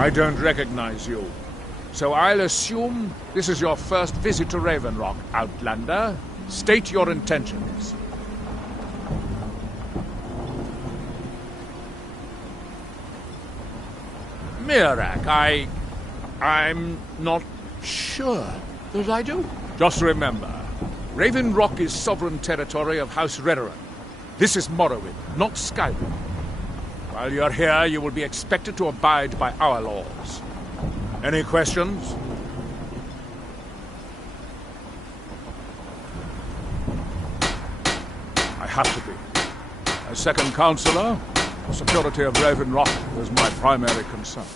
I don't recognize you. So I'll assume this is your first visit to Raven Rock, Outlander. State your intentions. Mirak, I'm not sure that I do. Just remember, Raven Rock is sovereign territory of House Redoran. This is Morrowind, not Skyrim. While you're here, you will be expected to abide by our laws. Any questions? I have to be. As second counselor, the security of Raven Rock is my primary concern.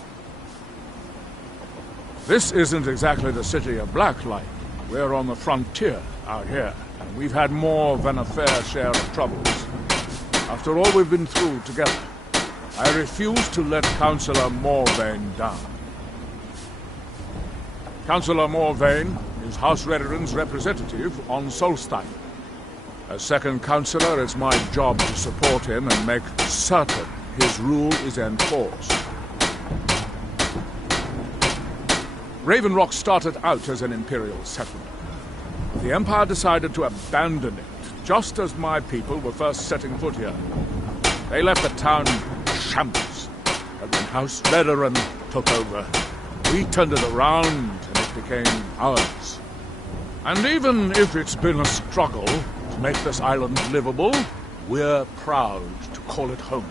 This isn't exactly the city of Blacklight. We're on the frontier out here, and we've had more than a fair share of troubles. After all we've been through together, I refuse to let Councillor Morvain down. Councillor Morvain is House Redoran's representative on Solstein. As second councillor, it's my job to support him and make certain his rule is enforced. Raven Rock started out as an imperial settlement. The Empire decided to abandon it, just as my people were first setting foot here. They left the town in shambles, but when House Redoran took over, we turned it around and it became ours. And even if it's been a struggle to make this island livable, we're proud to call it home.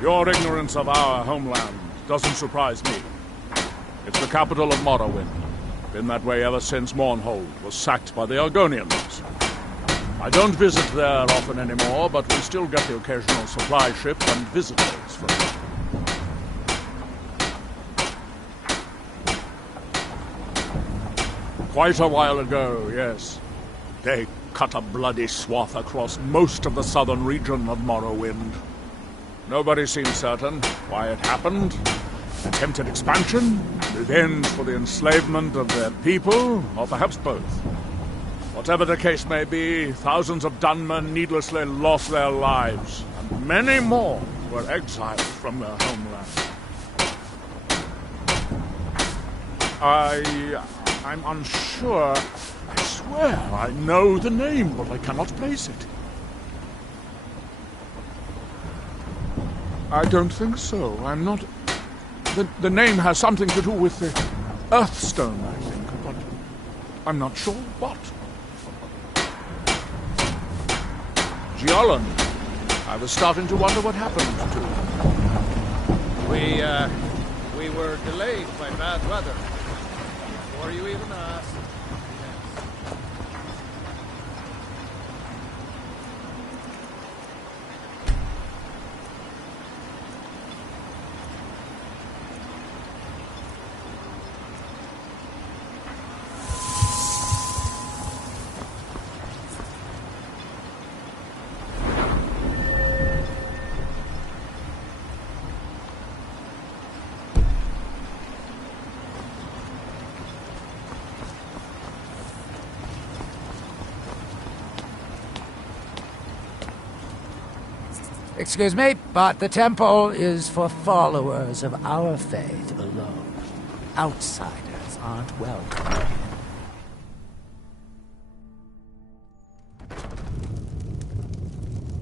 Your ignorance of our homeland doesn't surprise me. It's the capital of Morrowind. Been that way ever since Mournhold was sacked by the Argonians. I don't visit there often anymore, but we still get the occasional supply ship and visitors from it. Quite a while ago, yes. They cut a bloody swath across most of the southern region of Morrowind. Nobody seems certain why it happened. Attempted expansion, revenge for the enslavement of their people, or perhaps both. Whatever the case may be, thousands of Dunmen needlessly lost their lives, and many more were exiled from their homeland. I'm unsure. I swear I know the name, but I cannot place it. I don't think so. I'm not... The name has something to do with the Earthstone, I think, but I'm not sure what. Giollan. I was starting to wonder what happened to him. We were delayed by bad weather. Before you even asked. Excuse me, but the temple is for followers of our faith alone. Outsiders aren't welcome.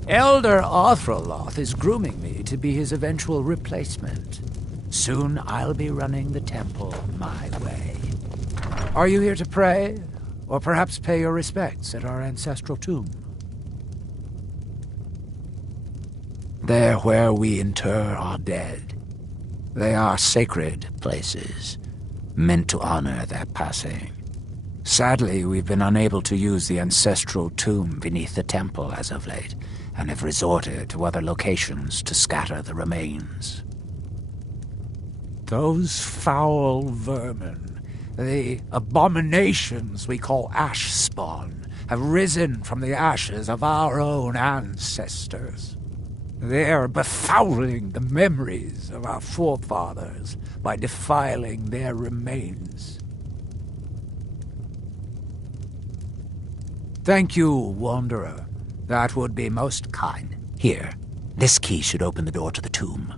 Elder Arthroloth is grooming me to be his eventual replacement. Soon I'll be running the temple my way. Are you here to pray? Or perhaps pay your respects at our ancestral tomb? They're where we inter our dead. They are sacred places, meant to honor their passing. Sadly, we've been unable to use the ancestral tomb beneath the temple as of late, and have resorted to other locations to scatter the remains. Those foul vermin, the abominations we call ash spawn, have risen from the ashes of our own ancestors. They're befouling the memories of our forefathers by defiling their remains. Thank you, Wanderer. That would be most kind. Here, this key should open the door to the tomb.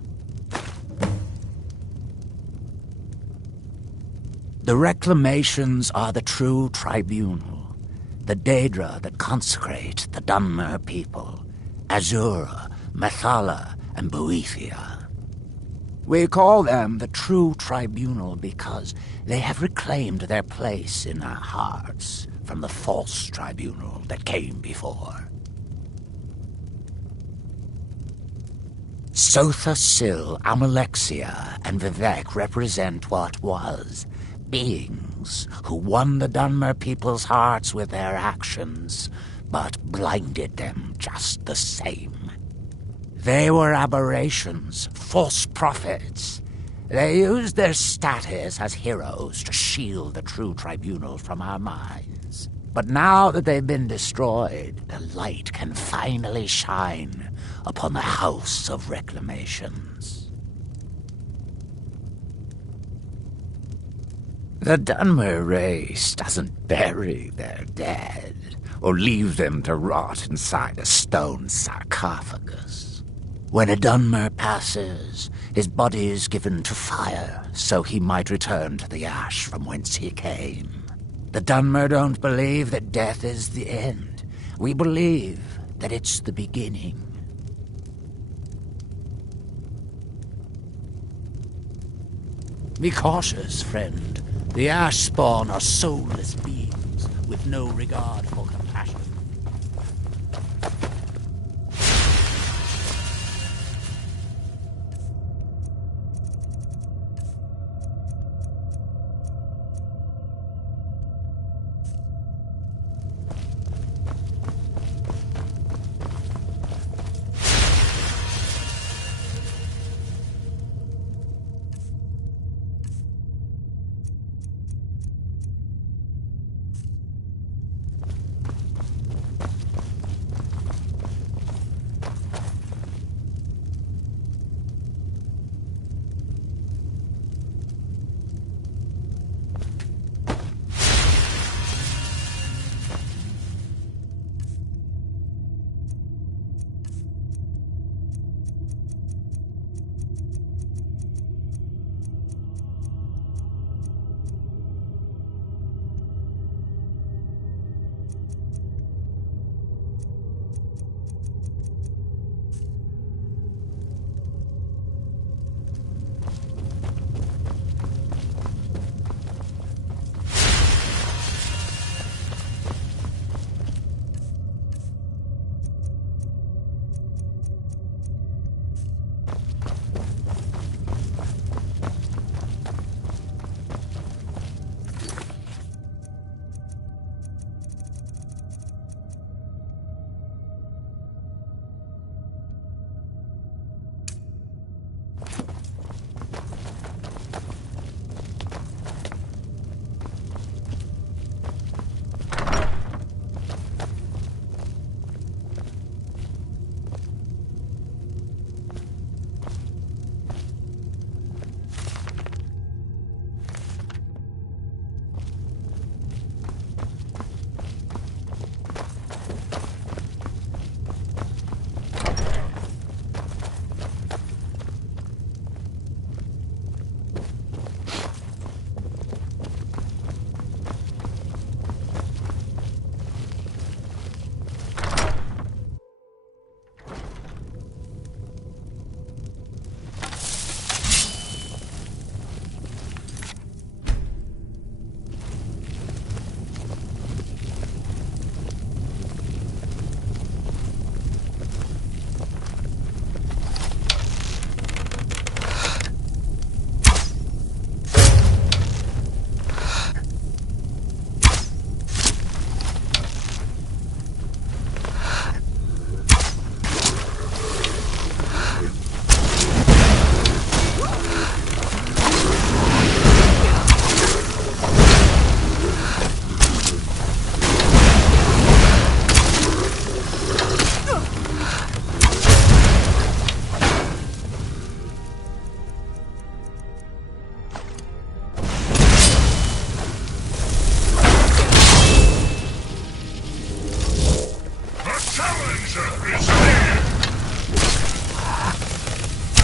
The reclamations are the true tribunal, the Daedra that consecrate the Dunmer people, Azura, Methala, and Boethia. We call them the true tribunal because they have reclaimed their place in our hearts from the false tribunal that came before. Sotha Sil, Amalexia, and Vivek represent what was. Beings who won the Dunmer people's hearts with their actions, but blinded them just the same. They were aberrations, false prophets. They used their status as heroes to shield the true tribunal from our minds. But now that they've been destroyed, the light can finally shine upon the House of Reclamations. The Dunmer race doesn't bury their dead, or leave them to rot inside a stone sarcophagus. When a Dunmer passes, his body is given to fire, so he might return to the ash from whence he came. The Dunmer don't believe that death is the end. We believe that it's the beginning. Be cautious, friend. The ash spawn are soulless beings with no regard for compassion.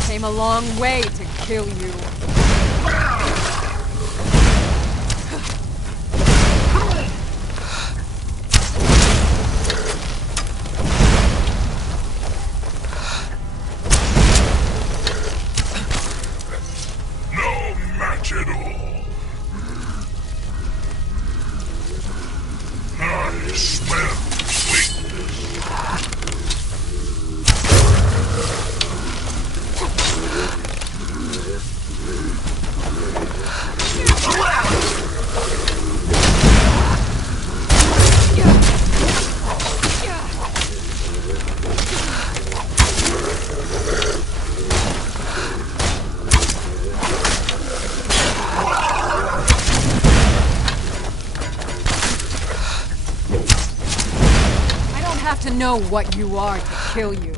Came a long way to kill you. No match at all. I smell weakness. To know what you are to kill you.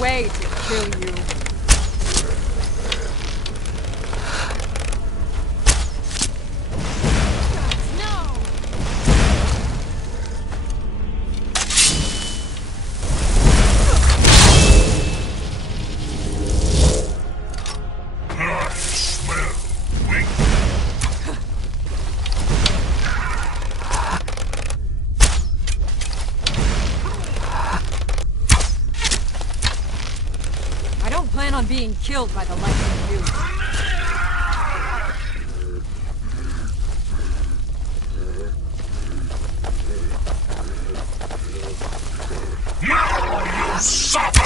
Way to kill you. On being killed by the likes of you. Now you suffer!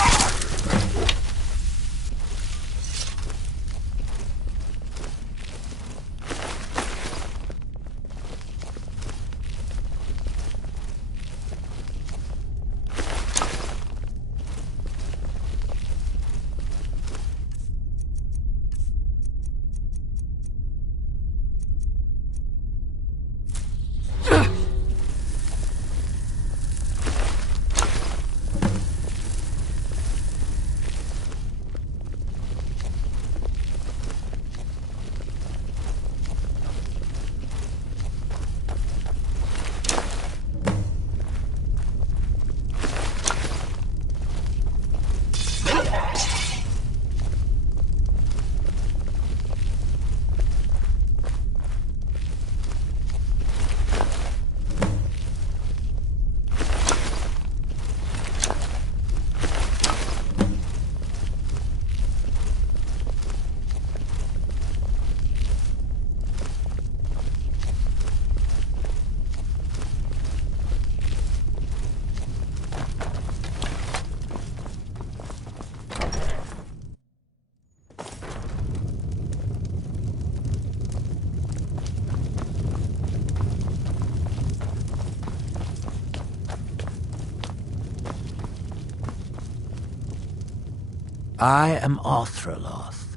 I am Arthroloth.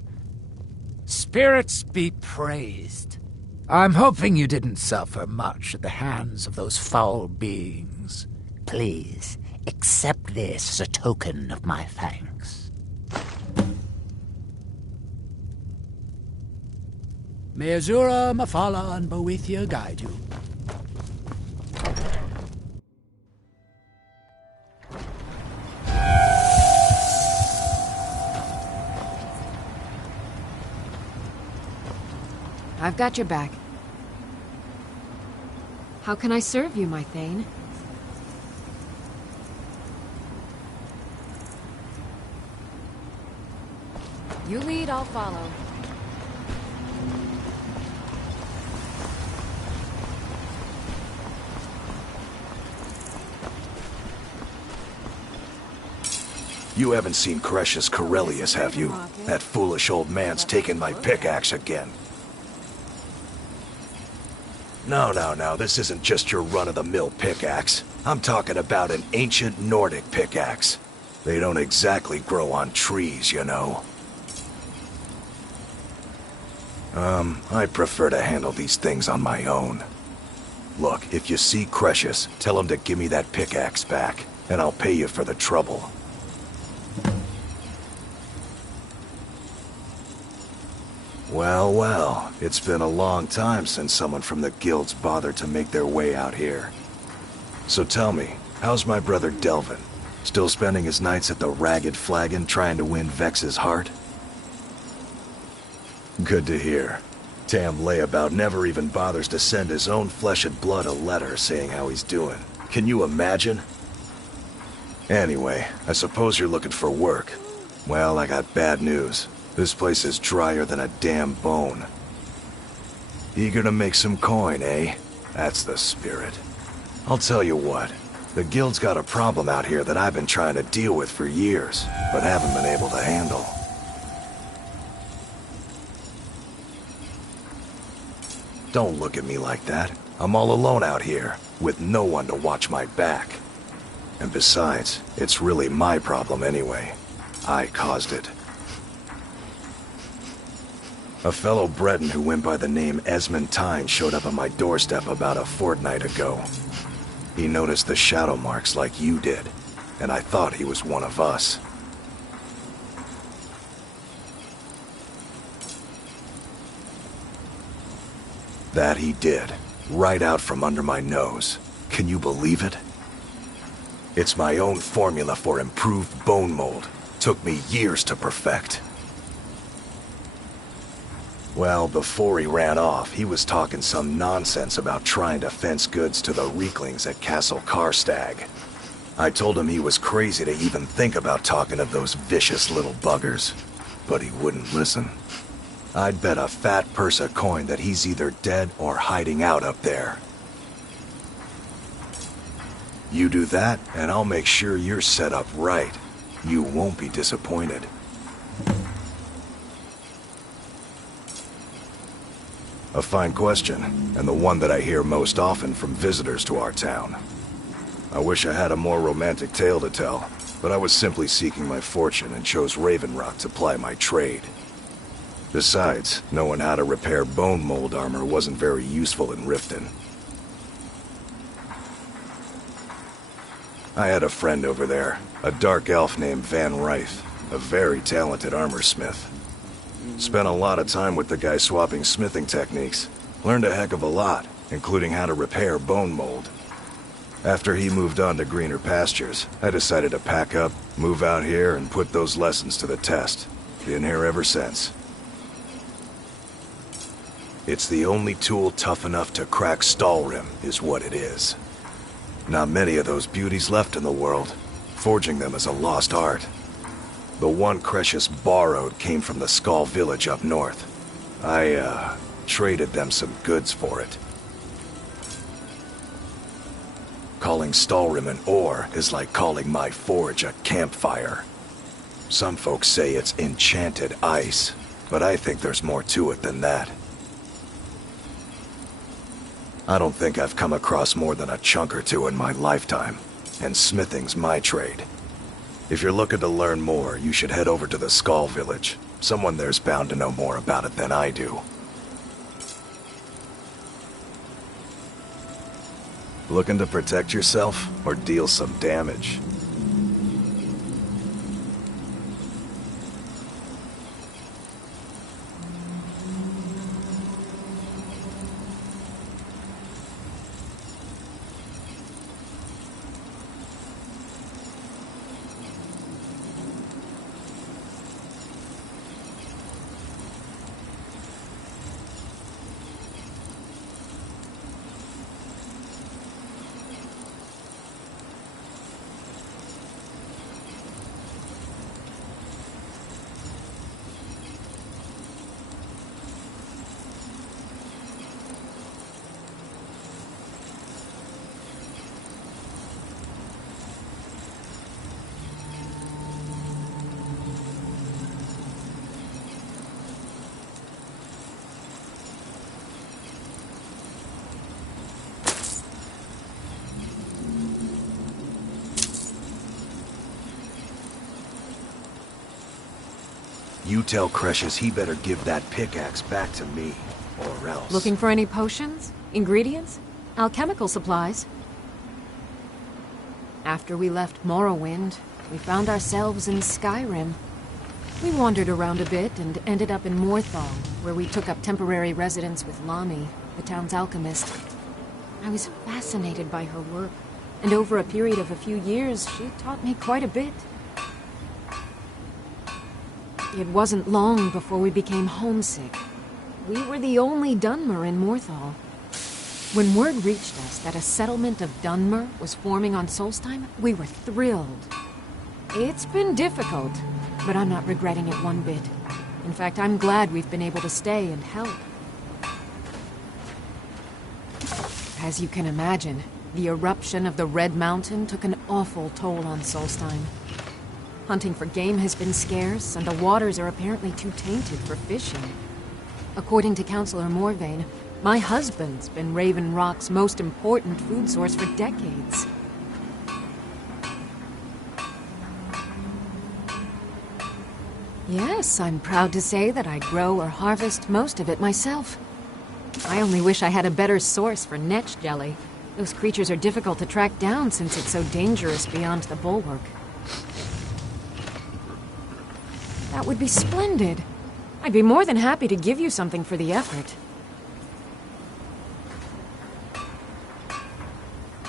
Spirits be praised. I'm hoping you didn't suffer much at the hands of those foul beings. Please, accept this as a token of my thanks. May Azura, Mafala, and Boethia guide you. I've got your back. How can I serve you, my Thane? You lead, I'll follow. You haven't seen Cretius Corellius, have you? That foolish old man's taken my pickaxe again. No, this isn't just your run-of-the-mill pickaxe. I'm talking about an ancient Nordic pickaxe. They don't exactly grow on trees, you know. I prefer to handle these things on my own. Look, if you see Cretius, tell him to give me that pickaxe back, and I'll pay you for the trouble. Well, it's been a long time since someone from the guilds bothered to make their way out here. So tell me, how's my brother Delvin? Still spending his nights at the Ragged Flagon trying to win Vex's heart? Good to hear. Tam Layabout never even bothers to send his own flesh and blood a letter saying how he's doing. Can you imagine? Anyway, I suppose you're looking for work. Well, I got bad news. This place is drier than a damn bone. Eager to make some coin, eh? That's the spirit. I'll tell you what. The guild's got a problem out here that I've been trying to deal with for years, but haven't been able to handle. Don't look at me like that. I'm all alone out here, with no one to watch my back. And besides, it's really my problem anyway. I caused it. A fellow Breton who went by the name Esmond Tyne showed up on my doorstep about a fortnight ago. He noticed the shadow marks like you did, and I thought he was one of us. That he did, right out from under my nose. Can you believe it? It's my own formula for improved bone mold. Took me years to perfect. Well, before he ran off, he was talking some nonsense about trying to fence goods to the Reeklings at Castle Karstag. I told him he was crazy to even think about talking to those vicious little buggers, but he wouldn't listen. I'd bet a fat purse of coin that he's either dead or hiding out up there. You do that, and I'll make sure you're set up right. You won't be disappointed. A fine question, and the one that I hear most often from visitors to our town. I wish I had a more romantic tale to tell, but I was simply seeking my fortune and chose Raven Rock to ply my trade. Besides, knowing how to repair bone mold armor wasn't very useful in Riften. I had a friend over there, a dark elf named Van Ryth, a very talented armor smith. Spent a lot of time with the guy swapping smithing techniques. Learned a heck of a lot, including how to repair bone mold. After he moved on to greener pastures, I decided to pack up, move out here, and put those lessons to the test. Been here ever since. It's the only tool tough enough to crack Stalrim, is what it is. Not many of those beauties left in the world. Forging them is a lost art. The one Cretius borrowed came from the Skull village up north. I, traded them some goods for it. Calling Stalrim an ore is like calling my forge a campfire. Some folks say it's enchanted ice, but I think there's more to it than that. I don't think I've come across more than a chunk or two in my lifetime, and smithing's my trade. If you're looking to learn more, you should head over to the Skull village. Someone there's bound to know more about it than I do. Looking to protect yourself, or deal some damage? You tell Cretius he better give that pickaxe back to me, or else. Looking for any potions? Ingredients? Alchemical supplies? After we left Morrowind, we found ourselves in Skyrim. We wandered around a bit and ended up in Morthal, where we took up temporary residence with Lani, the town's alchemist. I was fascinated by her work, and over a period of a few years, she taught me quite a bit. It wasn't long before we became homesick. We were the only Dunmer in Morthal. When word reached us that a settlement of Dunmer was forming on Solstheim, we were thrilled. It's been difficult, but I'm not regretting it one bit. In fact, I'm glad we've been able to stay and help. As you can imagine, the eruption of the Red Mountain took an awful toll on Solstheim. Hunting for game has been scarce, and the waters are apparently too tainted for fishing. According to Councillor Morvain, my husband's been Raven Rock's most important food source for decades. Yes, I'm proud to say that I grow or harvest most of it myself. I only wish I had a better source for netch jelly. Those creatures are difficult to track down since it's so dangerous beyond the bulwark. That would be splendid. I'd be more than happy to give you something for the effort.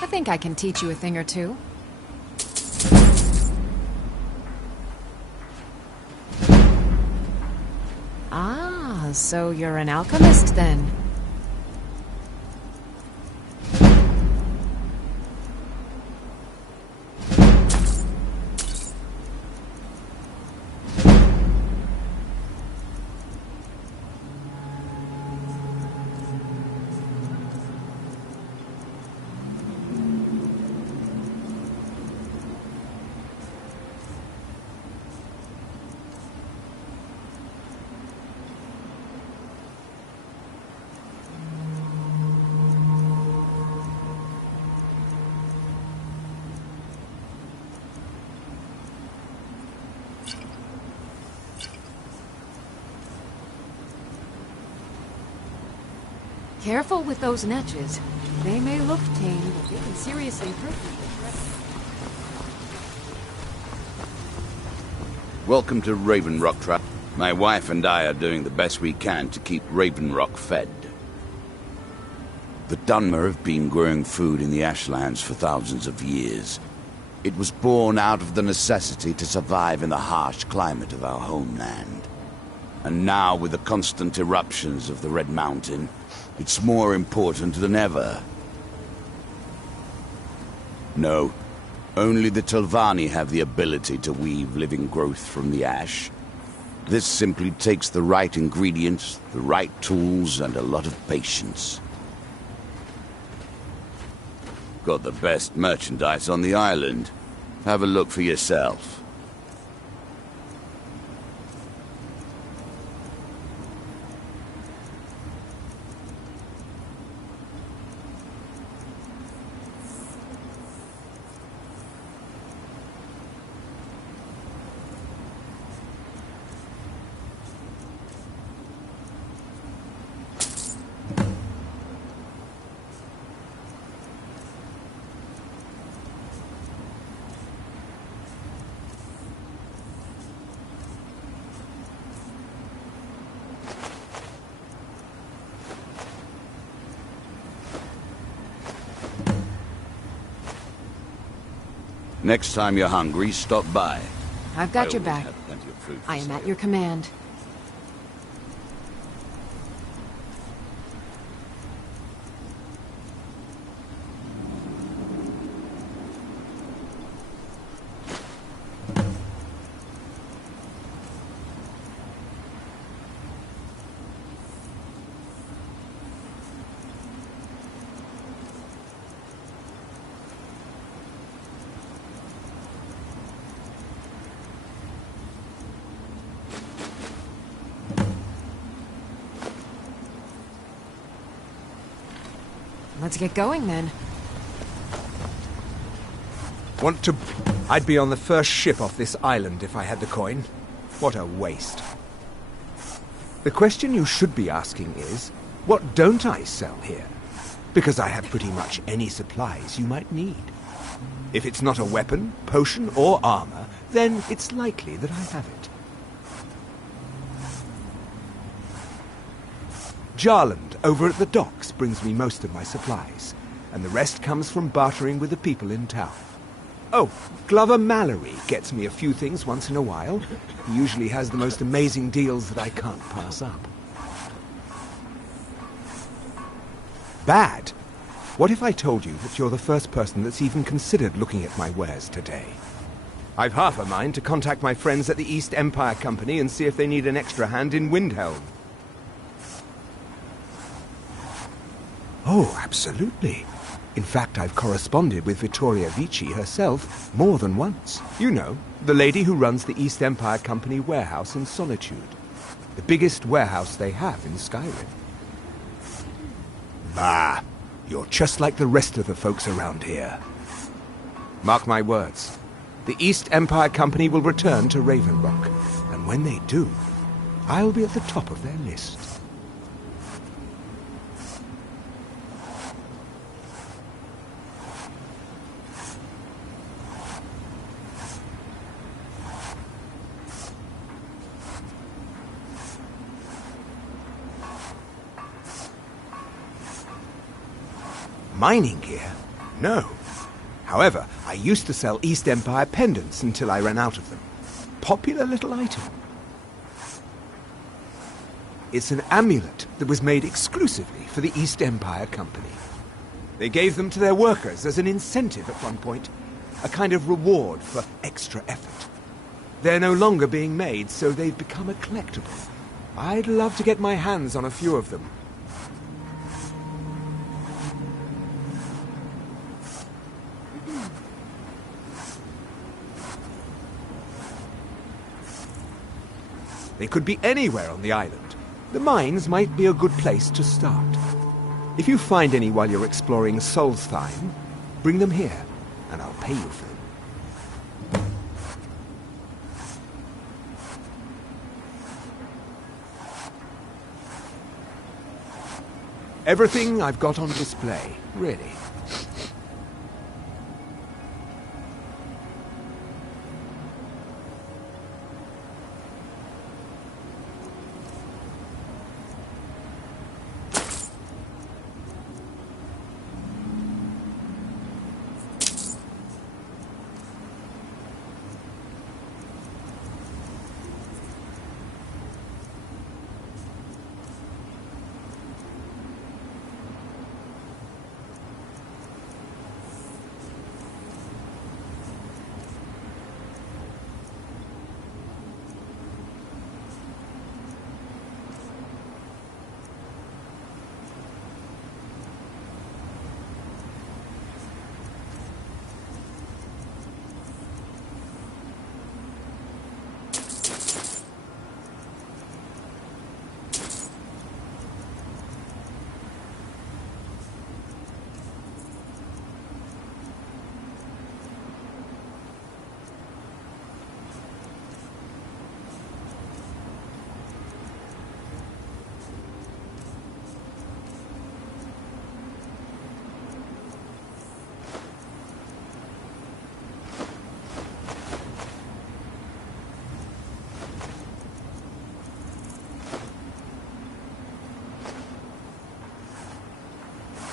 I think I can teach you a thing or two. Ah, so you're an alchemist then? Careful with those netches. They may look tame, but they can seriously hurt you. Welcome to Raven Rock Trap. My wife and I are doing the best we can to keep Raven Rock fed. The Dunmer have been growing food in the Ashlands for thousands of years. It was born out of the necessity to survive in the harsh climate of our homeland. And now, with the constant eruptions of the Red Mountain, it's more important than ever. No, only the Telvanni have the ability to weave living growth from the ash. This simply takes the right ingredients, the right tools, and a lot of patience. Got the best merchandise on the island. Have a look for yourself. Next time you're hungry, stop by. I've got your back. Have plenty of food for I am sale. at your command. Let's get going then. I'd be on the first ship off this island if I had the coin. What a waste. The question you should be asking is, what don't I sell here? Because I have pretty much any supplies you might need. If it's not a weapon, potion, or armor, then it's likely that I have it. Jarland, over at the docks, brings me most of my supplies, and the rest comes from bartering with the people in town. Oh, Glover Mallory gets me a few things once in a while. He usually has the most amazing deals that I can't pass up. Bad? What if I told you that you're the first person that's even considered looking at my wares today? I've half a mind to contact my friends at the East Empire Company and see if they need an extra hand in Windhelm. Oh, absolutely. In fact, I've corresponded with Vittoria Vici herself more than once. You know, the lady who runs the East Empire Company warehouse in Solitude. The biggest warehouse they have in Skyrim. Bah, you're just like the rest of the folks around here. Mark my words. The East Empire Company will return to Raven Rock, and when they do, I'll be at the top of their list. Mining gear? No. However, I used to sell East Empire pendants until I ran out of them. Popular little item. It's an amulet that was made exclusively for the East Empire Company. They gave them to their workers as an incentive at one point, a kind of reward for extra effort. They're no longer being made, so they've become a collectible. I'd love to get my hands on a few of them. They could be anywhere on the island. The mines might be a good place to start. If you find any while you're exploring Solstheim, bring them here, and I'll pay you for them. Everything I've got on display, really.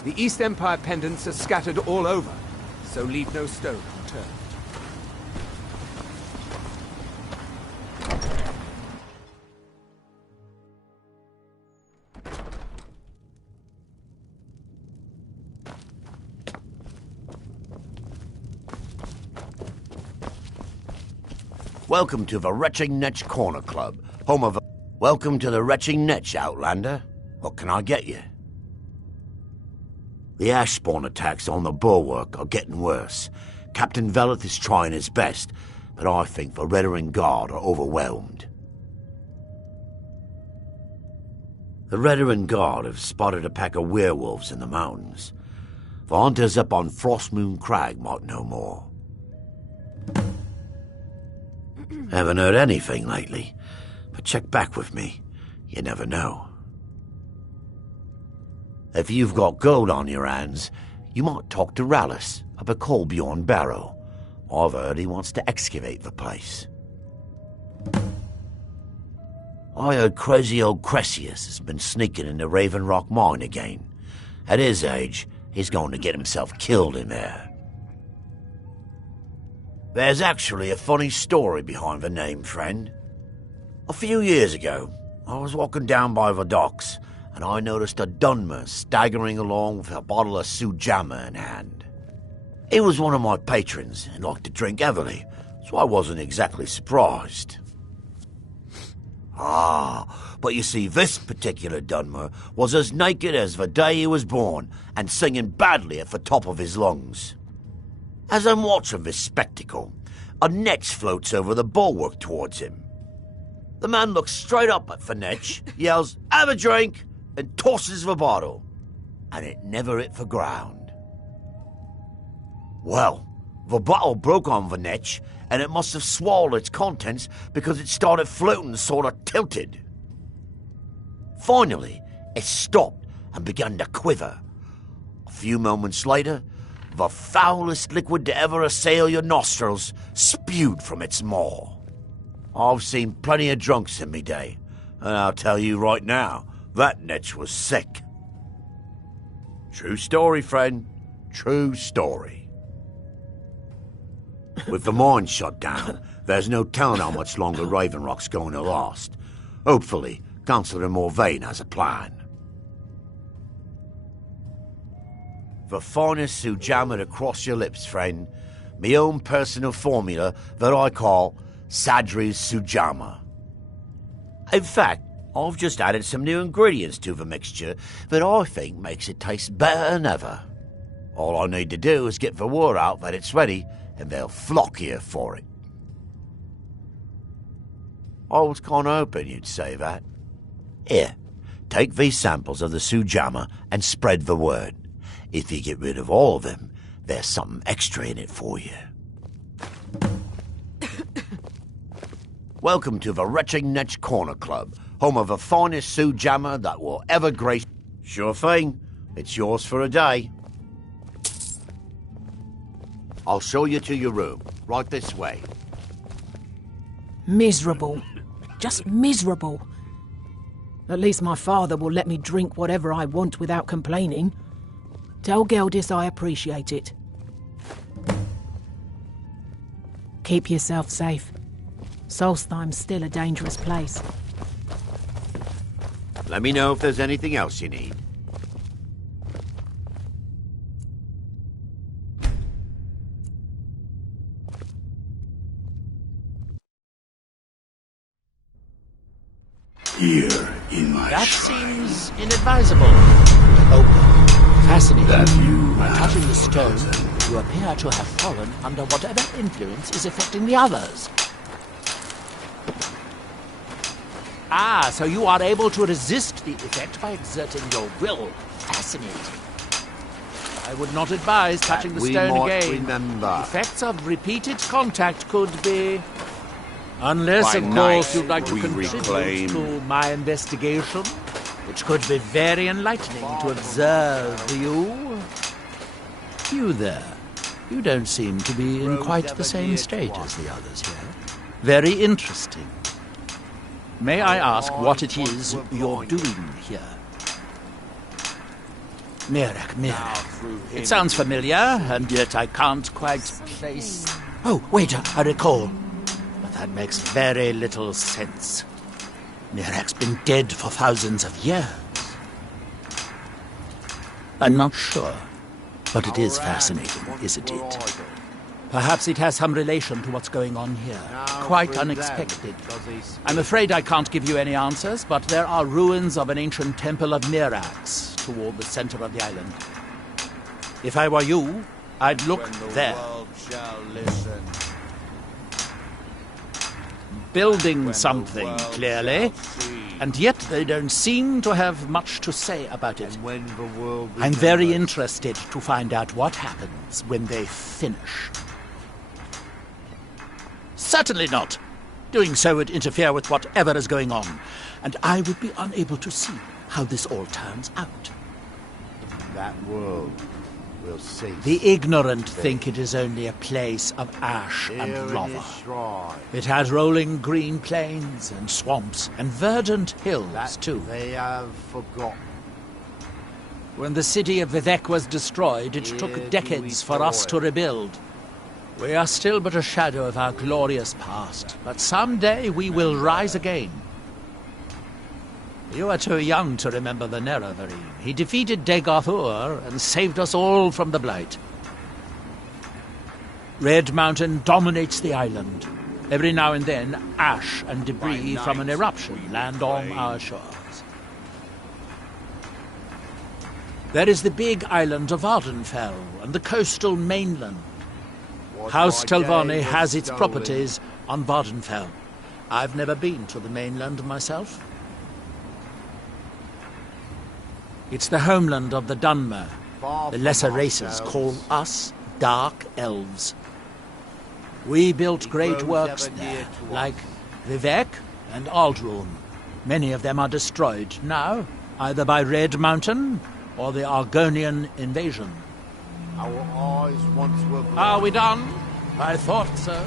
The East Empire pendants are scattered all over, so leave no stone unturned. Welcome to the Retching Netch Corner Club, home of... Welcome to the Retching Netch, Outlander. What can I get you? The ash spawn attacks on the bulwark are getting worse. Captain Veleth is trying his best, but I think the Redarin Guard are overwhelmed. The Redarin Guard have spotted a pack of werewolves in the mountains. The hunters up on Frostmoon Crag might know more. Haven't heard anything lately, but check back with me. You never know. If you've got gold on your hands, you might talk to Rallis up at Colbjorn Barrow. I've heard he wants to excavate the place. I heard crazy old Cressius has been sneaking in the Raven Rock mine again. At his age, he's going to get himself killed in there. There's actually a funny story behind the name, friend. A few years ago, I was walking down by the docks, and I noticed a Dunmer staggering along with a bottle of Sujamma in hand. He was one of my patrons and liked to drink heavily, so I wasn't exactly surprised. But you see, this particular Dunmer was as naked as the day he was born and singing badly at the top of his lungs. As I'm watching this spectacle, a netch floats over the bulwark towards him. The man looks straight up at the netch, yells, "Have a drink!" and tosses the bottle. And it never hit the ground. Well, the bottle broke on the netch, and it must have swallowed its contents because it started floating sort of tilted. Finally, it stopped and began to quiver. A few moments later, the foulest liquid to ever assail your nostrils spewed from its maw. I've seen plenty of drunks in me day, and I'll tell you right now, that netch was sick. True story, friend. True story. With the mine shut down, there's no telling how much longer Raven Rock's going to last. Hopefully, Councillor Morvain has a plan. The finest Sujamma to cross your lips, friend. Me own personal formula that I call Sadri's Sujamma. In fact, I've just added some new ingredients to the mixture that I think makes it taste better than ever. All I need to do is get the word out that it's ready, and they'll flock here for it. I was kind of hoping you'd say that. Here, take these samples of the Sujamma and spread the word. If you get rid of all of them, there's something extra in it for you. Welcome to the Retching Netch Corner Club, home of the finest Sujamma that will ever grace... Sure thing. It's yours for a day. I'll show you to your room. Right this way. Miserable. Just miserable. At least my father will let me drink whatever I want without complaining. Tell Geldis I appreciate it. Keep yourself safe. Solstheim's still a dangerous place. Let me know if there's anything else you need. Here in my That shrine. seems inadvisable. Oh, fascinating. By touching the stone, you appear to have fallen under whatever influence is affecting the others. Ah, so you are able to resist the effect by exerting your will. Fascinating. I would not advise touching the stone again. Remember. Effects of repeated contact could be... Unless, By of night, course, you'd like to we contribute reclaim- to my investigation, which could be very enlightening to observe you. You there. You don't seem to be in quite the same state as the others here. Very interesting. May I ask what it is you're doing here? Mirak. It sounds familiar, and yet I can't quite place... Oh, wait, I recall. But that makes very little sense. Mirak's been dead for thousands of years. I'm not sure, but it is fascinating, isn't it? Perhaps it has some relation to what's going on here. Quite unexpected. I'm afraid I can't give you any answers, but there are ruins of an ancient temple of Mirax toward the center of the island. If I were you, I'd look there. Building something, clearly, and yet they don't seem to have much to say about it. I'm very interested to find out what happens when they finish. Certainly not. Doing so would interfere with whatever is going on. and I would be unable to see how this all turns out. That world will cease. The ignorant think it is only a place of ash Here and in lava. this shrine, It has rolling green plains and swamps and verdant hills, that too. they have forgotten. When the city of Vivek was destroyed, it Here took do decades we for us to toil. rebuild. We are still but a shadow of our glorious past, but someday we will rise again. You are too young to remember the Nerevarine. He defeated Degathur and saved us all from the Blight. Red Mountain dominates the island. Every now and then, ash and debris from an eruption land on our shores. There is the big island of Ardenfell and the coastal mainland. House Telvanni has its properties on Vardenfell. I've never been to the mainland myself. It's the homeland of the Dunmer. The lesser races call us Dark Elves. We built great works there, like Vivek and Aldrun. Many of them are destroyed now, either by Red Mountain or the Argonian invasion. Our eyes once were blind. Are we done? I thought so.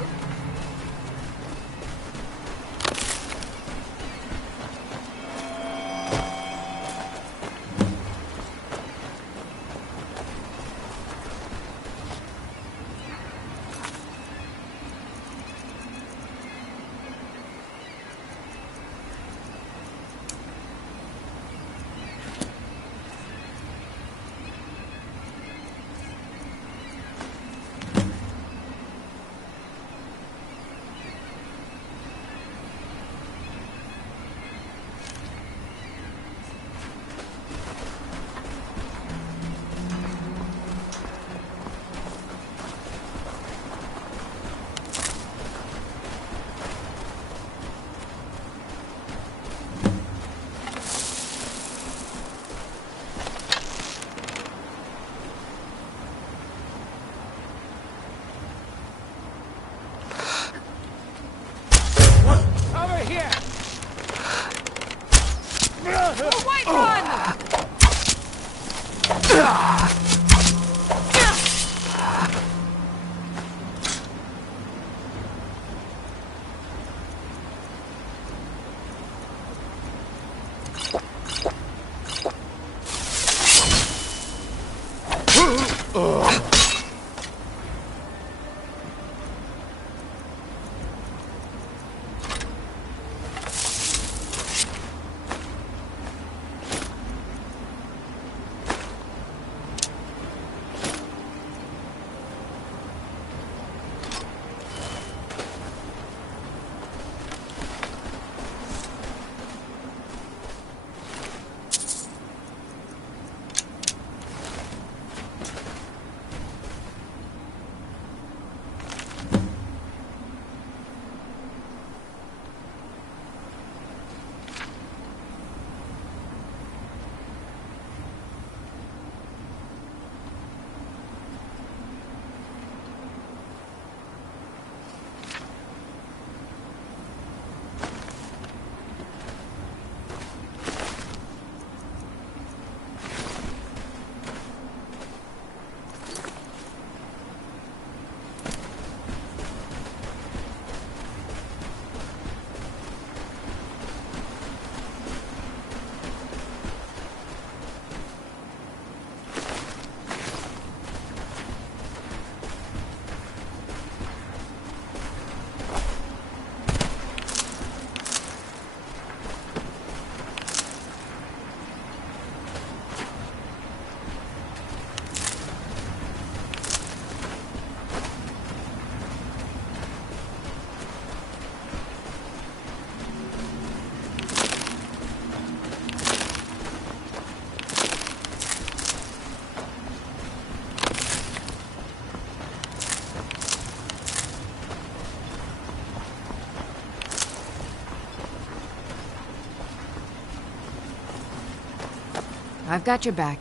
I've got your back.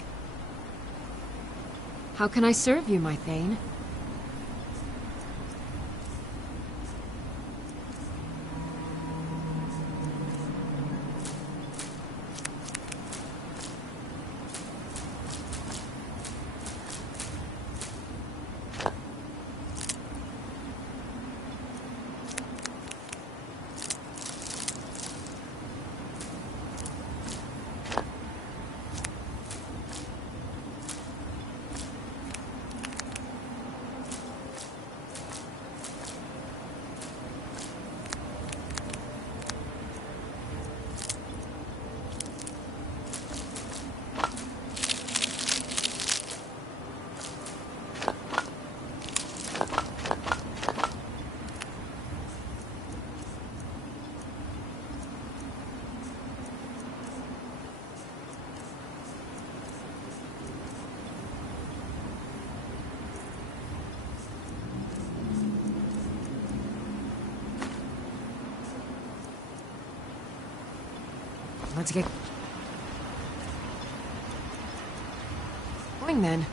How can I serve you, my Thane? Let's get going then.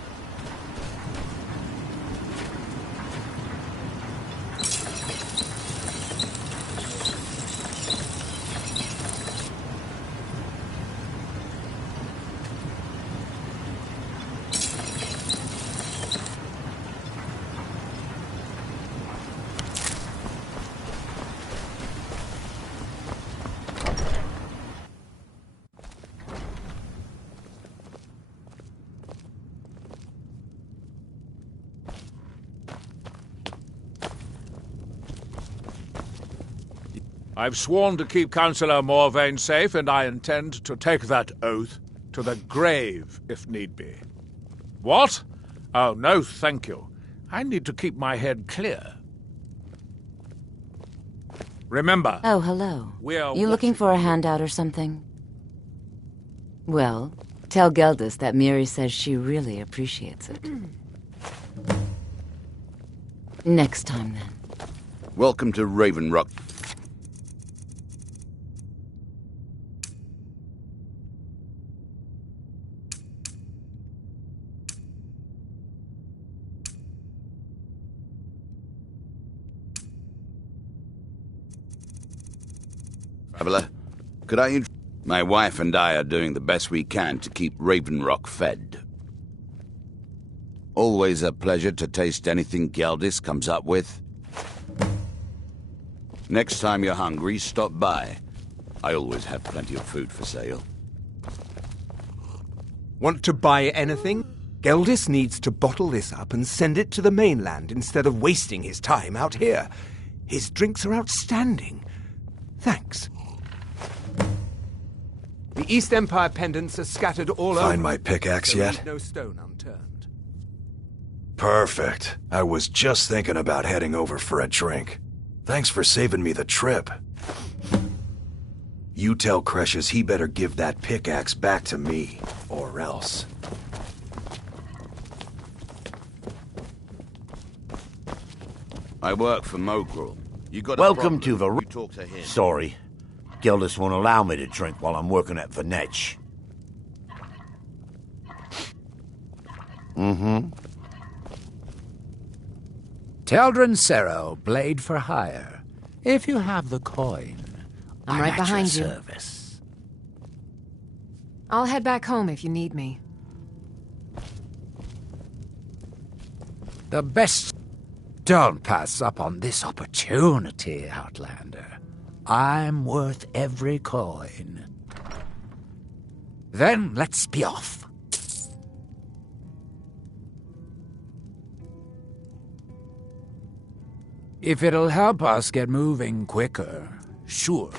I've sworn to keep Councillor Morvain safe, and I intend to take that oath to the grave, if need be. What? Oh, no, thank you. I need to keep my head clear. Remember... Oh, hello. You looking for a handout or something? Well, tell Geldis that Miri says she really appreciates it. Next time, then. Welcome to Raven Rock. Traveler, could I... My wife and I are doing the best we can to keep Raven Rock fed. Always a pleasure to taste anything Geldis comes up with. Next time you're hungry, stop by. I always have plenty of food for sale. Want to buy anything? Geldis needs to bottle this up and send it to the mainland instead of wasting his time out here. His drinks are outstanding. Thanks. The East Empire pendants are scattered all over. Find my pickaxe yet? No stone unturned. Perfect. I was just thinking about heading over for a drink. Thanks for saving me the trip. You tell Cresius he better give that pickaxe back to me, or else. I work for Mogrel. You got Welcome to the... You talk to him. Sorry. Geldis won't allow me to drink while I'm working at Vanetch. Teldrin Sero, blade for hire. If you have the coin, I'm right at behind your you. Service. I'll head back home if you need me. The best... Don't pass up on this opportunity, Outlander. I'm worth every coin. Then let's be off. If it'll help us get moving quicker, sure.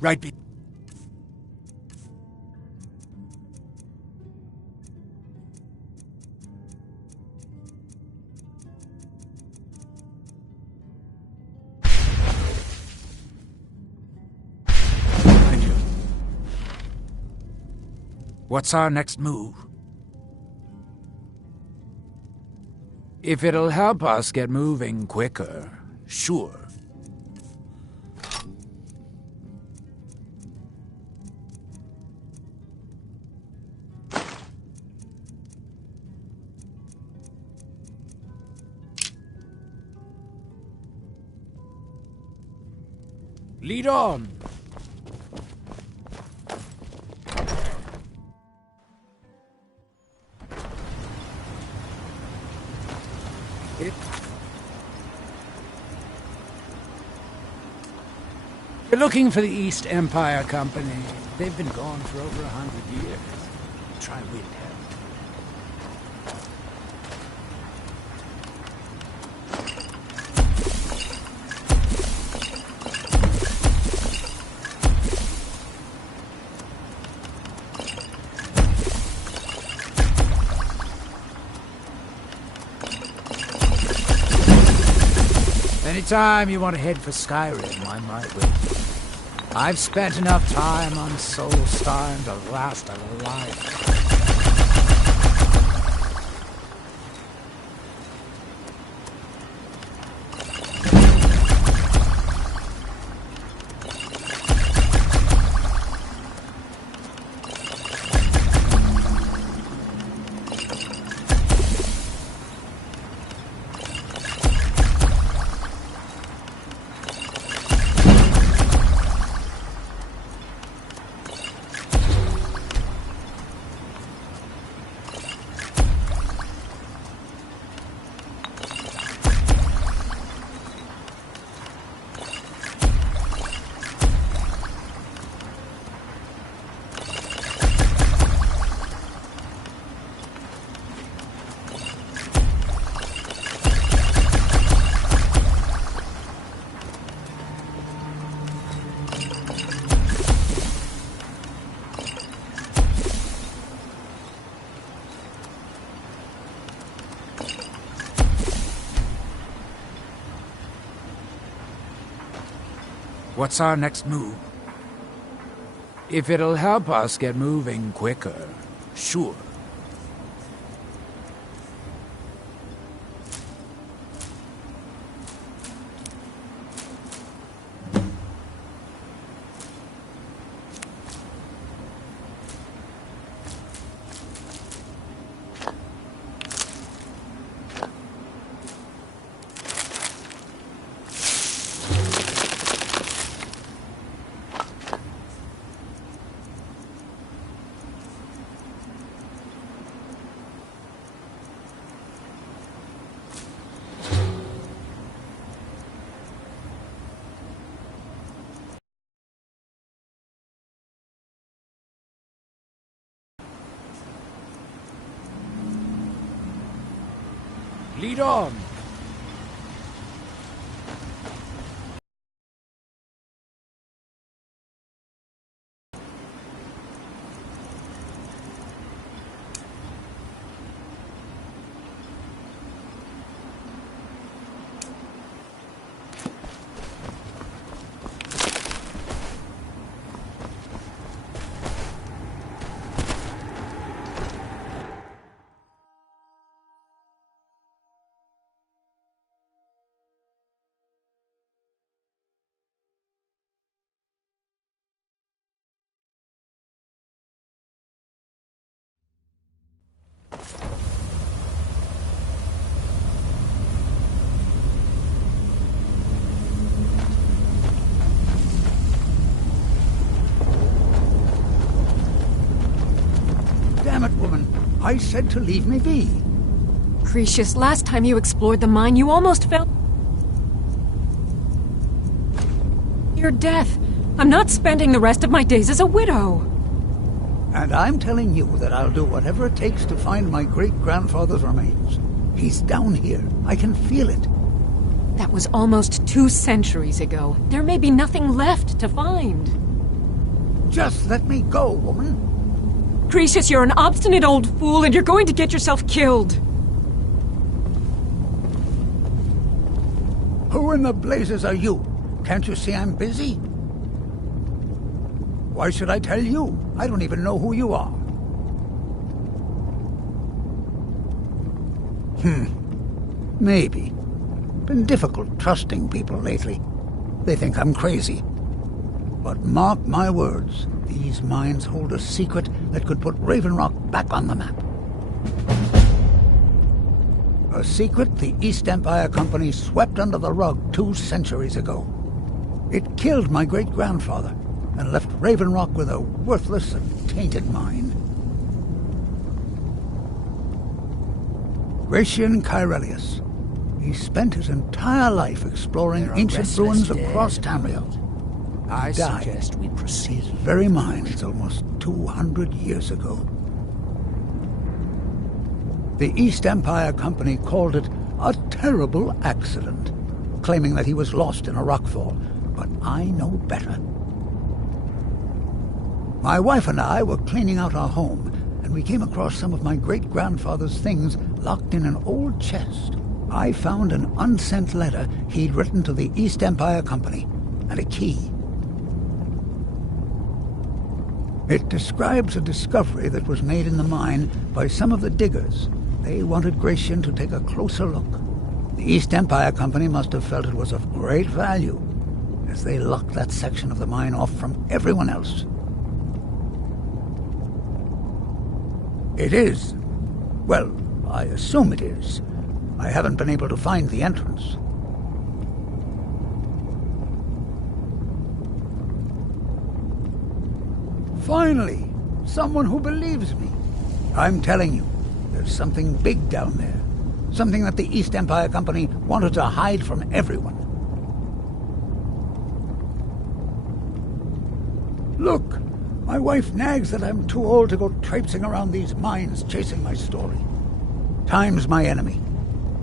Right be... What's our next move? If it'll help us get moving quicker, sure. Lead on! You're looking for the East Empire Company. They've been gone for over 100 years. Try Windhelm. Anytime you want to head for Skyrim, I'm right with you. I've spent enough time on Soulstorm to last a life. What's our next move? If it'll help us get moving quicker, sure. Lead on! Damn it, woman. I said to leave me be. Cretius, last time you explored the mine, you almost fell... your death. I'm not spending the rest of my days as a widow. And I'm telling you that I'll do whatever it takes to find my great-grandfather's remains. He's down here. I can feel it. That was almost 2 centuries ago. There may be nothing left to find. Just let me go, woman. Cretius, you're an obstinate old fool, and you're going to get yourself killed. Who in the blazes are you? Can't you see I'm busy? Why should I tell you? I don't even know who you are. Maybe. Been difficult trusting people lately. They think I'm crazy. But mark my words, these mines hold a secret that could put Raven Rock back on the map. A secret the East Empire Company swept under the rug 2 centuries ago. It killed my great-grandfather and left Raven Rock with a worthless and tainted mine. Gratian Kyrelius. He spent his entire life exploring ancient ruins across Tamriel. I died. suggest we proceed. His very mines almost 200 years ago. The East Empire Company called it a terrible accident, claiming that he was lost in a rockfall, but I know better. My wife and I were cleaning out our home, and we came across some of my great-grandfather's things locked in an old chest. I found an unsent letter he'd written to the East Empire Company, and a key. It describes a discovery that was made in the mine by some of the diggers. They wanted Gratian to take a closer look. The East Empire Company must have felt it was of great value, as they locked that section of the mine off from everyone else. It is. Well, I assume it is. I haven't been able to find the entrance. Finally, someone who believes me. I'm telling you, there's something big down there. Something that the East Empire Company wanted to hide from everyone. Look, my wife nags that I'm too old to go traipsing around these mines chasing my story. Time's my enemy.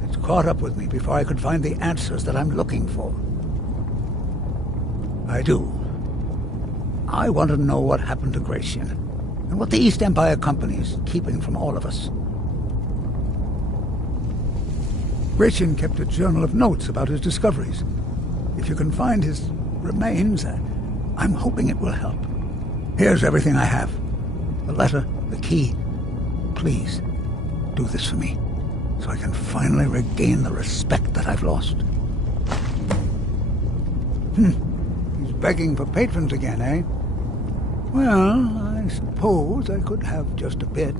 It's caught up with me before I could find the answers that I'm looking for. I do. I want to know what happened to Gratian, and what the East Empire Company is keeping from all of us. Gratian kept a journal of notes about his discoveries. If you can find his remains. I'm hoping it will help. Here's everything I have. The letter, the key. Please, do this for me, so I can finally regain the respect that I've lost. He's begging for patrons again, eh? Well, I suppose I could have just a bit.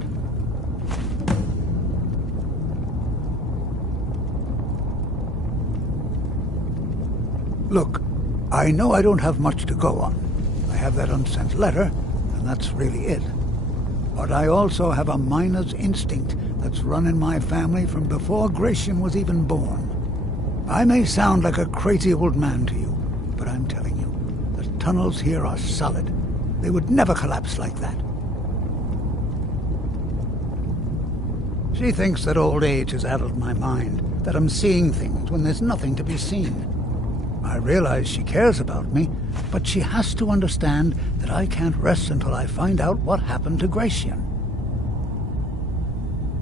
Look, I know I don't have much to go on. I have that unsent letter, and that's really it. But I also have a miner's instinct that's run in my family from before Gratian was even born. I may sound like a crazy old man to you, but I'm telling you, the tunnels here are solid. They would never collapse like that. She thinks that old age has addled my mind, that I'm seeing things when there's nothing to be seen. I realize she cares about me, but she has to understand that I can't rest until I find out what happened to Gratian.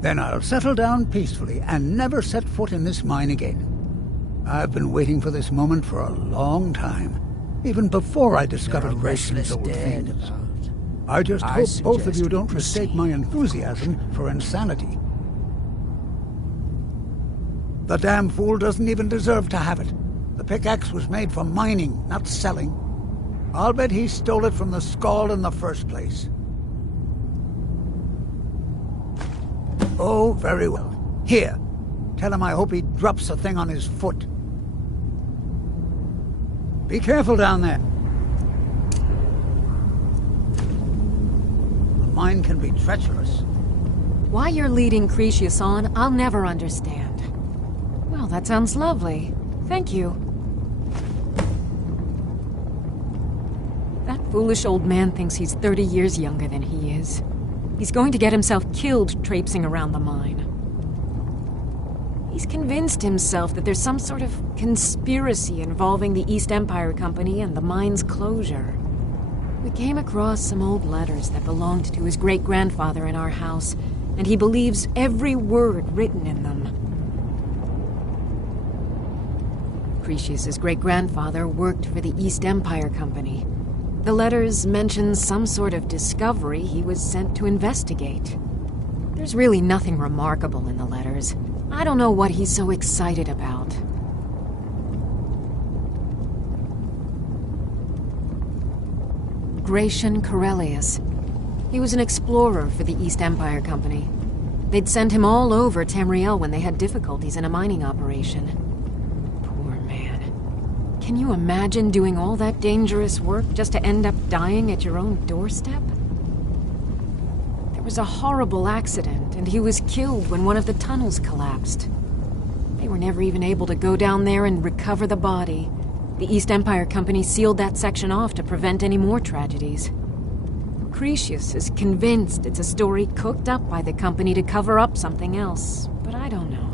Then I'll settle down peacefully and never set foot in this mine again. I've been waiting for this moment for a long time, even before I discovered Gratian's old things. I just hope both of you don't mistake my enthusiasm for insanity. The damn fool doesn't even deserve to have it. The pickaxe was made for mining, not selling. I'll bet he stole it from the Skald in the first place. Oh, very well. Here, tell him I hope he drops the thing on his foot. Be careful down there. The mine can be treacherous. Why you're leading Cretius on, I'll never understand. Well, that sounds lovely. Thank you. That foolish old man thinks he's 30 years younger than he is. He's going to get himself killed traipsing around the mine. He's convinced himself that there's some sort of conspiracy involving the East Empire Company and the mine's closure. We came across some old letters that belonged to his great-grandfather in our house, and he believes every word written in them. Cretius's great-grandfather worked for the East Empire Company. The letters mention some sort of discovery he was sent to investigate. There's really nothing remarkable in the letters. I don't know what he's so excited about. Gratian Corellius. He was an explorer for the East Empire Company. They'd send him all over Tamriel when they had difficulties in a mining operation. Can you imagine doing all that dangerous work just to end up dying at your own doorstep? There was a horrible accident, and he was killed when one of the tunnels collapsed. They were never even able to go down there and recover the body. The East Empire Company sealed that section off to prevent any more tragedies. Cretius is convinced it's a story cooked up by the company to cover up something else, but I don't know.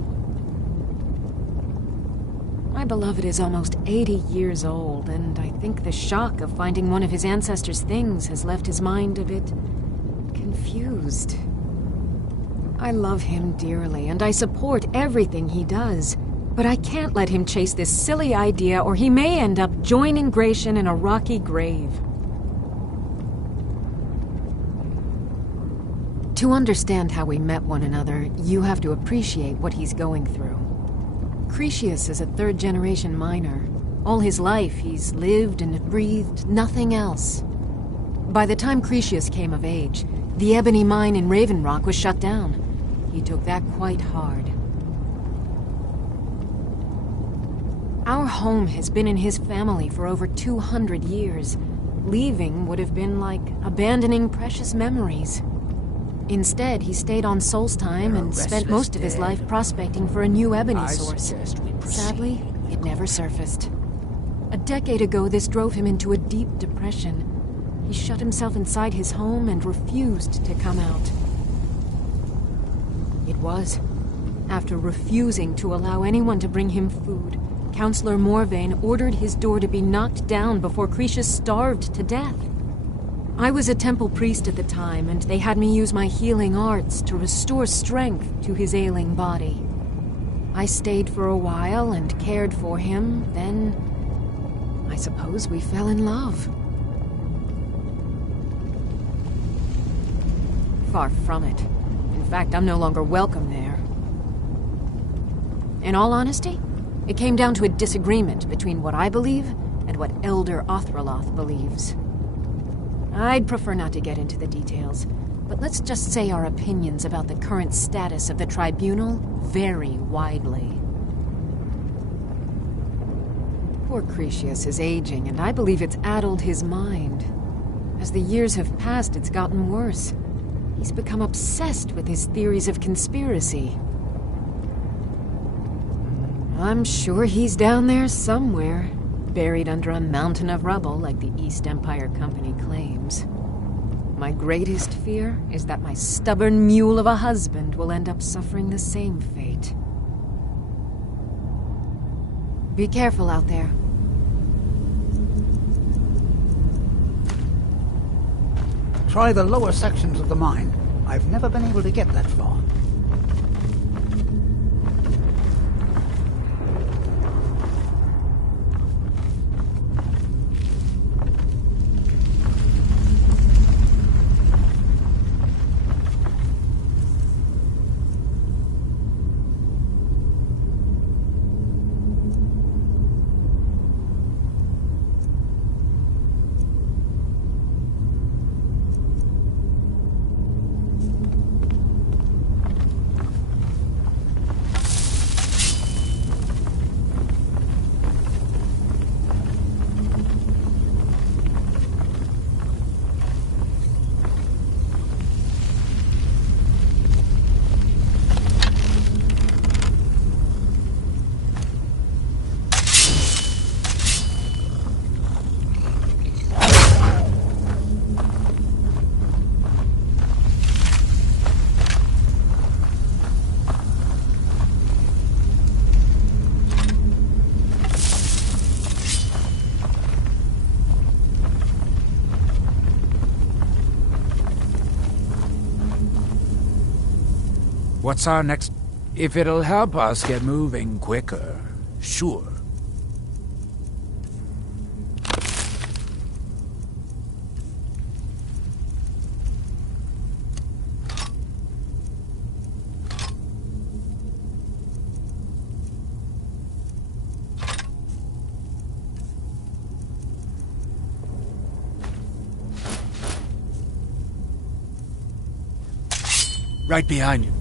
My beloved is almost 80 years old, and I think the shock of finding one of his ancestors' things has left his mind a bit confused. I love him dearly, and I support everything he does, but I can't let him chase this silly idea, or he may end up joining Gratian in a rocky grave. To understand how we met one another, you have to appreciate what he's going through. Cretius is a third-generation miner. All his life, he's lived and breathed nothing else. By the time Cretius came of age, the ebony mine in Raven Rock was shut down. He took that quite hard. Our home has been in his family for over 200 years. Leaving would have been like abandoning precious memories. Instead, he stayed on Solstheim and spent most of his life prospecting for a new ebony source. Sadly, it never surfaced. A decade ago, this drove him into a deep depression. He shut himself inside his home and refused to come out. It was after refusing to allow anyone to bring him food, Counselor Morvain ordered his door to be knocked down before Cretius starved to death. I was a temple priest at the time, and they had me use my healing arts to restore strength to his ailing body. I stayed for a while and cared for him, then I suppose we fell in love. Far from it. In fact, I'm no longer welcome there. In all honesty, it came down to a disagreement between what I believe and what Elder Othraloth believes. I'd prefer not to get into the details, but let's just say our opinions about the current status of the Tribunal vary widely. Poor Cretius is aging, and I believe it's addled his mind. As the years have passed, it's gotten worse. He's become obsessed with his theories of conspiracy. I'm sure he's down there somewhere, buried under a mountain of rubble like the East Empire Company claims. My greatest fear is that my stubborn mule of a husband will end up suffering the same fate. Be careful out there. Try the lower sections of the mine. I've never been able to get that far. What's our next... If it'll help us get moving quicker, sure. Right behind you.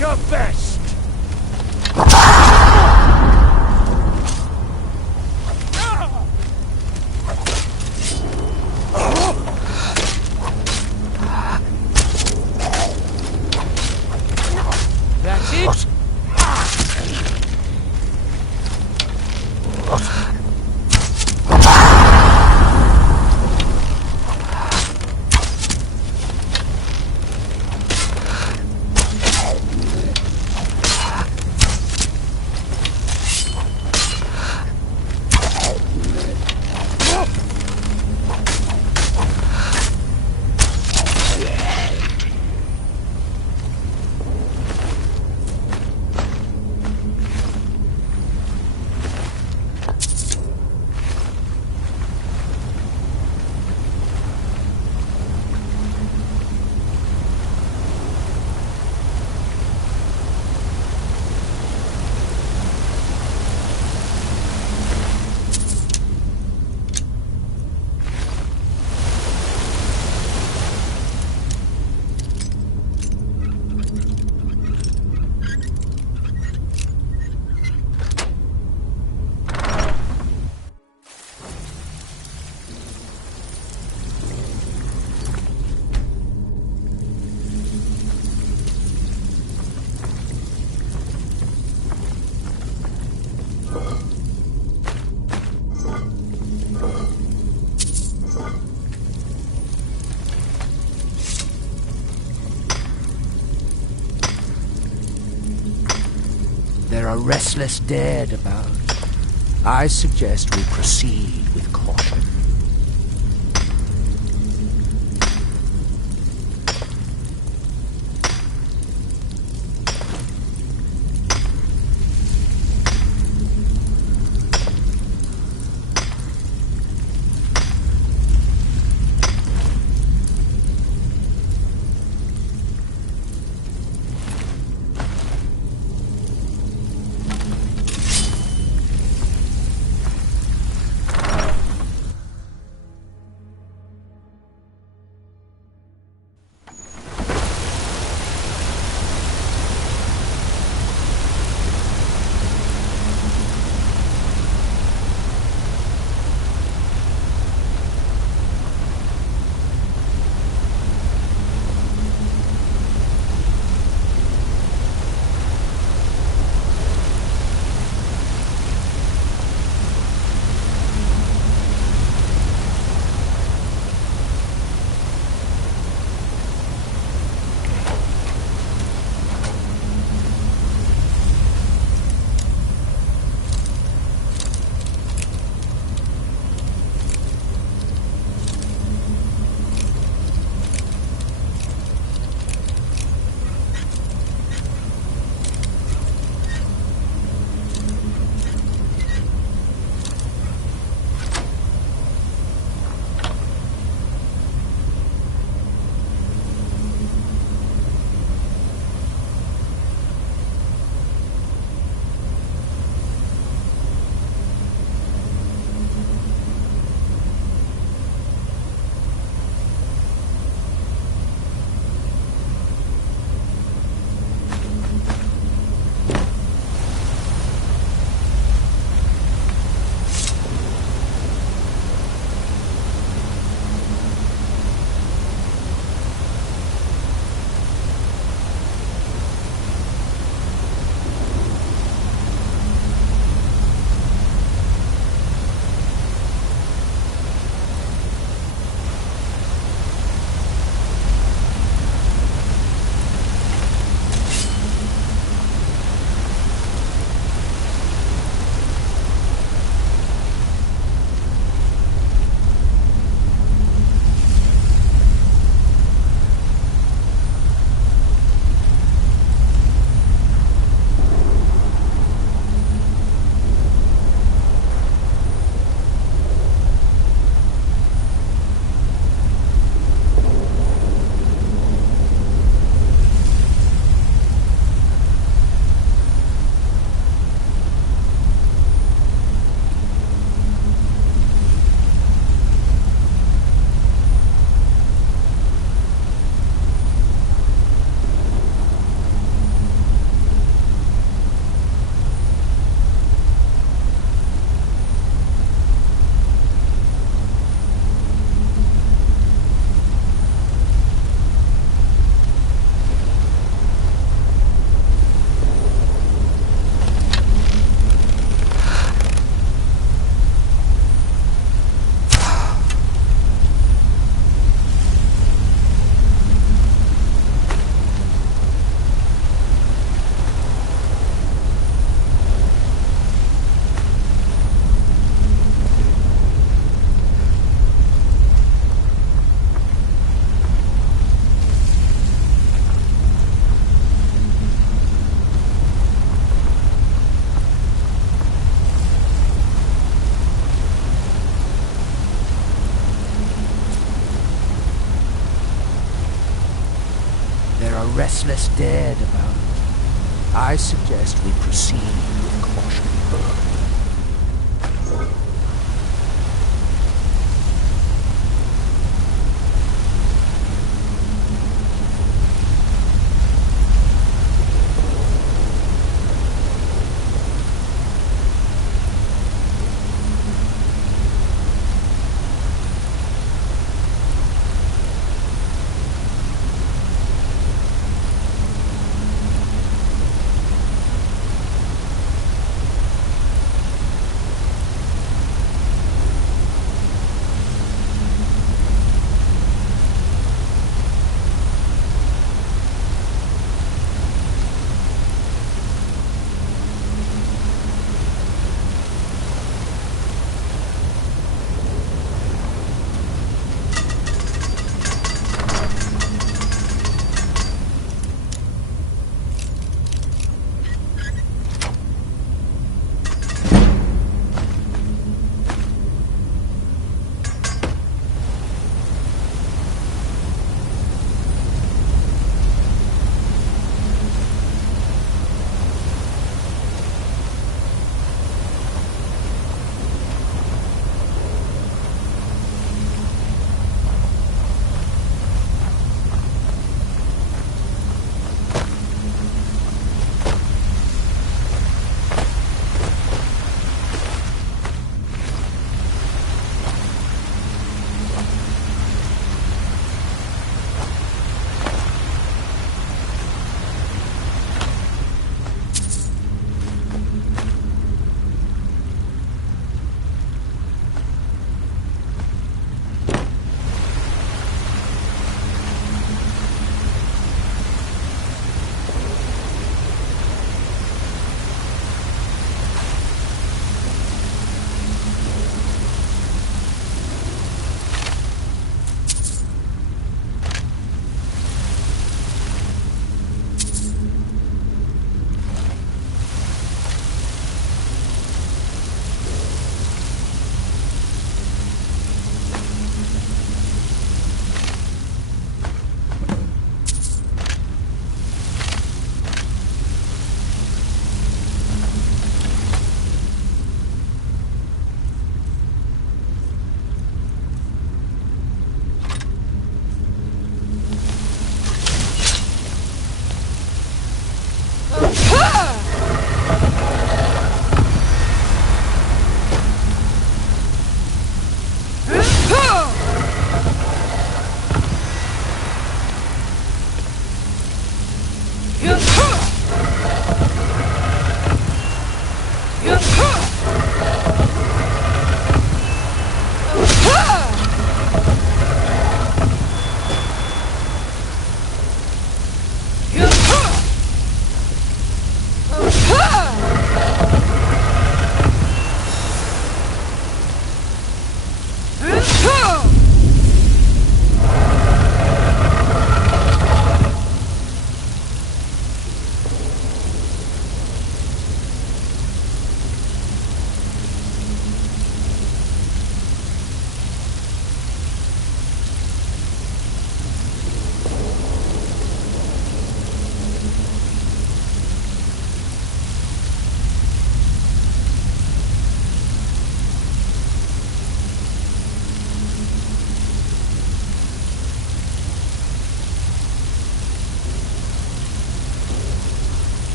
your best! That's it. There are restless dead about. I suggest we proceed with caution. restless dead about. I suggest we proceed with caution.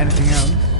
Anything else?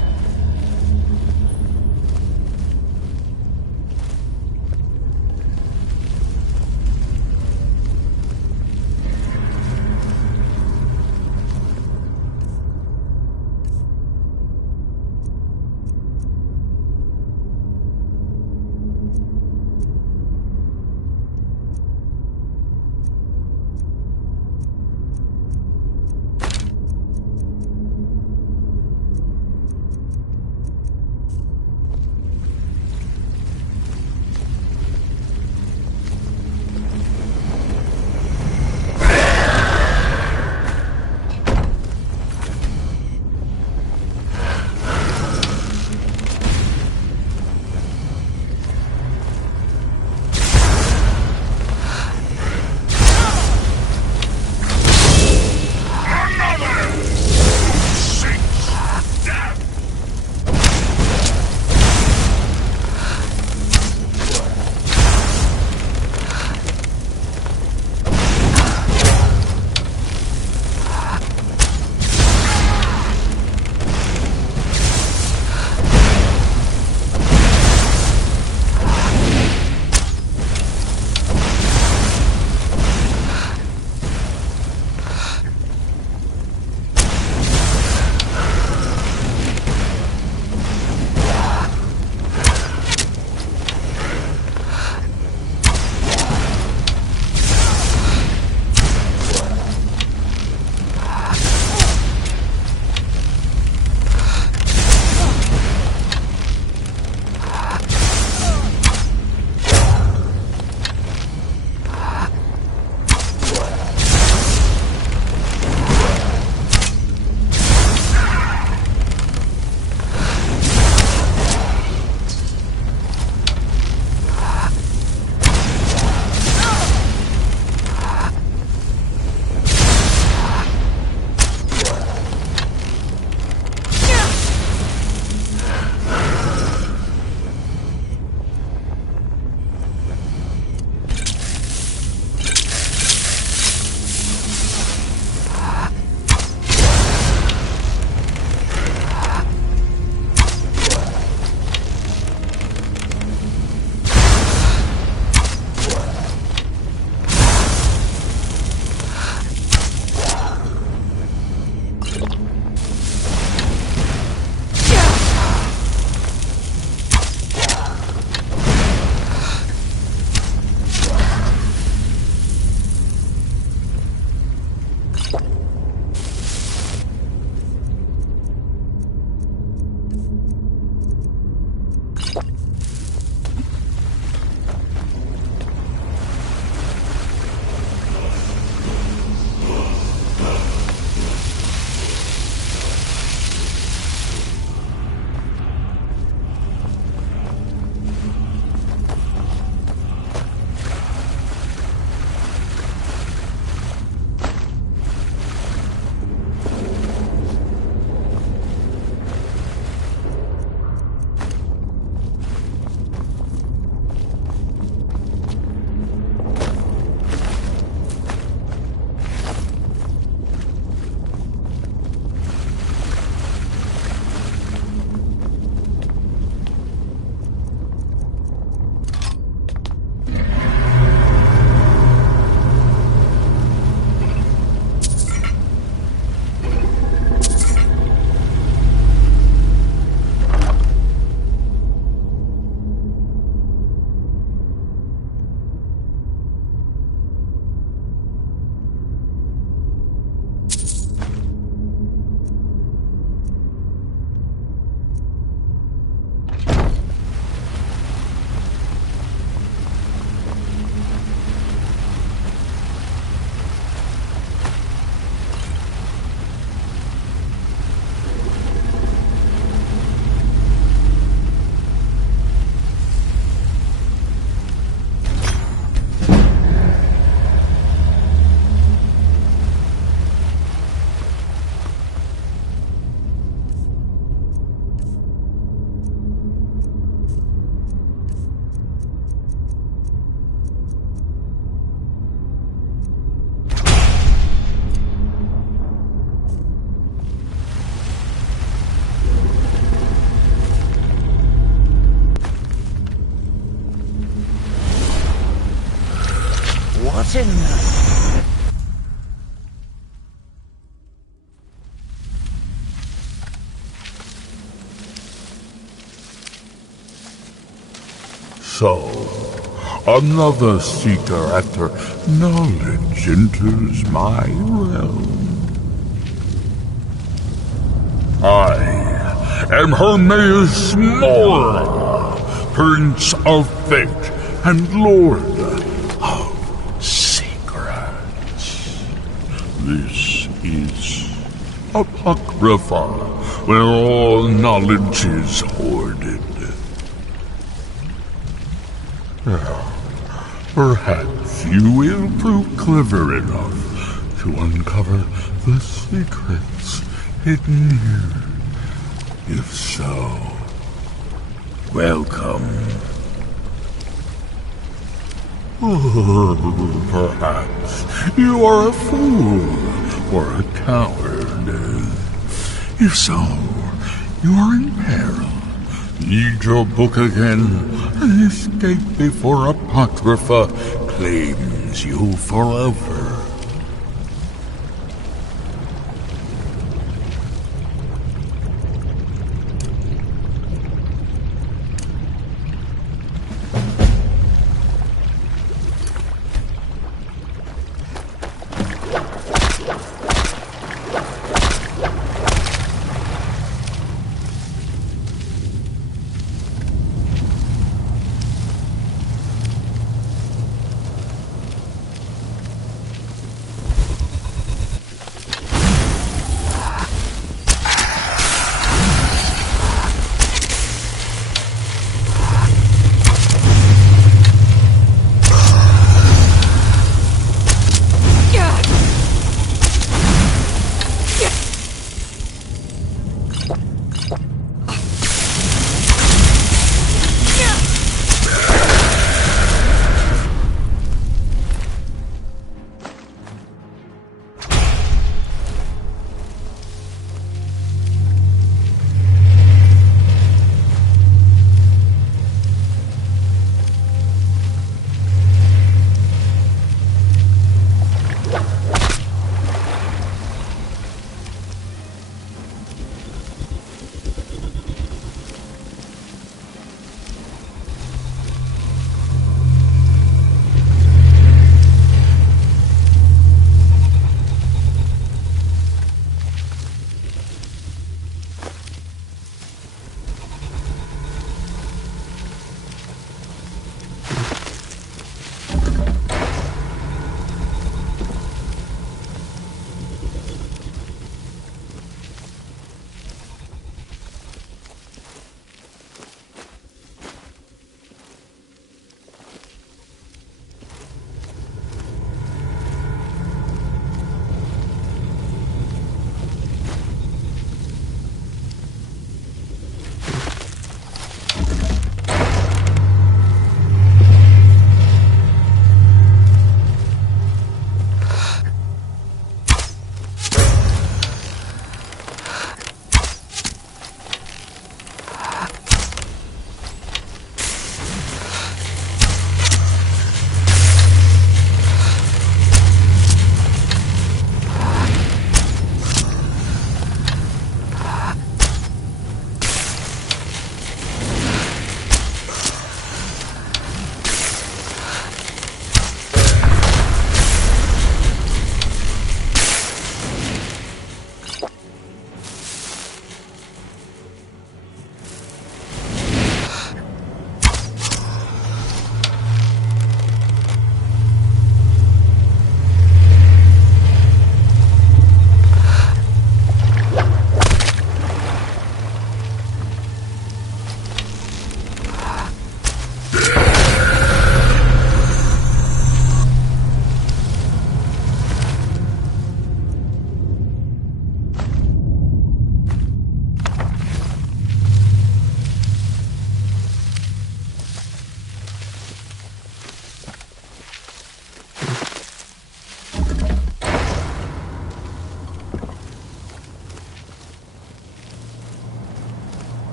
assassin! So, another seeker after knowledge enters my realm. I am Hermaeus Mora, Prince of Fate and Lord of Secrets. This is Apocrypha, where all knowledge is hoarded. Perhaps you will prove clever enough to uncover the secrets hidden here. If so, welcome. Perhaps you are a fool or a coward. If so, you are in peril. Read your book again and escape before Apocrypha claims you forever.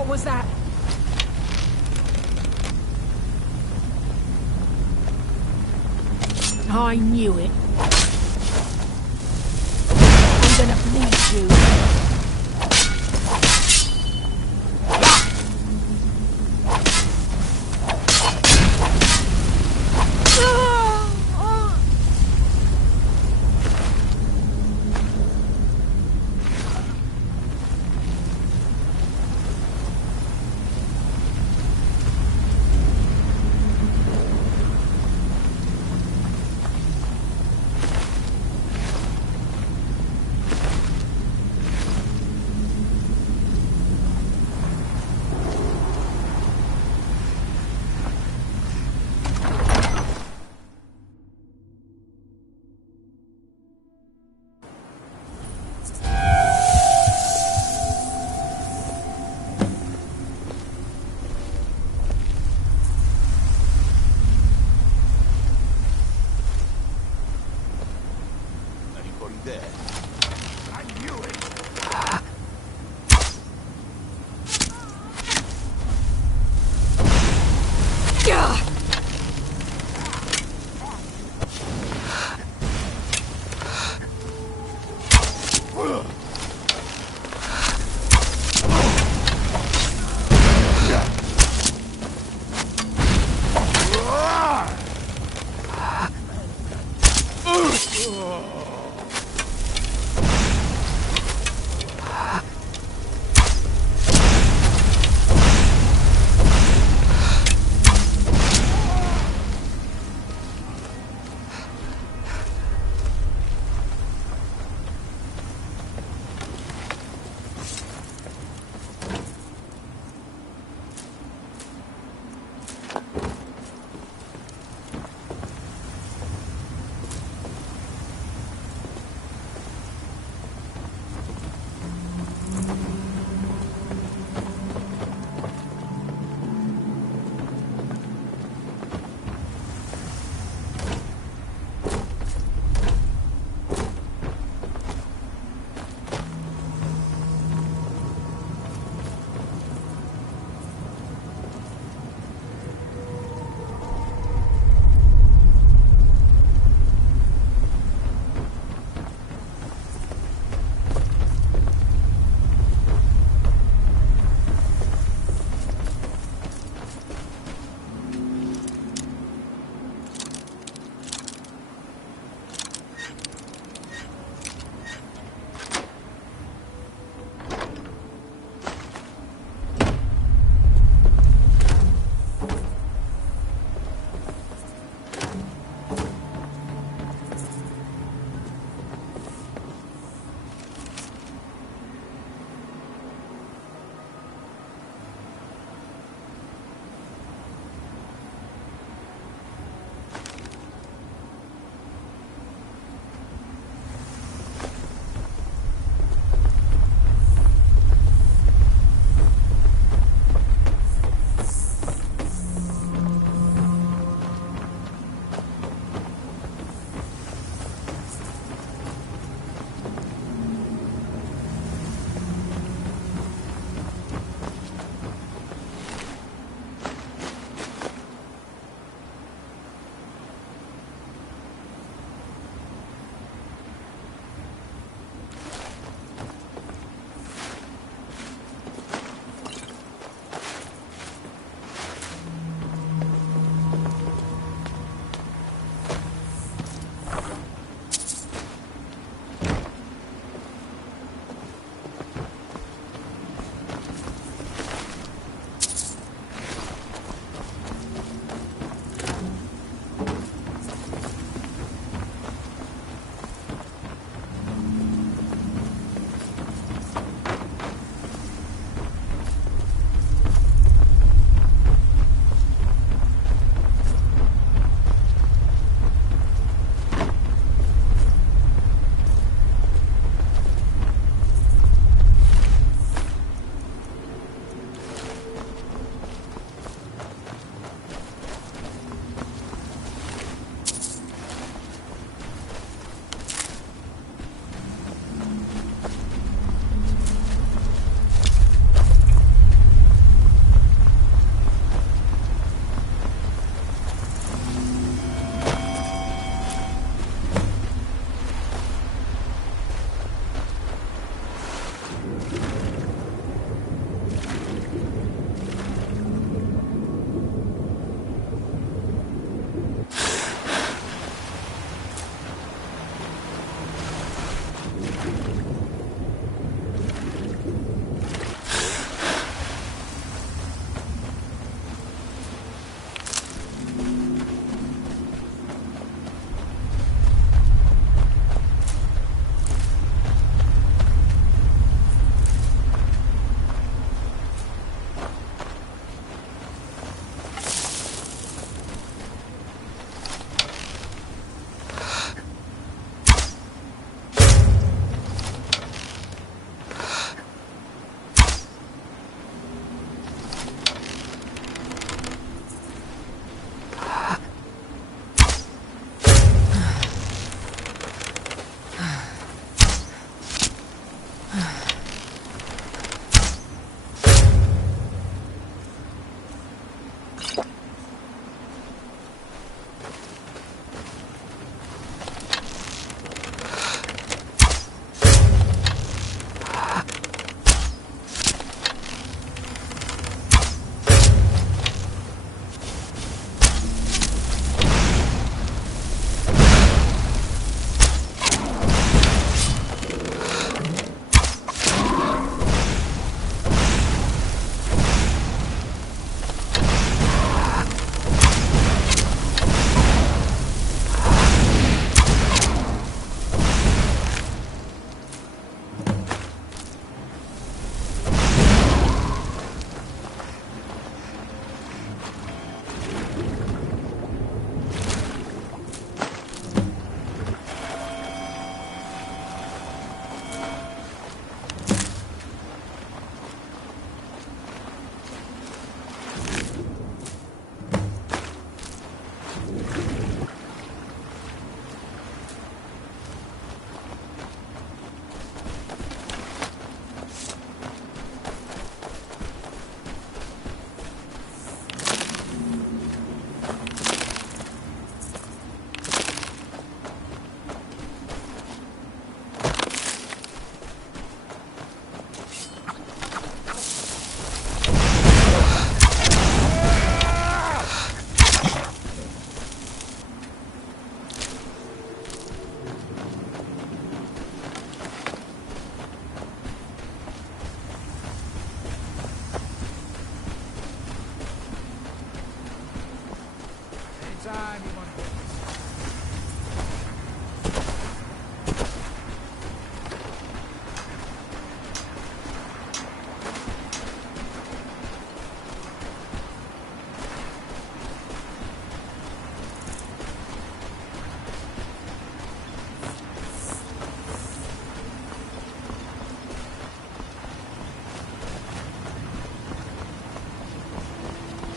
What was that? I knew it. I'm gonna bleed you.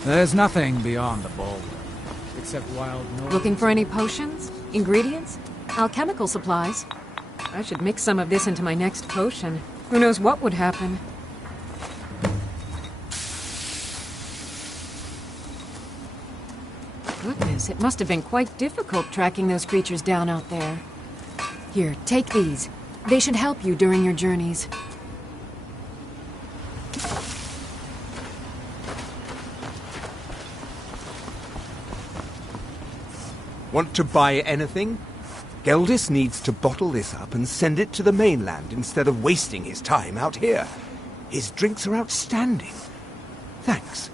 There's nothing beyond the boulder, except wild noise. Looking for any potions? Ingredients? Alchemical supplies? I should mix some of this into my next potion. Who knows what would happen? Goodness, it must have been quite difficult tracking those creatures down out there. Here, take these. They should help you during your journeys. Want to buy anything? Geldis needs to bottle this up and send it to the mainland instead of wasting his time out here. His drinks are outstanding. Thanks.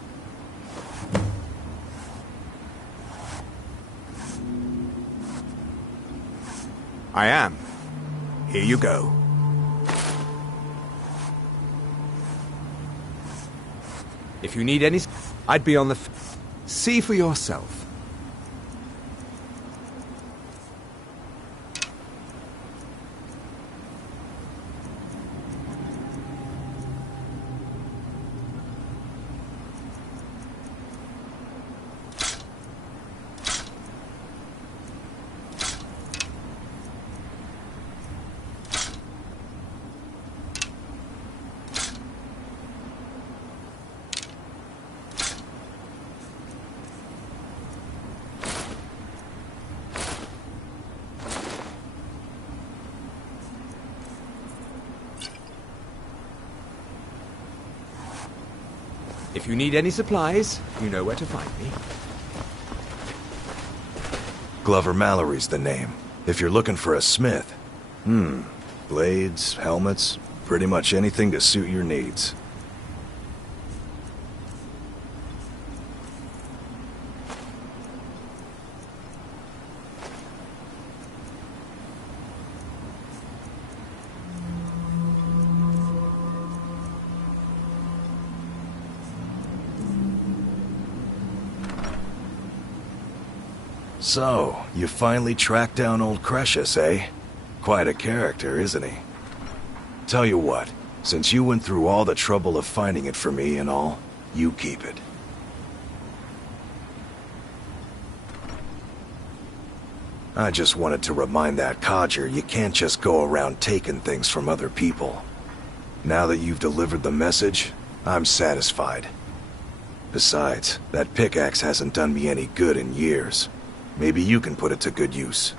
I am. Here you go. If you need any, I'd be on the... See for yourself. If you need any supplies, you know where to find me. Glover Mallory's the name. If you're looking for a smith, blades, helmets, pretty much anything to suit your needs. So, you finally tracked down old Cretius, eh? Quite a character, isn't he? Tell you what, since you went through all the trouble of finding it for me and all, you keep it. I just wanted to remind that codger you can't just go around taking things from other people. Now that you've delivered the message, I'm satisfied. Besides, that pickaxe hasn't done me any good in years. Maybe you can put it to good use.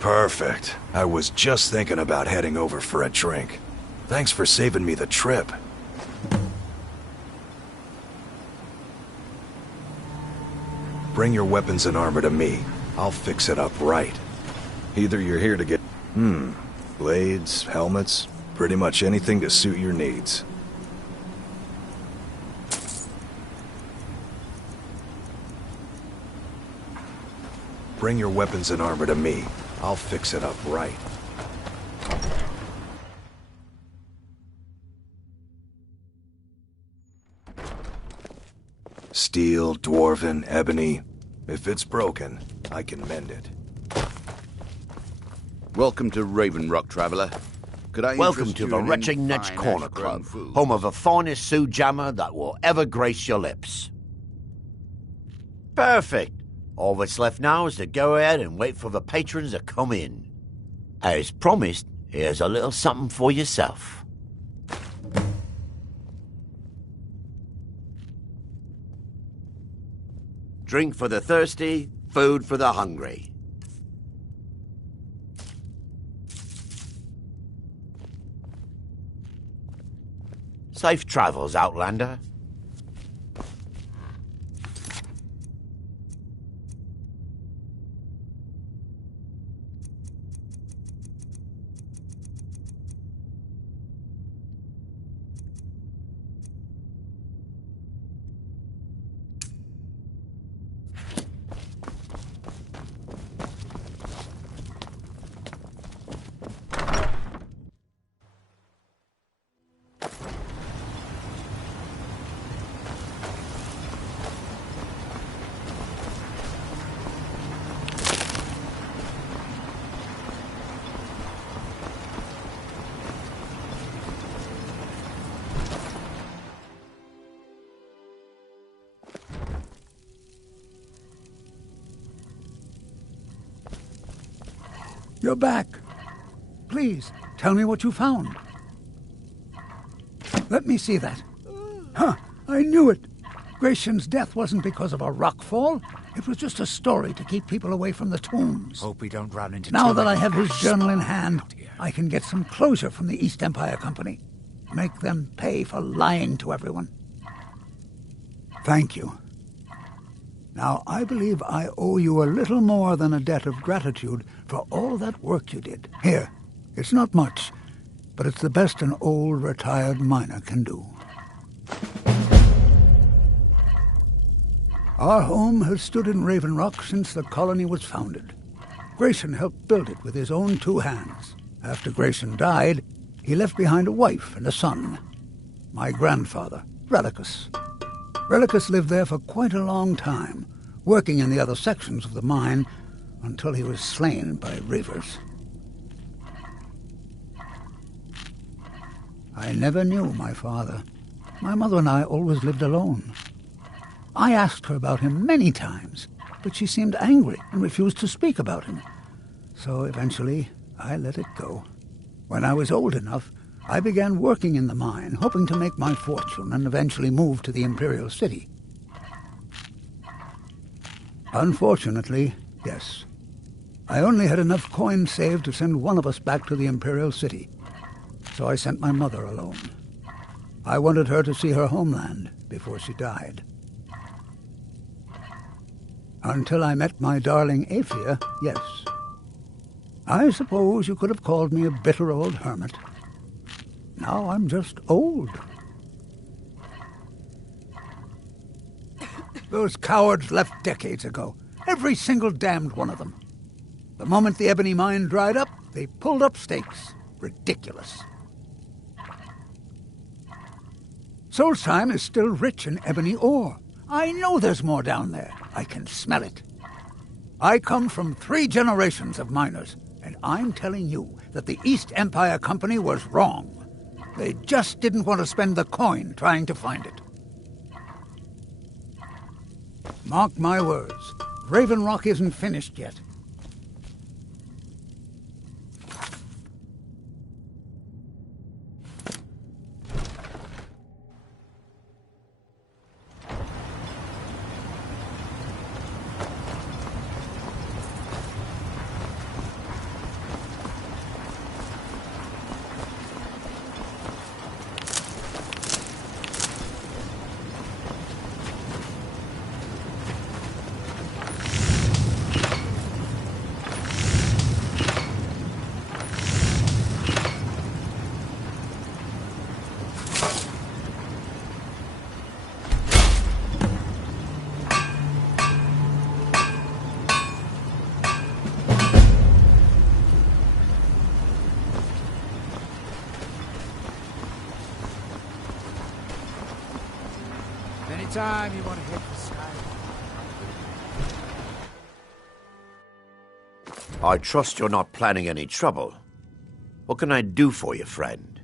Perfect. I was just thinking about heading over for a drink. Thanks for saving me the trip. Bring your weapons and armor to me. I'll fix it up right. Either you're here to get... blades, helmets, pretty much anything to suit your needs. Bring your weapons and armor to me. I'll fix it up right. Steel, dwarven, ebony. If it's broken, I can mend it. Welcome to Raven Rock, traveler. Could I Welcome to the Retching Netch Corner Club, home of the finest Sue Jammer that will ever grace your lips. Perfect. All that's left now is to go ahead and wait for the patrons to come in. As promised, here's a little something for yourself. Drink for the thirsty, food for the hungry. Safe travels, Outlander. You're back. Please, tell me what you found. Let me see that. Huh, I knew it. Gratian's death wasn't because of a rockfall. It was just a story to keep people away from the tombs. Hope we don't run into Now that I have his journal in hand, I can get some closure from the East Empire Company. Make them pay for lying to everyone. Thank you. Now, I believe I owe you a little more than a debt of gratitude for all that work you did. Here, it's not much, but it's the best an old retired miner can do. Our home has stood in Raven Rock since the colony was founded. Grayson helped build it with his own 2 hands. After Grayson died, he left behind a wife and a son. My grandfather, Relicus. Relicus lived there for quite a long time, working in the other sections of the mine until he was slain by Reavers. I never knew my father. My mother and I always lived alone. I asked her about him many times, but she seemed angry and refused to speak about him. So eventually, I let it go. When I was old enough, I began working in the mine, hoping to make my fortune and eventually move to the Imperial City. Unfortunately, yes. I only had enough coins saved to send one of us back to the Imperial City, so I sent my mother alone. I wanted her to see her homeland before she died. Until I met my darling Aphia, yes. I suppose you could have called me a bitter old hermit. Now I'm just old. Those cowards left decades ago. Every single damned one of them. The moment the ebony mine dried up, they pulled up stakes. Ridiculous. Solstheim is still rich in ebony ore. I know there's more down there. I can smell it. I come from 3 generations of miners, and I'm telling you that the East Empire Company was wrong. They just didn't want to spend the coin trying to find it. Mark my words, Raven Rock isn't finished yet. Anytime you want to hit the Skyrim. I trust you're not planning any trouble. What can I do for you, friend?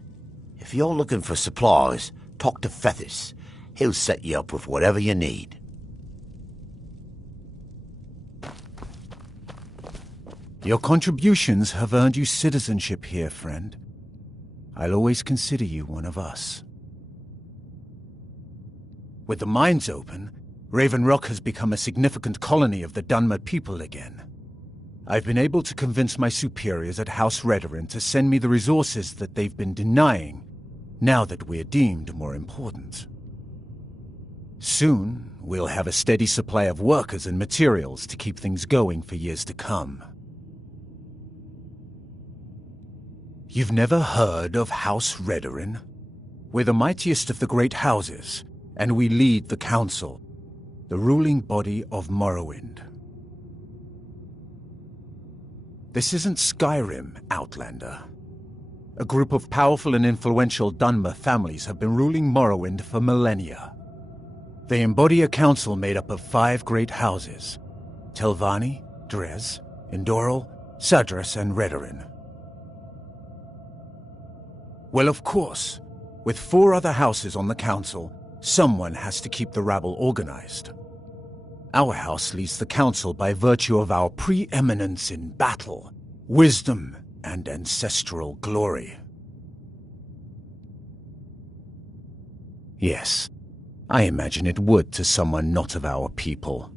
If you're looking for supplies, talk to Fethis. He'll set you up with whatever you need. Your contributions have earned you citizenship here, friend. I'll always consider you one of us. With the mines open, Raven Rock has become a significant colony of the Dunmer people again. I've been able to convince my superiors at House Redoran to send me the resources that they've been denying, now that we're deemed more important. Soon, we'll have a steady supply of workers and materials to keep things going for years to come. You've never heard of House Redoran? We're the mightiest of the great houses, and we lead the Council, the ruling body of Morrowind. This isn't Skyrim, Outlander. A group of powerful and influential Dunmer families have been ruling Morrowind for millennia. They embody a council made up of 5 great houses: Telvanni, Dres, Endoral, Sadras, and Redoran. Well, of course, with 4 other houses on the council, someone has to keep the rabble organized. Our house leads the council by virtue of our preeminence in battle, wisdom, and ancestral glory. Yes, I imagine it would to someone not of our people.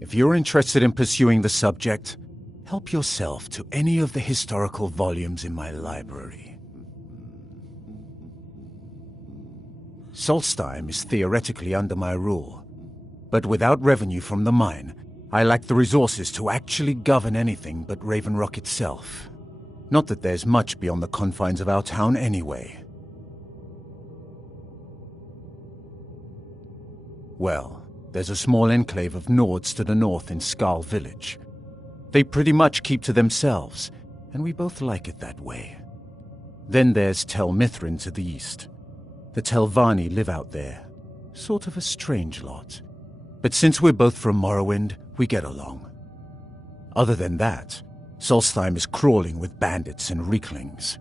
If you're interested in pursuing the subject, help yourself to any of the historical volumes in my library. Solstheim is theoretically under my rule, but without revenue from the mine, I lack the resources to actually govern anything but Raven Rock itself. Not that there's much beyond the confines of our town anyway. Well, there's a small enclave of Nords to the north in Skarl village. They pretty much keep to themselves, and we both like it that way. Then there's Tel Mithrin to the east. The Telvanni live out there. Sort of a strange lot. But since we're both from Morrowind, we get along. Other than that, Solstheim is crawling with bandits and reeklings.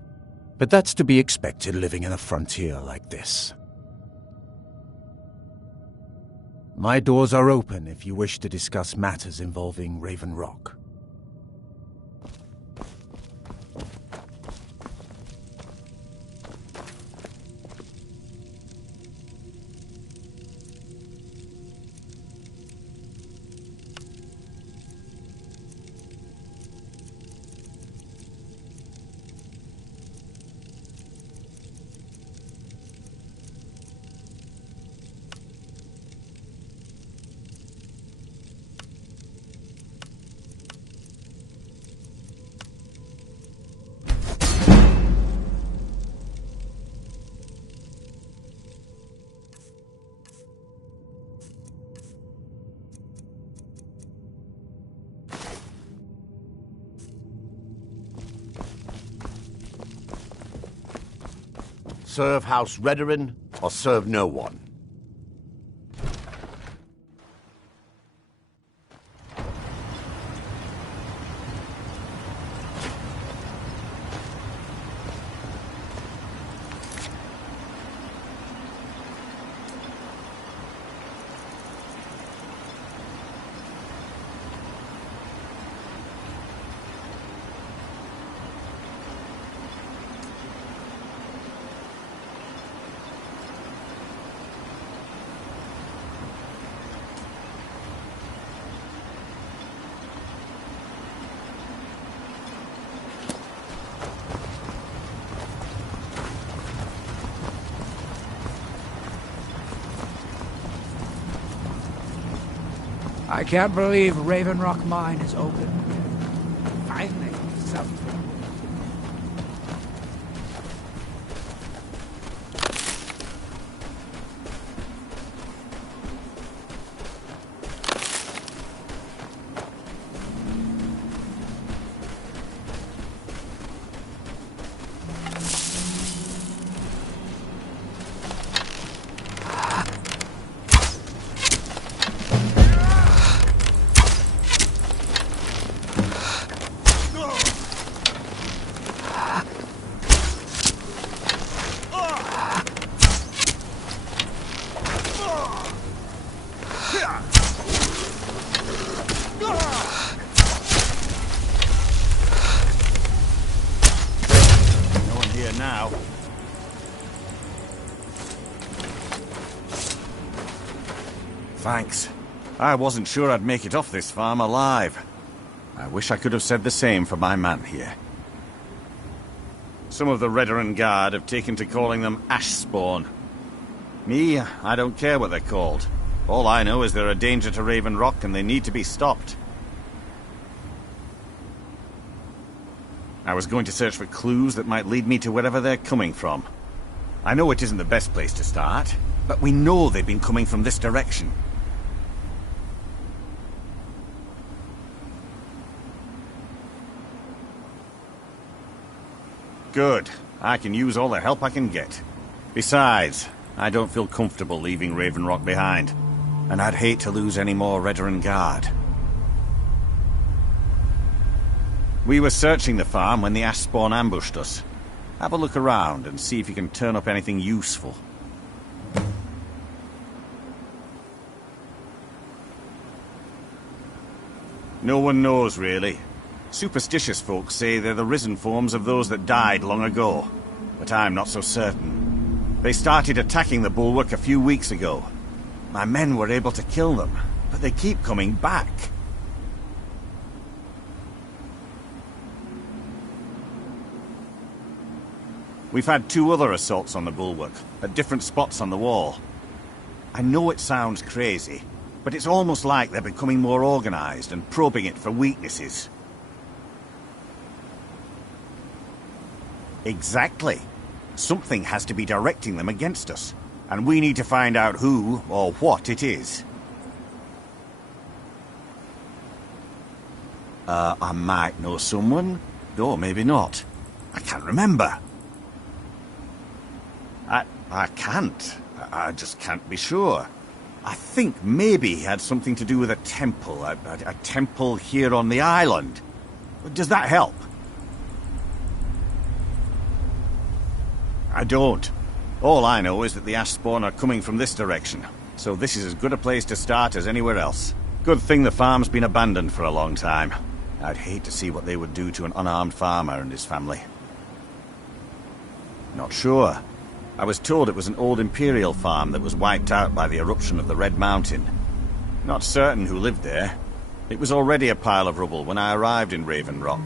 But that's to be expected living in a frontier like this. My doors are open if you wish to discuss matters involving Raven Rock. Serve House Redoran, or serve no one. I can't believe Raven Rock Mine is open. Finally, something. Thanks. I wasn't sure I'd make it off this farm alive. I wish I could have said the same for my man here. Some of the Redoran Guard have taken to calling them Ashspawn. Me, I don't care what they're called. All I know is they're a danger to Raven Rock and they need to be stopped. I was going to search for clues that might lead me to wherever they're coming from. I know it isn't the best place to start, but we know they've been coming from this direction. Good. I can use all the help I can get. Besides, I don't feel comfortable leaving Raven Rock behind, and I'd hate to lose any more Redoran Guard. We were searching the farm when the Ashspawn ambushed us. Have a look around and see if you can turn up anything useful. No one knows, really. Superstitious folks say they're the risen forms of those that died long ago, but I'm not so certain. They started attacking the bulwark a few weeks ago. My men were able to kill them, but they keep coming back. We've had 2 other assaults on the bulwark, at different spots on the wall. I know it sounds crazy, but it's almost like they're becoming more organized and probing it for weaknesses. Exactly. Something has to be directing them against us, and we need to find out who or what it is. I might know someone, or maybe not. I can't remember. I can't. I just can't be sure. I think maybe he had something to do with a temple. A temple here on the island. Does that help? I don't. All I know is that the ash spawn are coming from this direction, so this is as good a place to start as anywhere else. Good thing the farm's been abandoned for a long time. I'd hate to see what they would do to an unarmed farmer and his family. Not sure. I was told it was an old Imperial farm that was wiped out by the eruption of the Red Mountain. Not certain who lived there. It was already a pile of rubble when I arrived in Raven Rock.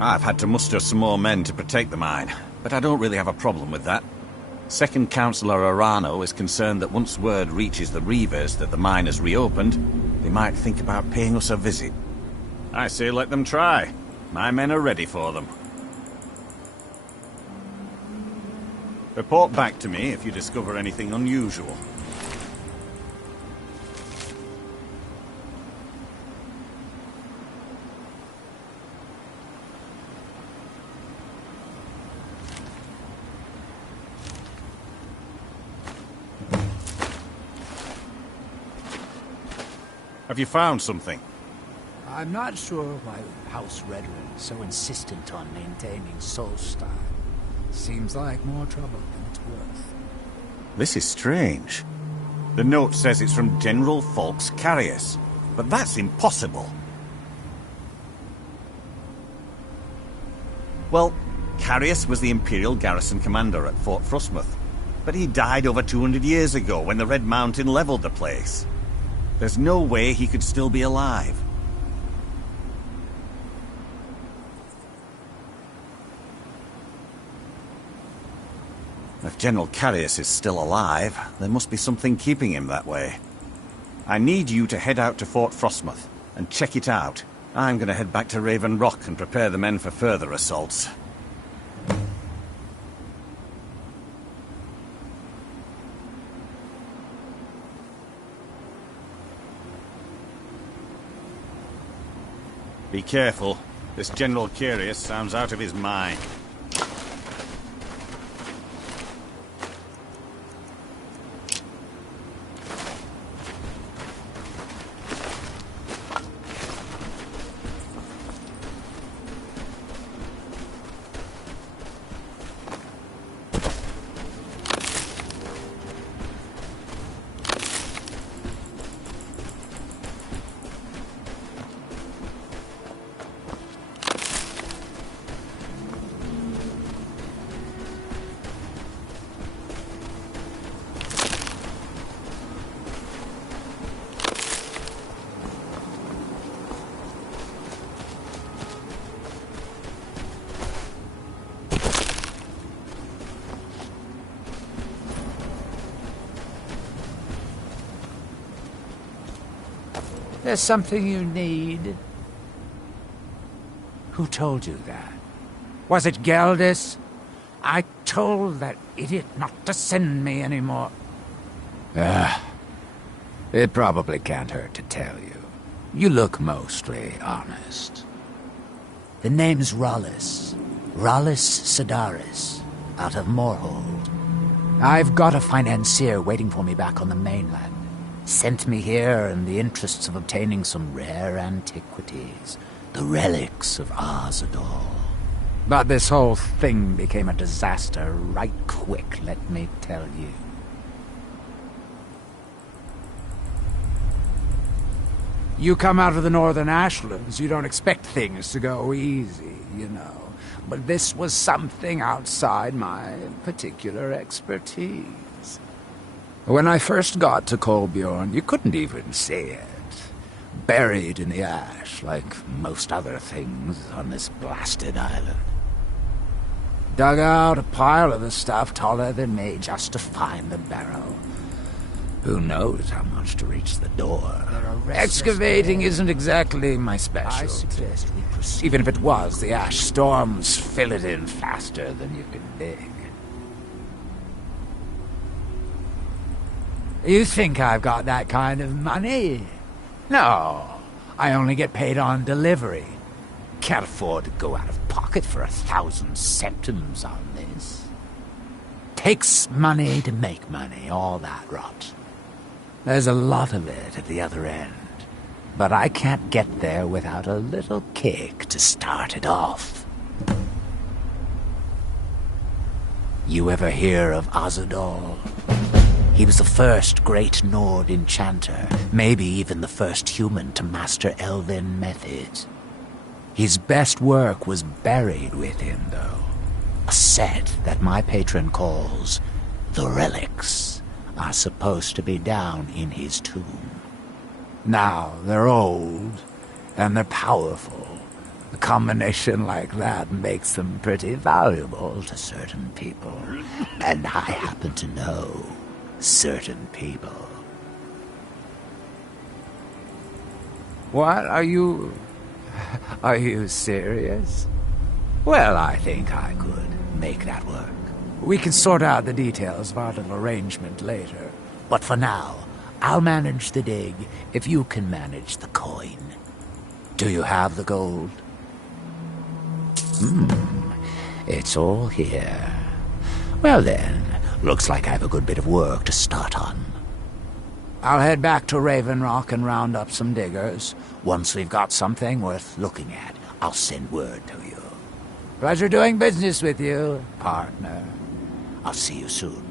I've had to muster some more men to protect the mine, but I don't really have a problem with that. Second Councillor Arano is concerned that once word reaches the Reavers that the mine has reopened, they might think about paying us a visit. I say let them try. My men are ready for them. Report back to me if you discover anything unusual. Have you found something? I'm not sure why House Redrin is so insistent on maintaining Solstheim. Seems like more trouble than it's worth. This is strange. The note says it's from General Falks Carius, but that's impossible. Well, Carius was the Imperial garrison commander at Fort Frostmoth, but he died over 200 years ago when the Red Mountain leveled the place. There's no way he could still be alive. If General Carius is still alive, there must be something keeping him that way. I need you to head out to Fort Frostmoth and check it out. I'm going to head back to Raven Rock and prepare the men for further assaults. Be careful. This General Carius sounds out of his mind. There's something you need. Who told you that? Was it Geldis? I told that idiot not to send me anymore. It probably can't hurt to tell you. You look mostly honest. The name's Rollis. Rollis Sedaris, out of Moorhold. I've got a financier waiting for me back on the mainland. Sent me here in the interests of obtaining some rare antiquities. The relics of Arzador. But this whole thing became a disaster right quick, let me tell you. You come out of the northern ashlands, you don't expect things to go easy, you know. But this was something outside my particular expertise. When I first got to Kolbjorn, you couldn't even see it. Buried in the ash, like most other things on this blasted island. Dug out a pile of the stuff taller than me just to find the barrow. Who knows how much to reach the door? Excavating isn't exactly my specialty. Even if it was, the ash storms fill it in faster than you can dig. You think I've got that kind of money? No, I only get paid on delivery. Can't afford to go out of pocket for 1,000 centimes on this. Takes money to make money, all that rot. There's a lot of it at the other end, but I can't get there without a little kick to start it off. You ever hear of Azadol? He was the first great Nord enchanter, maybe even the first human to master elven methods. His best work was buried with him, though. A set that my patron calls the relics are supposed to be down in his tomb. Now, they're old, and they're powerful. A combination like that makes them pretty valuable to certain people. And I happen to know certain people. What? Are you serious? Well, I think I could make that work. We can sort out the details of our little arrangement later. But for now, I'll manage the dig if you can manage the coin. Do you have the gold? It's all here. Well then, looks like I have a good bit of work to start on. I'll head back to Raven Rock and round up some diggers. Once we've got something worth looking at, I'll send word to you. Pleasure doing business with you, partner. I'll see you soon.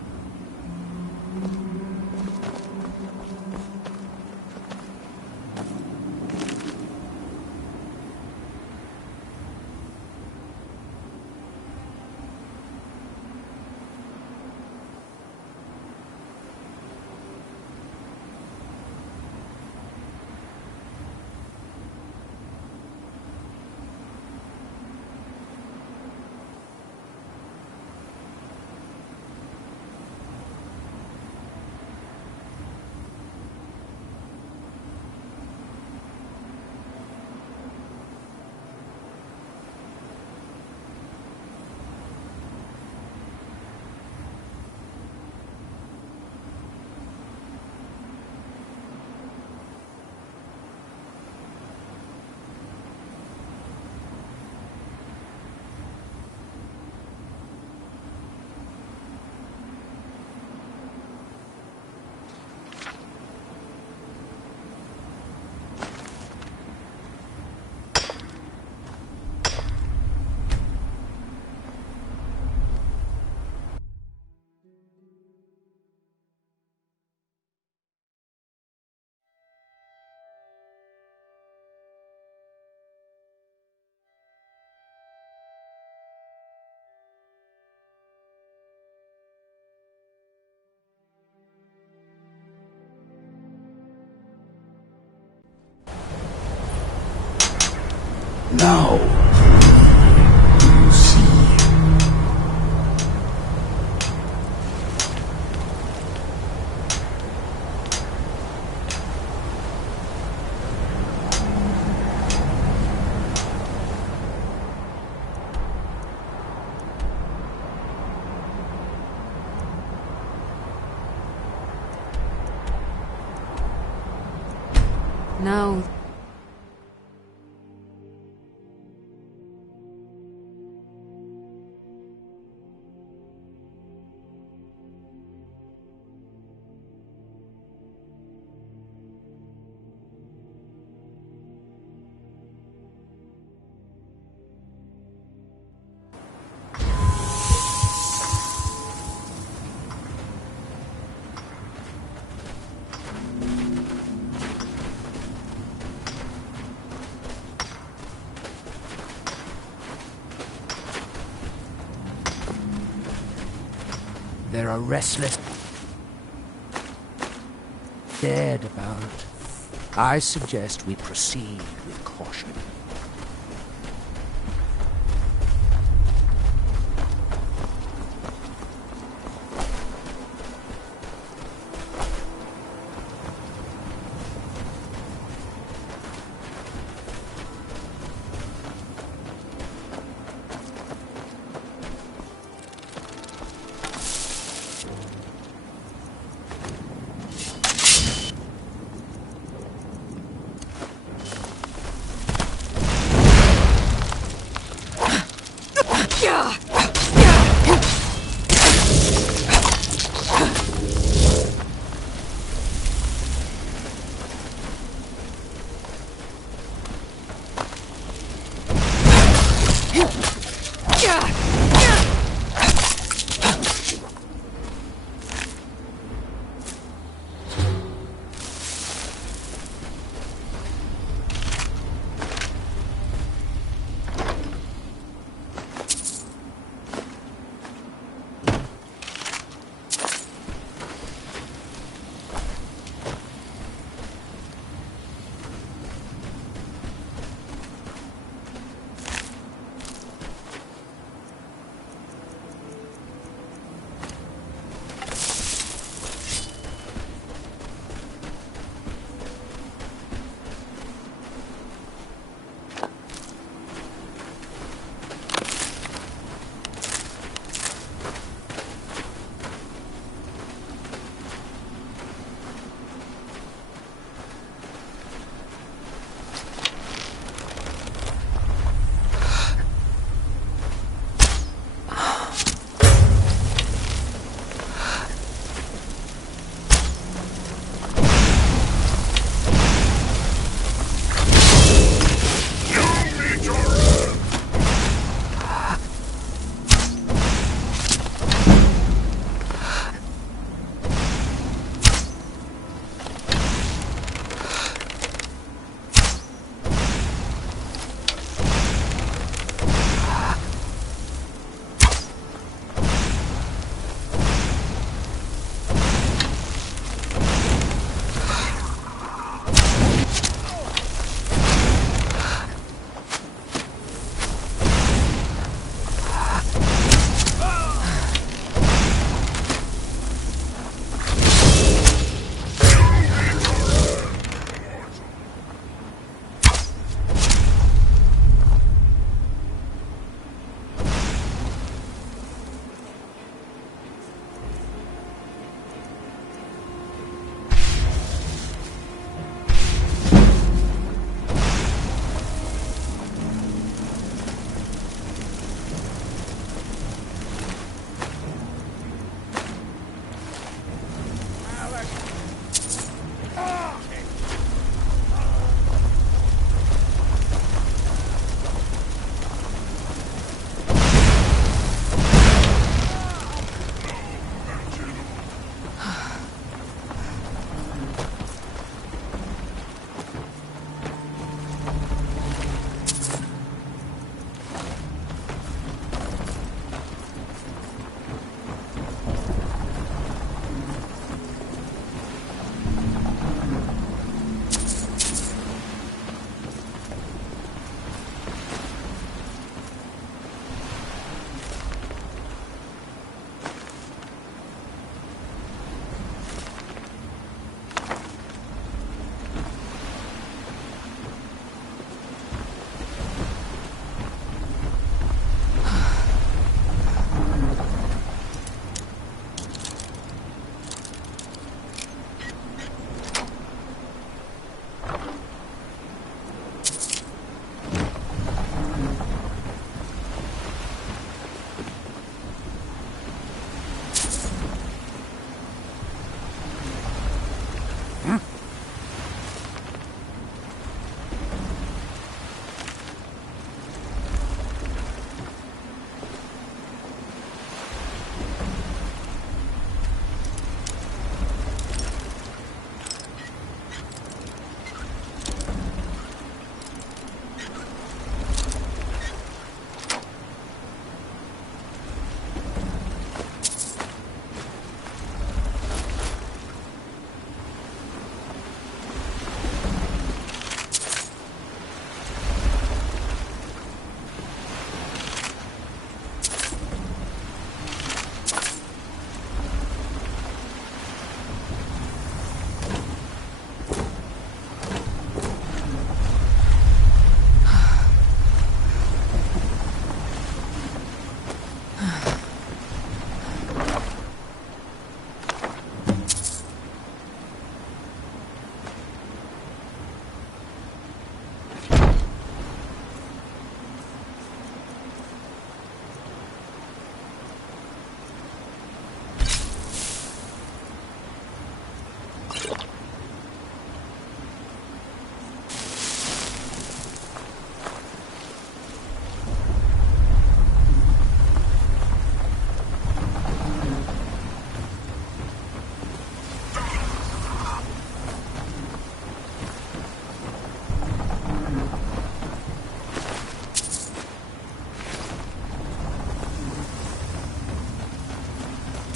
No. You see. No. There are restless dead about. I suggest we proceed with caution.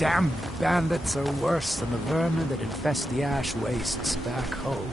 damn bandits are worse than the vermin that infest the ash wastes back home.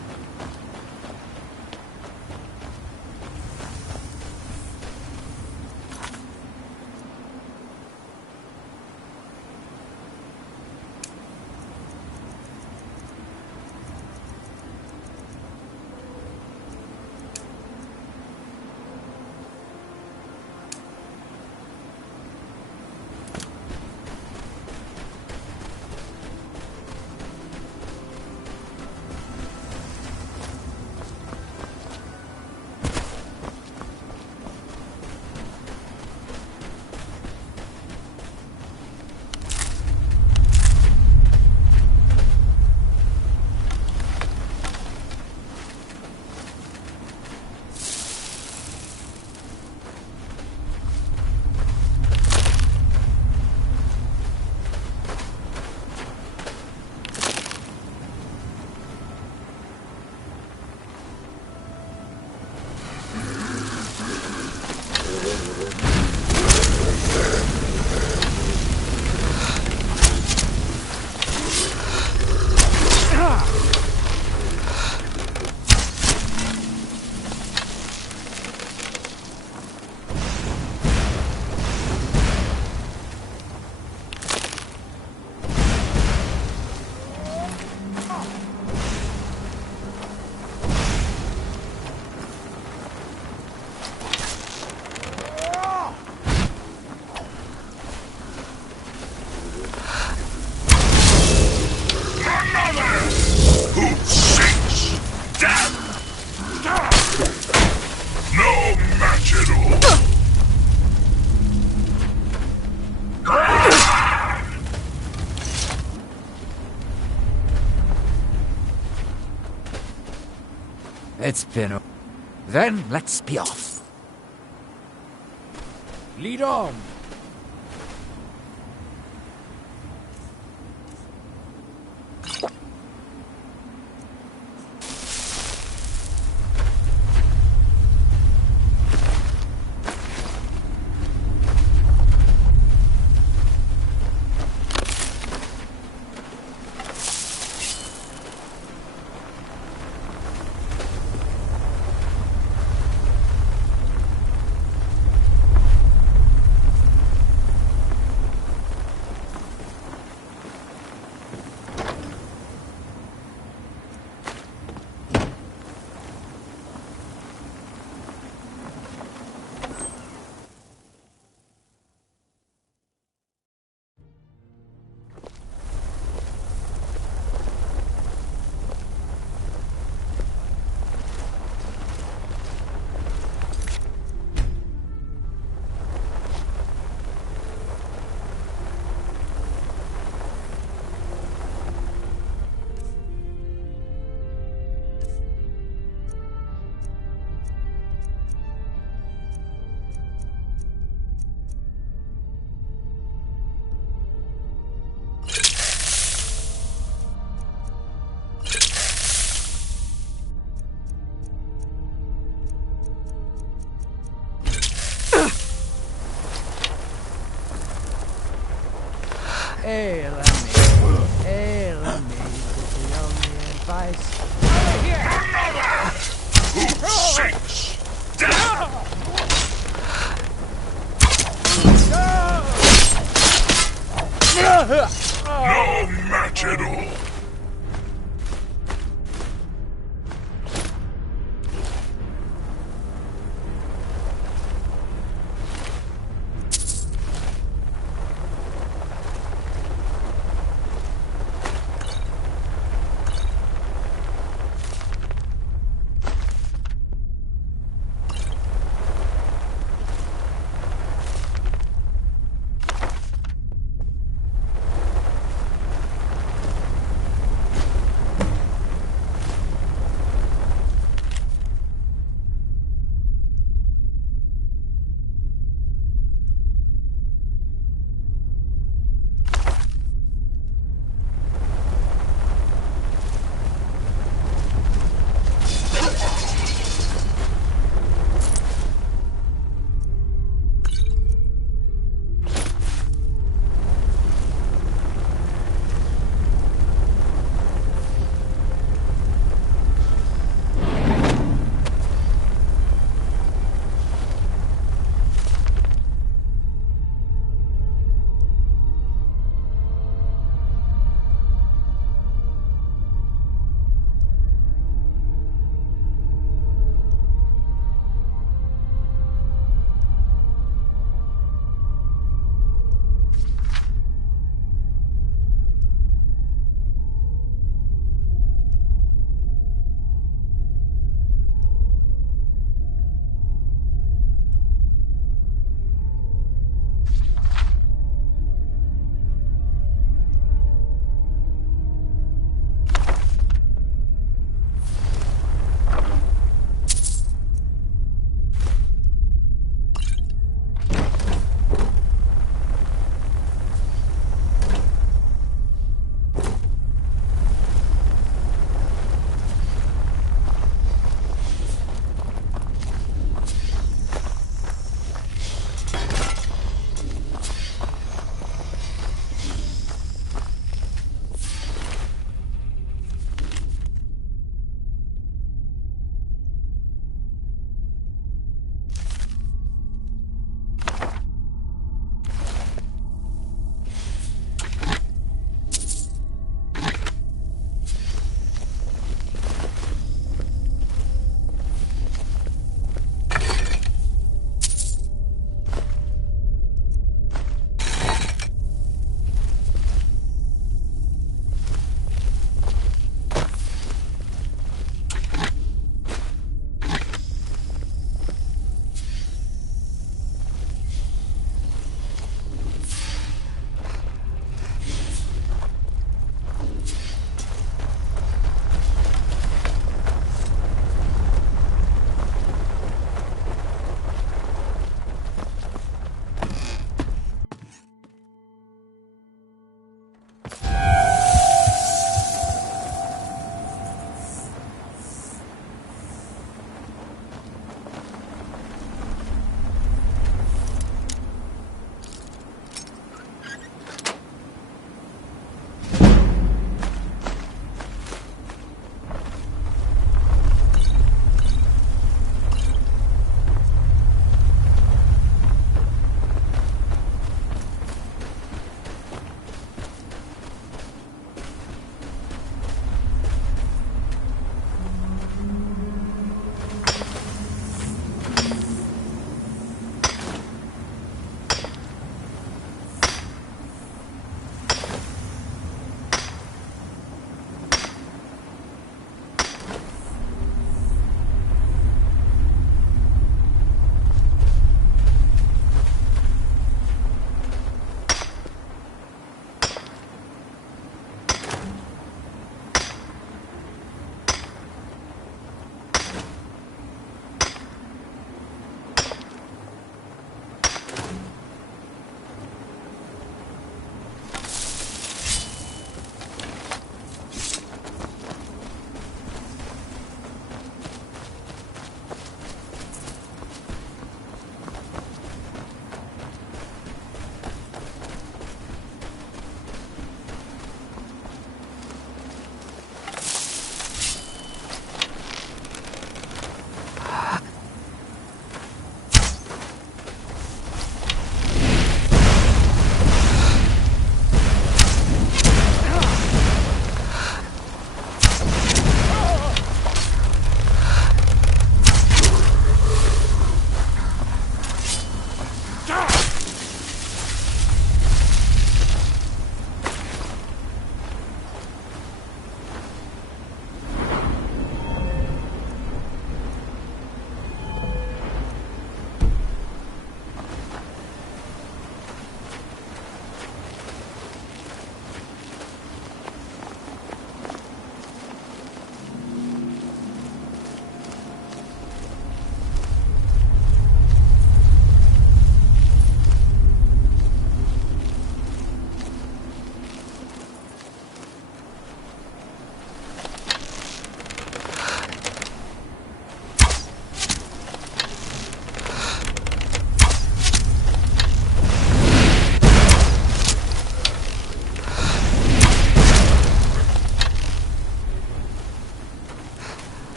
It's been a... Then let's be off. Lead on. Hey, let me give the only advice. Over here! Who seeks death? No match at all.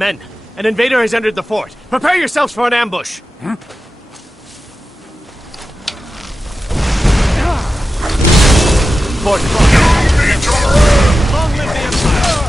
Men, an invader has entered the fort. Prepare yourselves for an ambush. Fort. Long live the Empire!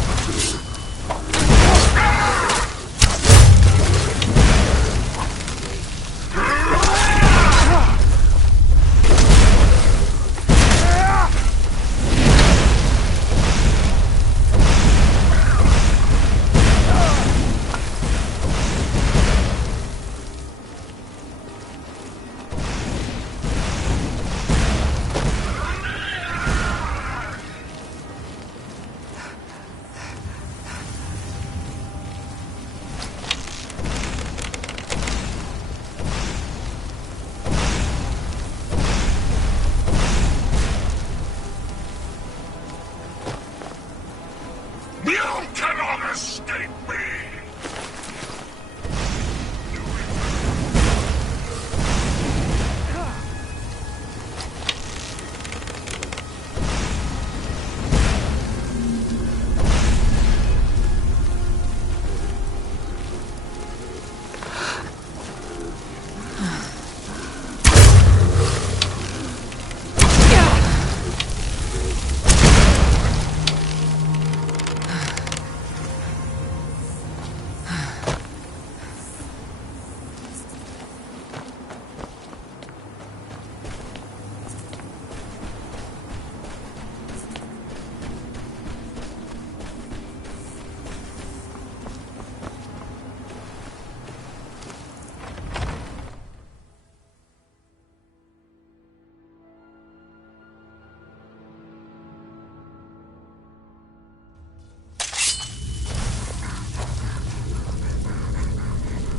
You cannot escape me!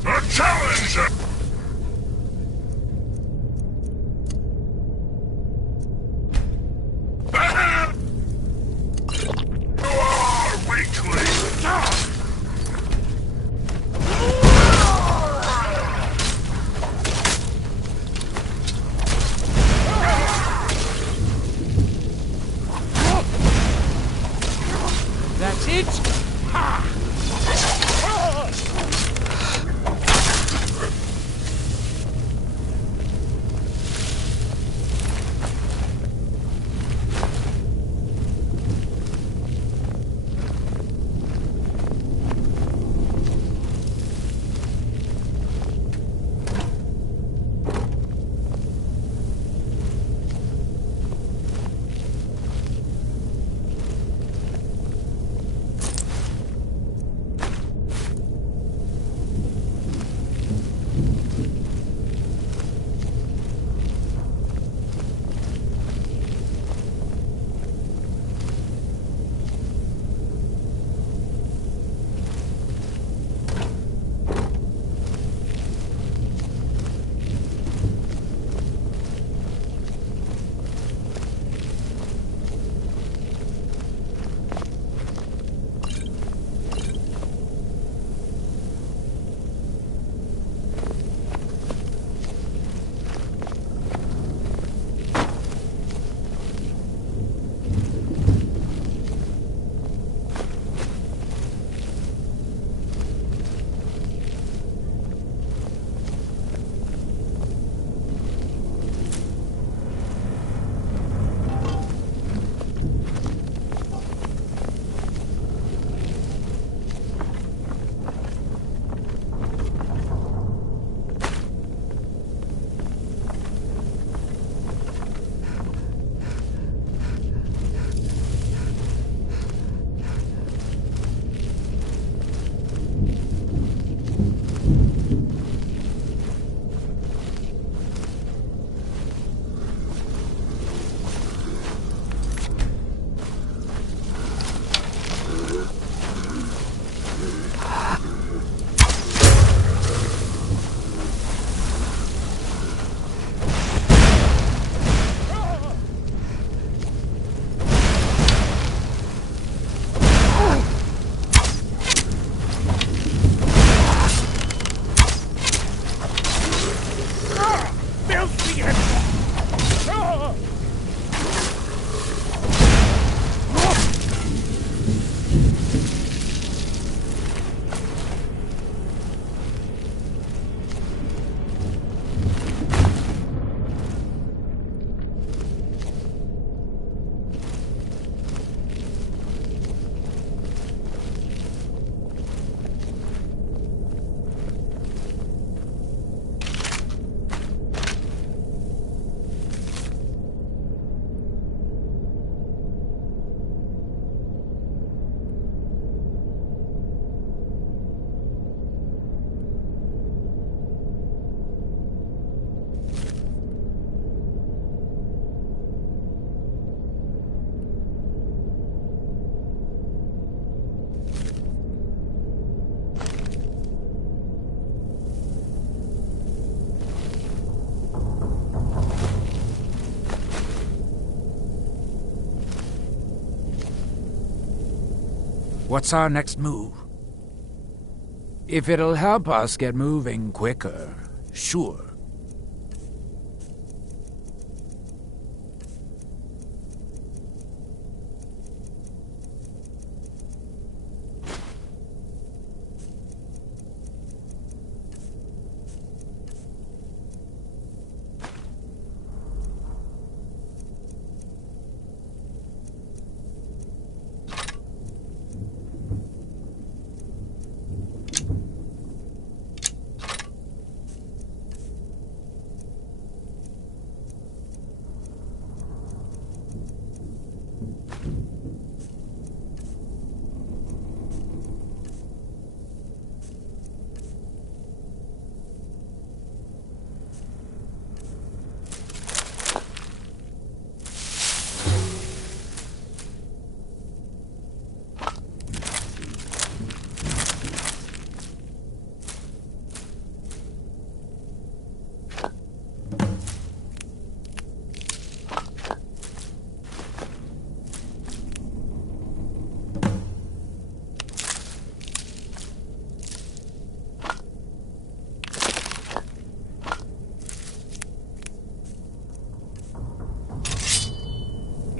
A challenger! You are weakling! That's it? Ha! What's our next move? If it'll help us get moving quicker, sure.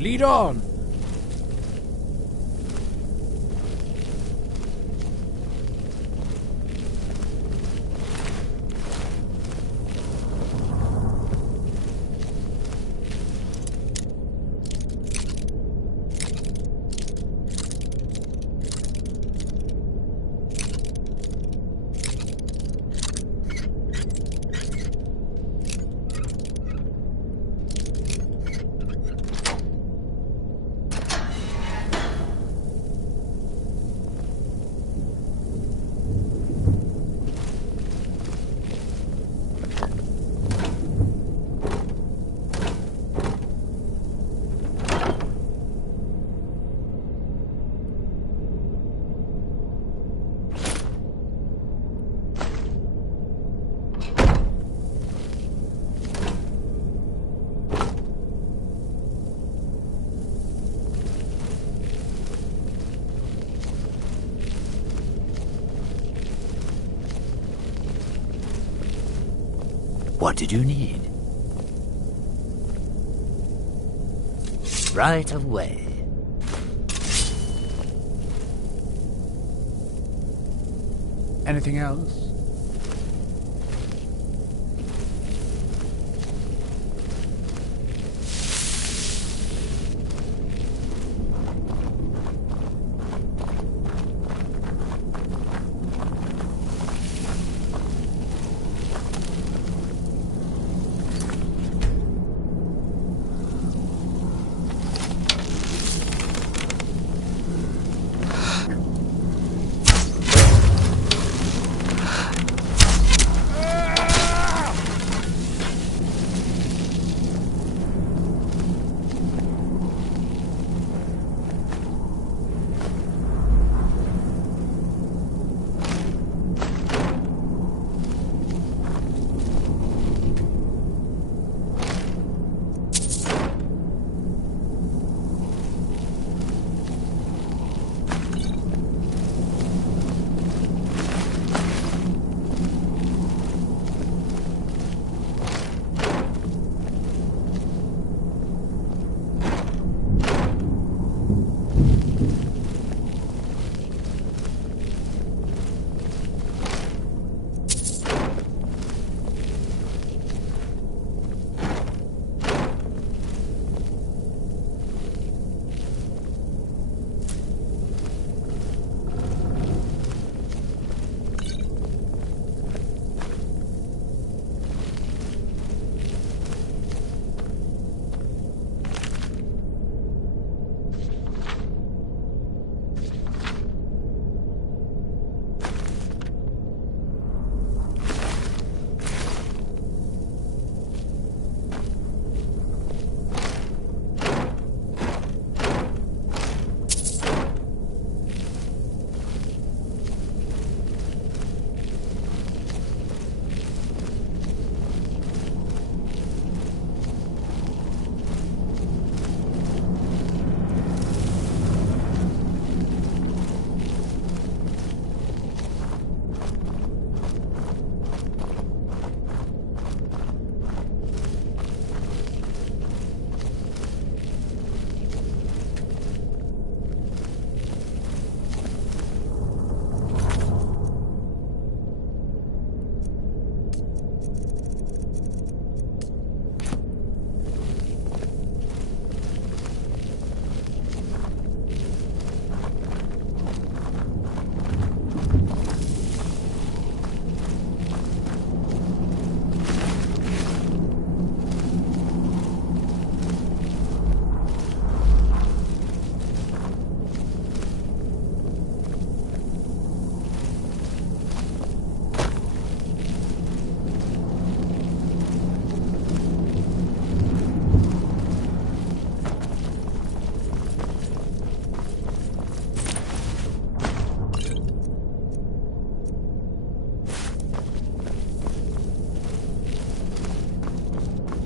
Lead on! What did you need? Right away. Anything else?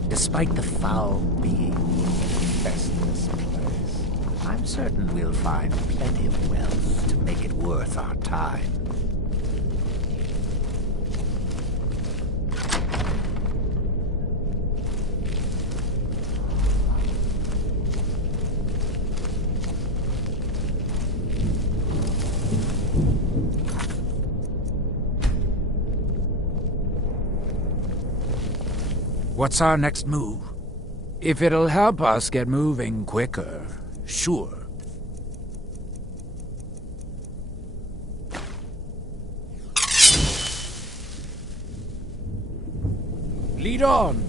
Despite the foul being that infest this place, I'm certain we'll find plenty of wealth to make it worth our time. What's our next move? If it'll help us get moving quicker, sure. Lead on!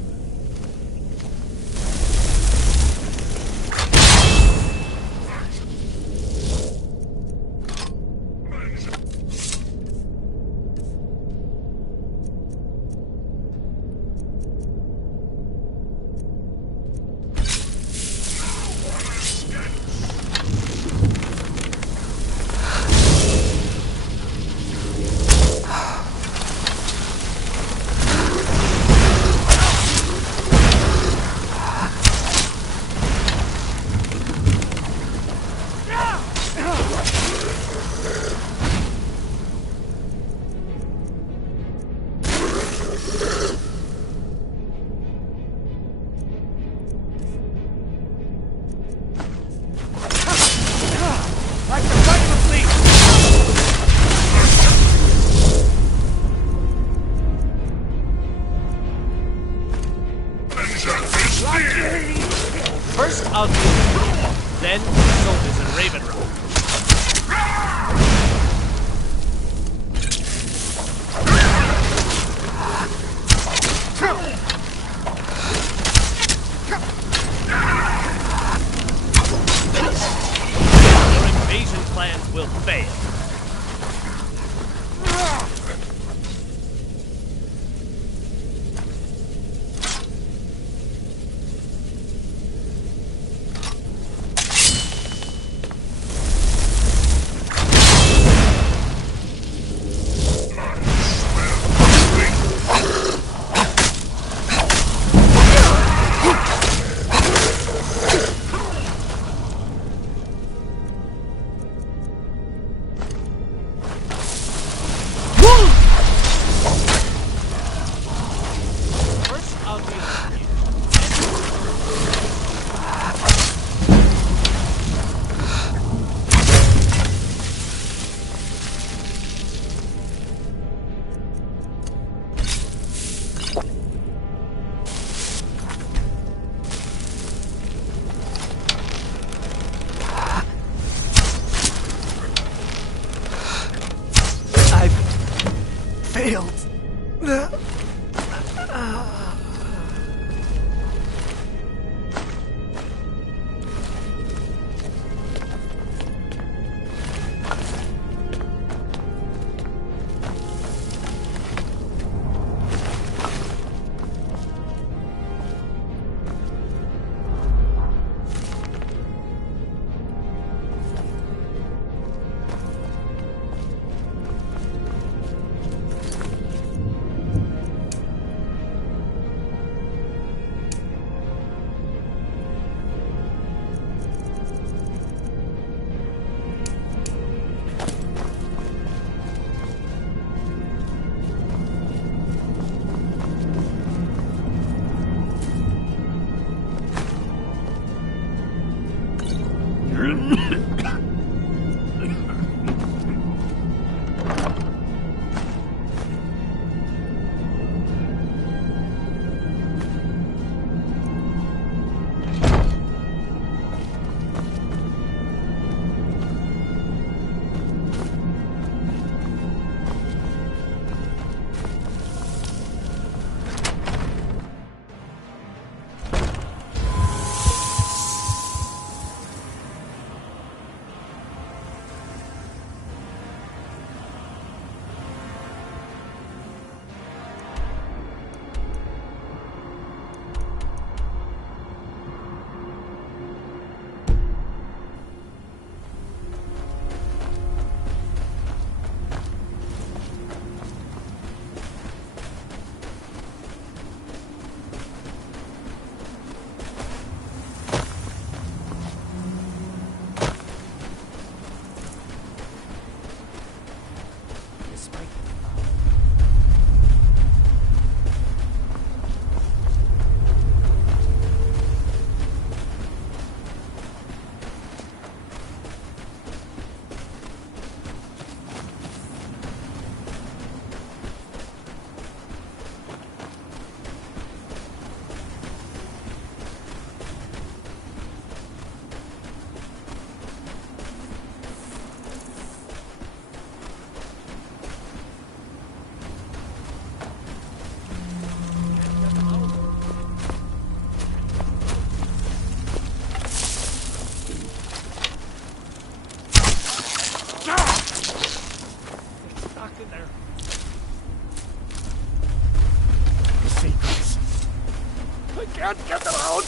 First I'll deal with you, then the soldiers in Raven Rock. Your invasion plans will fail. Failed. can't get them out!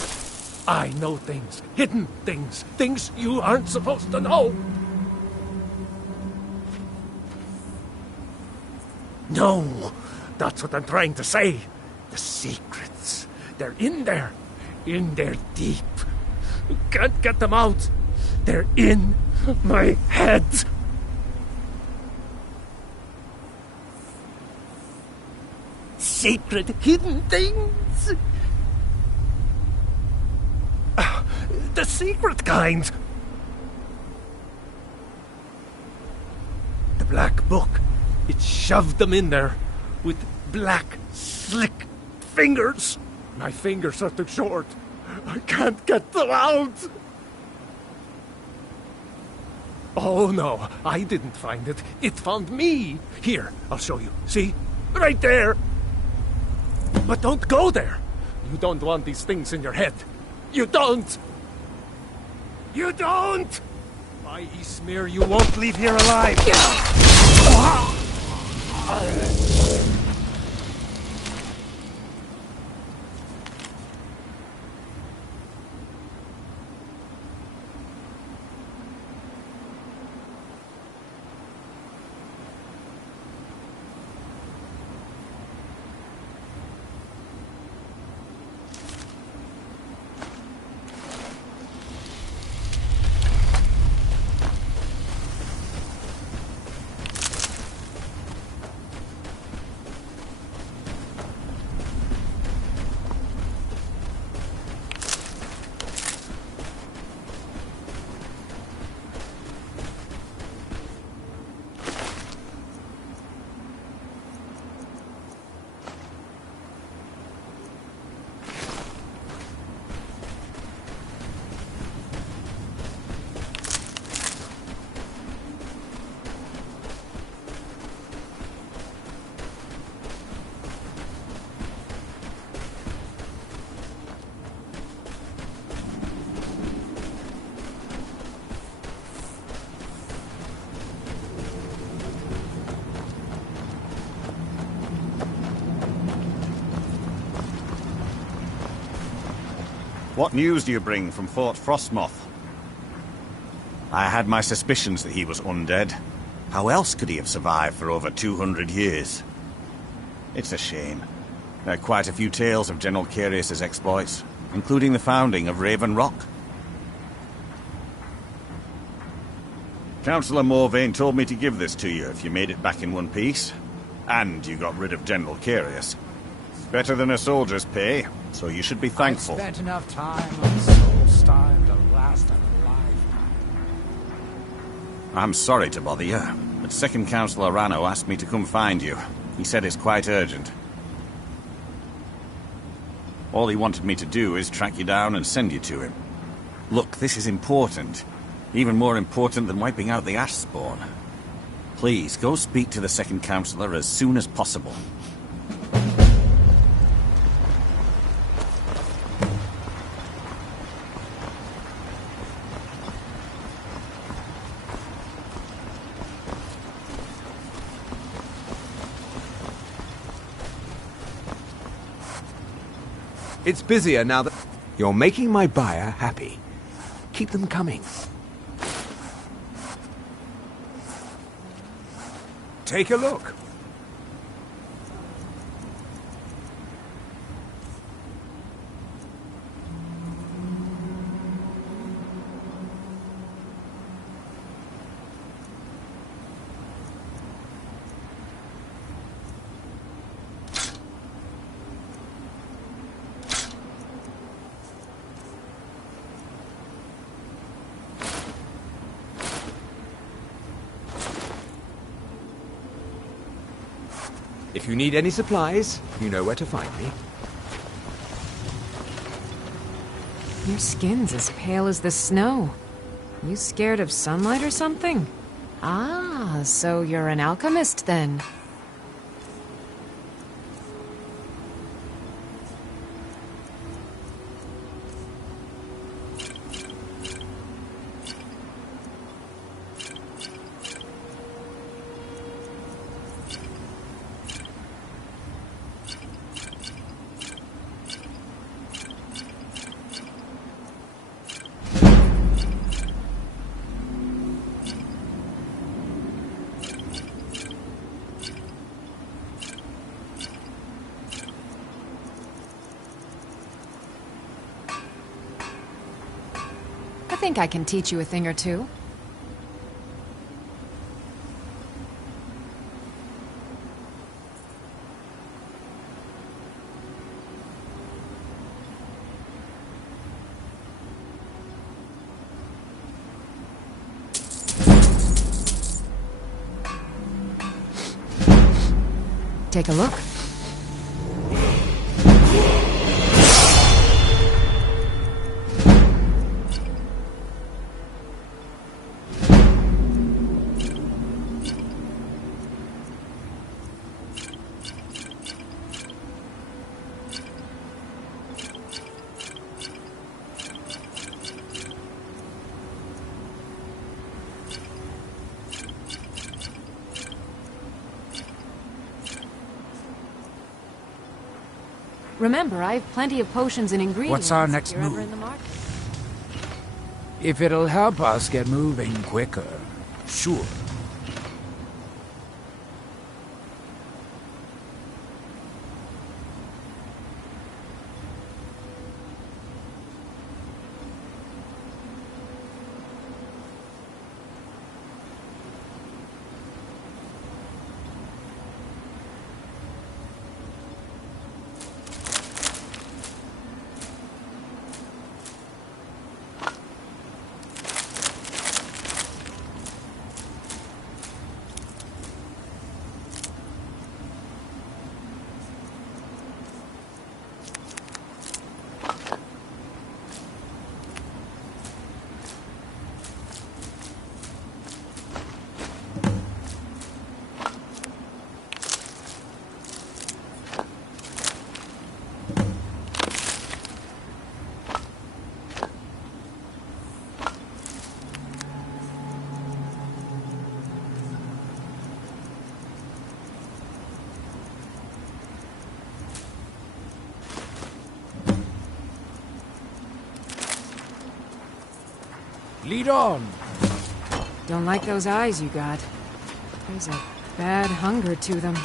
I know things, hidden things, things you aren't supposed to know! No, that's what I'm trying to say. The secrets, they're in there deep. You can't get them out. They're in my head. Secret hidden things. The secret kind. The black book. It shoved them in there with black, slick fingers. My fingers are too short. I can't get them out. Oh no, I didn't find it. It found me. Here, I'll show you. See? Right there. But don't go there. You don't want these things in your head. You don't. You don't. By Ysmir, you won't leave here alive. What news do you bring from Fort Frostmoth? I had my suspicions that he was undead. How else could he have survived for over 200 years? It's a shame. There are quite a few tales of General Carius's exploits, including the founding of Raven Rock. Councillor Morvain told me to give this to you if you made it back in one piece. And you got rid of General Carius. Better than a soldier's pay, so you should be thankful. I spent enough time on Solstheim to last a lifetime. I'm sorry to bother you, but Second Councillor Rano asked me to come find you. He said it's quite urgent. All he wanted me to do is track you down and send you to him. Look, this is important. Even more important than wiping out the Ash Spawn. Please, go speak to the Second Councillor as soon as possible. It's busier now that... You're making my buyer happy. Keep them coming. Take a look. If you need any supplies, you know where to find me. Your skin's as pale as the snow. You scared of sunlight or something? Ah, so you're an alchemist then. think I can teach you a thing or two. Take a look. Remember, I have plenty of potions and ingredients. What's our next if you're ever move? in the market. If it'll help us get moving quicker, sure. Lead on! Don't like those eyes you got. There's a bad hunger to them.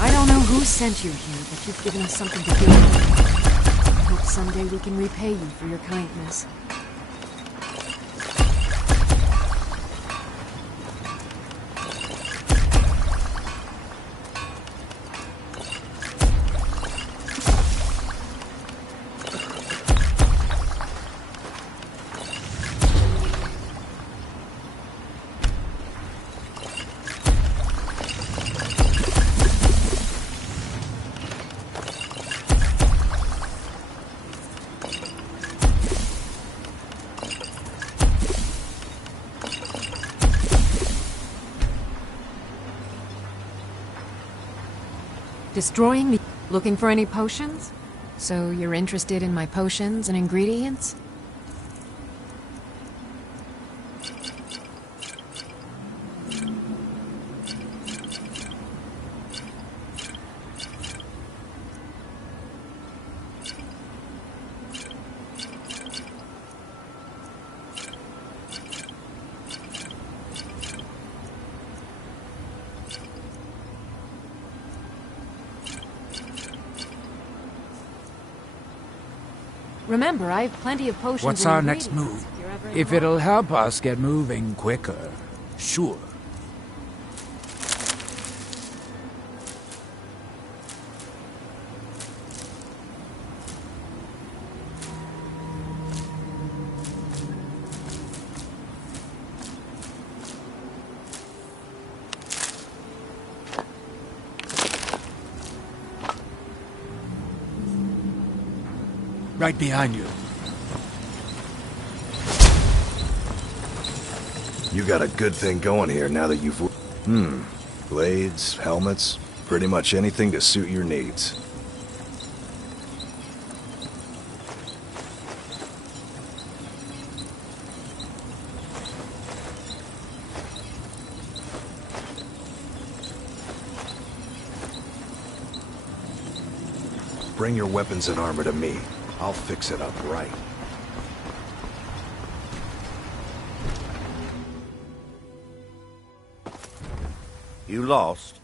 I don't know who sent you here, but you've given us something to do. I hope someday we can repay you for your kindness. Destroying me? Looking for any potions? So you're interested in my potions and ingredients? Remember, I have plenty of potions. What's and our next ingredients move? if you're ever in If the it'll help us get moving quicker, sure. Right behind you. You got a good thing going here now that you've... Blades, helmets, pretty much anything to suit your needs. Bring your weapons and armor to me. I'll fix it up right. You lost?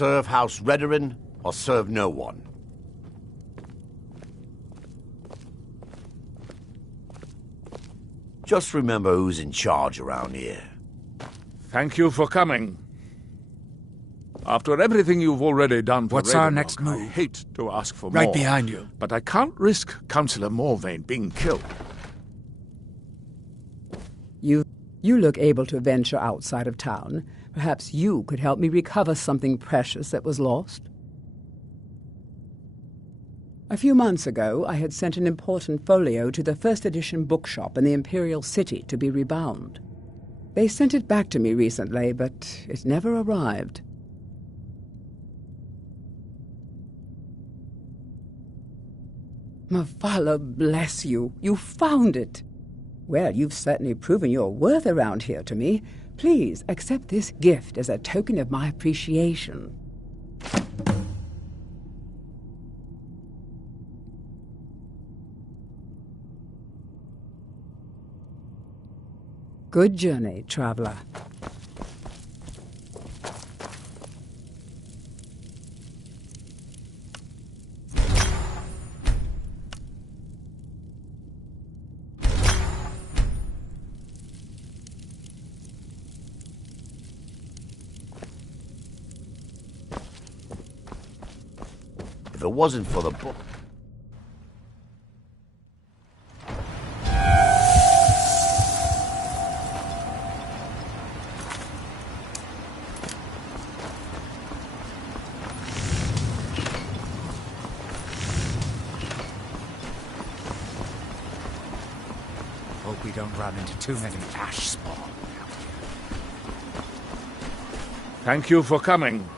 serve House Redoran or serve no one. Just remember who's in charge around here. Thank you for coming. After everything you've already done for What's our Ravenlock, next move? I hate to ask for Right more. behind you. But I can't risk Councillor Morvain being killed. You look able to venture outside of town. Perhaps you could help me recover something precious that was lost. A few months ago, I had sent an important folio to the first edition bookshop in the Imperial City to be rebound. They sent it back to me recently, but it never arrived. Mavala bless you. You found it. Well, you've certainly proven your worth around here to me. Please accept this gift as a token of my appreciation. Good journey, traveler. If it wasn't for the book... Hope we don't run into too many ash spawn. Thank you for coming.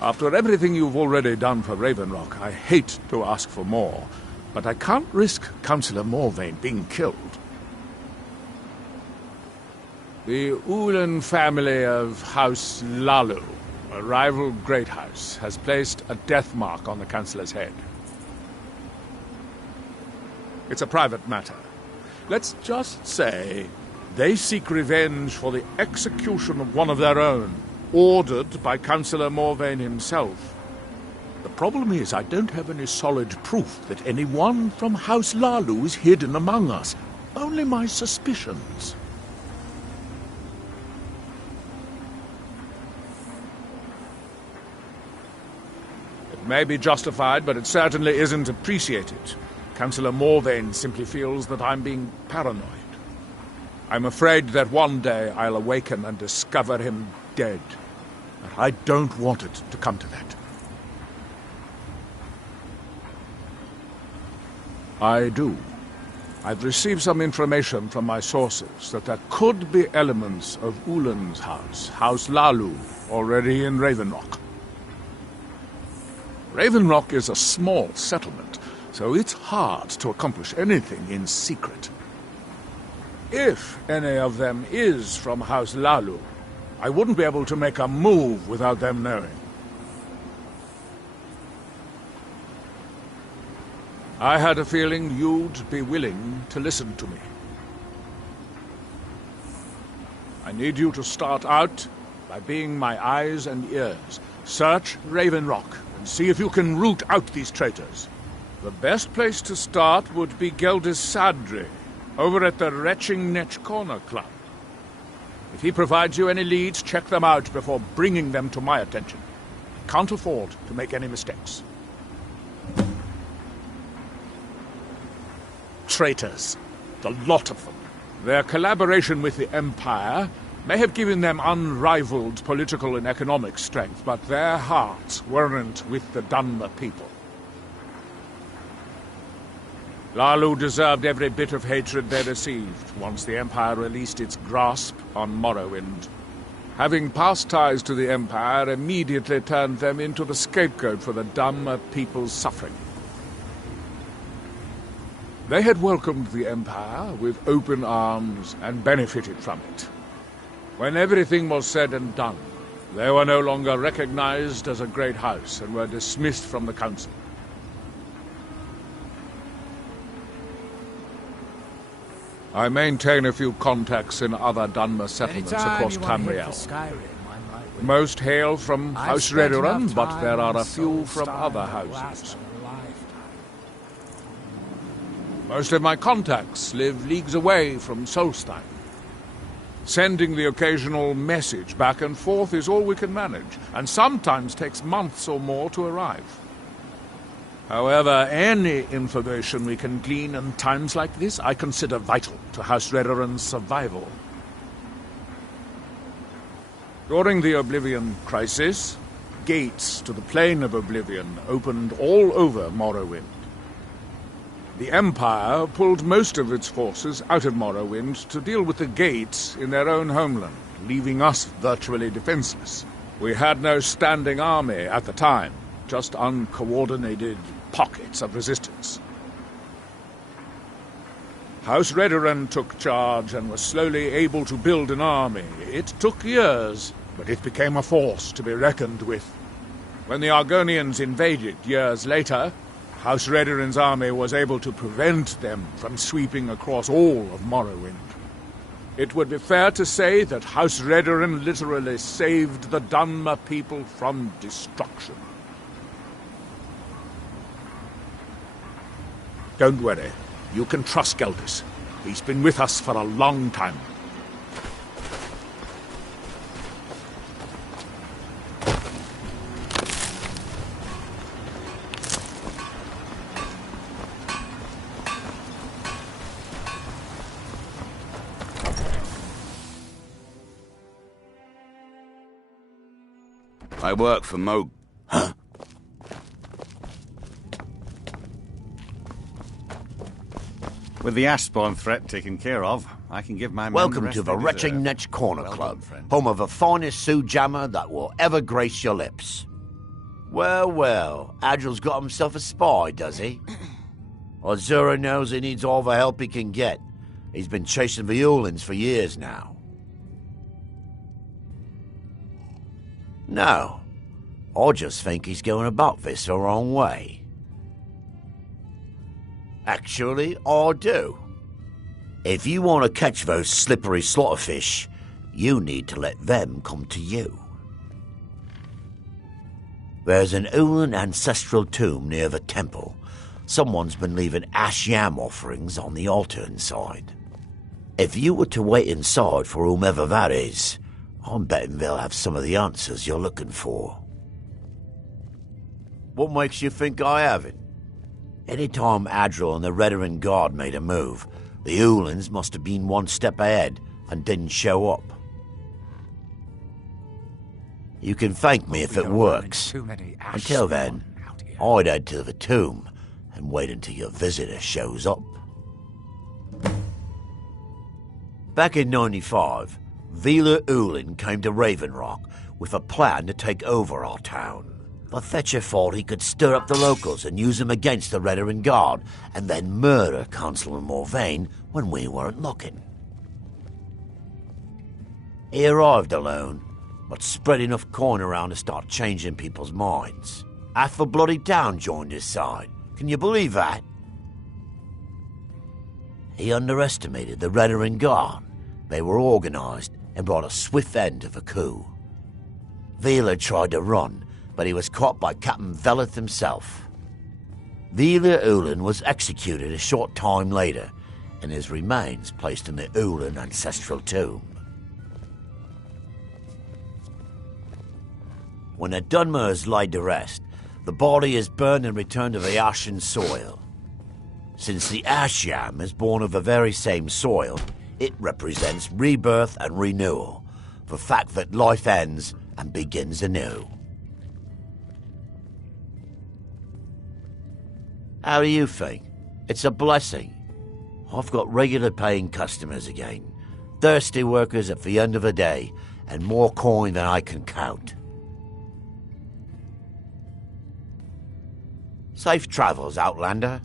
After everything you've already done for Ravenlock, I hate to ask for more, but I can't risk Councillor Morvain being killed. The Ulan family of House Lalu, a rival great house, has placed a death mark on the Councillor's head. It's a private matter. Let's just say they seek revenge for the execution of one of their own, ordered by Councillor Morvain himself. The problem is I don't have any solid proof that anyone from House Lalu is hidden among us. Only my suspicions. It may be justified, but it certainly isn't appreciated. Councillor Morvain simply feels that I'm being paranoid. I'm afraid that one day I'll awaken and discover him dead. But I don't want it to come to that. I do. I've received some information from my sources that there could be elements of Ulan's house, House Lalu, already in Ravenlock. Ravenlock is a small settlement, so it's hard to accomplish anything in secret. If any of them is from House Lalu, I wouldn't be able to make a move without them knowing. I had a feeling you'd be willing to listen to me. I need you to start out by being my eyes and ears. Search Ravenlock and see if you can root out these traitors. The best place to start would be Geldis Sadri, over at the Retching Netch Corner Club. If he provides you any leads, check them out before bringing them to my attention. I can't afford to make any mistakes. Traitors. The lot of them. Their collaboration with the Empire may have given them unrivaled political and economic strength, but their hearts weren't with the Dunmer people. Lalu deserved every bit of hatred they received once the Empire released its grasp on Morrowind. Having past ties to the Empire immediately turned them into the scapegoat for the Dunmer people's suffering. They had welcomed the Empire with open arms and benefited from it. When everything was said and done, they were no longer recognized as a great house and were dismissed from the council. I maintain a few contacts in other Dunmer settlements Anytime across you want to hit Tamriel. for Skyrim, I'm right Most hail from House Redoran, but there are a few from other houses. Most of my contacts live leagues away from Solstheim. Sending the occasional message back and forth is all we can manage, and sometimes takes months or more to arrive. However, any information we can glean in times like this I consider vital to House Redoran's survival. During the Oblivion Crisis, gates to the Plane of Oblivion opened all over Morrowind. The Empire pulled most of its forces out of Morrowind to deal with the gates in their own homeland, leaving us virtually defenseless. We had no standing army at the time, just uncoordinated pockets of resistance. House Redoran took charge and was slowly able to build an army. It took years, but it became a force to be reckoned with. When the Argonians invaded years later, House Redoran's army was able to prevent them from sweeping across all of Morrowind. It would be fair to say that House Redoran literally saved the Dunmer people from destruction. Don't worry. You can trust Geldis. He's been with us for a long time. I work for Mo... Huh? With the Ashbourne threat taken care of, I can give my men Welcome the rest to the they Retching deserve. Netch Corner Well Club, done, friend. home of the finest Sue Jammer that will ever grace your lips. Well, well, Adril's got himself a spy, does he? Azura knows he needs all the help he can get. He's been chasing the Ulins for years now. No, I just think he's going about this the wrong way. Actually, I do. If you want to catch those slippery slaughterfish, you need to let them come to you. There's an Ulin ancestral tomb near the temple. Someone's been leaving ash yam offerings on the altar inside. If you were to wait inside for whomever that is, I'm betting they'll have some of the answers you're looking for. What makes you think I haven't? Anytime Adril and the Redoran Guard made a move, the Ulins must have been one step ahead and didn't show up. You can thank me if it works. Until then, I'd head to the tomb and wait until your visitor shows up. Back in 95, Vila Ulin came to Raven Rock with a plan to take over our town. The Fetcher thought he could stir up the locals and use them against the Redoran Guard, and then murder Consular Morvain when we weren't looking. He arrived alone, but spread enough coin around to start changing people's minds. Half the bloody town joined his side. Can you believe that? He underestimated the Redoran Guard. They were organized and brought a swift end to the coup. Vila tried to run, but he was caught by Captain Velith himself. Vila Ulin was executed a short time later, and his remains placed in the Ulin ancestral tomb. When a Dunmer is laid to rest, the body is burned and returned to the ashen soil. Since the ash yam is born of the very same soil, it represents rebirth and renewal, the fact that life ends and begins anew. How do you think? It's a blessing. I've got regular paying customers again, thirsty workers at the end of the day, and more coin than I can count. Safe travels, Outlander.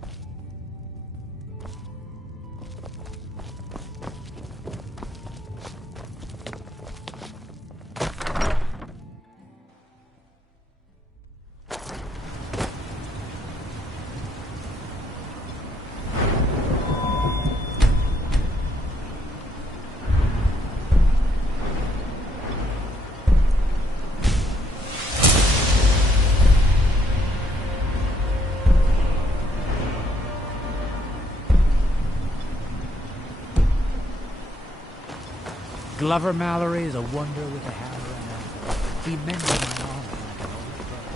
Glover Mallory is a wonder with a hammer and anvil. He mended my armor like an old brother.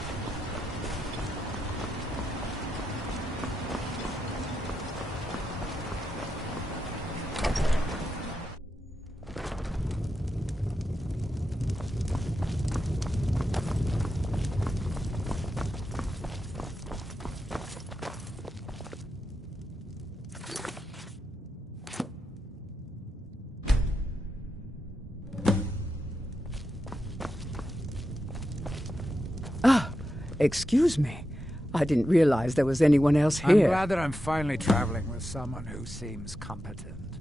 Excuse me. I didn't realize there was anyone else here. I'm glad that I'm finally traveling with someone who seems competent.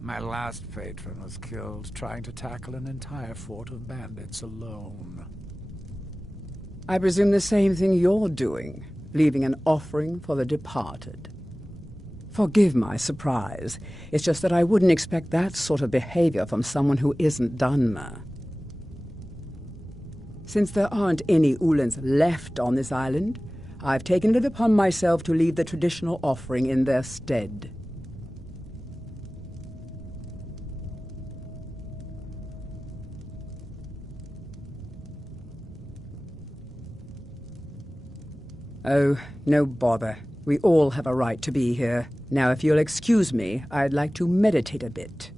My last patron was killed trying to tackle an entire fort of bandits alone. I presume the same thing you're doing, leaving an offering for the departed. Forgive my surprise. It's just that I wouldn't expect that sort of behavior from someone who isn't Dunmer. Since there aren't any Ulans left on this island, I've taken it upon myself to leave the traditional offering in their stead. Oh, no bother. We all have a right to be here. Now, if you'll excuse me, I'd like to meditate a bit.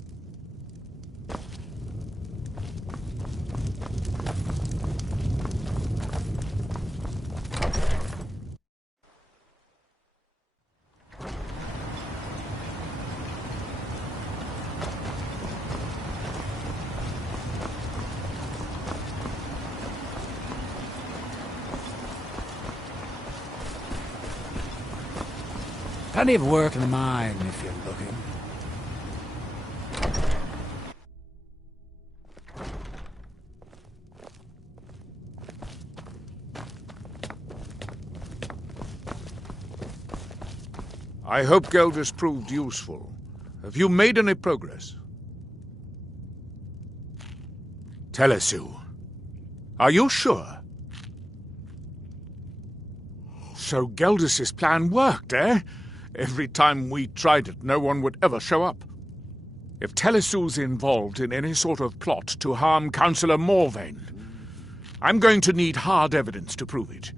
Plenty of work in the mine, if you're looking. I hope Geldis proved useful. Have you made any progress? Telesu. Are you sure? So Geldis' plan worked, eh? Every time we tried it, no one would ever show up. If Telesu's involved in any sort of plot to harm Councillor Morvain, I'm going to need hard evidence to prove it.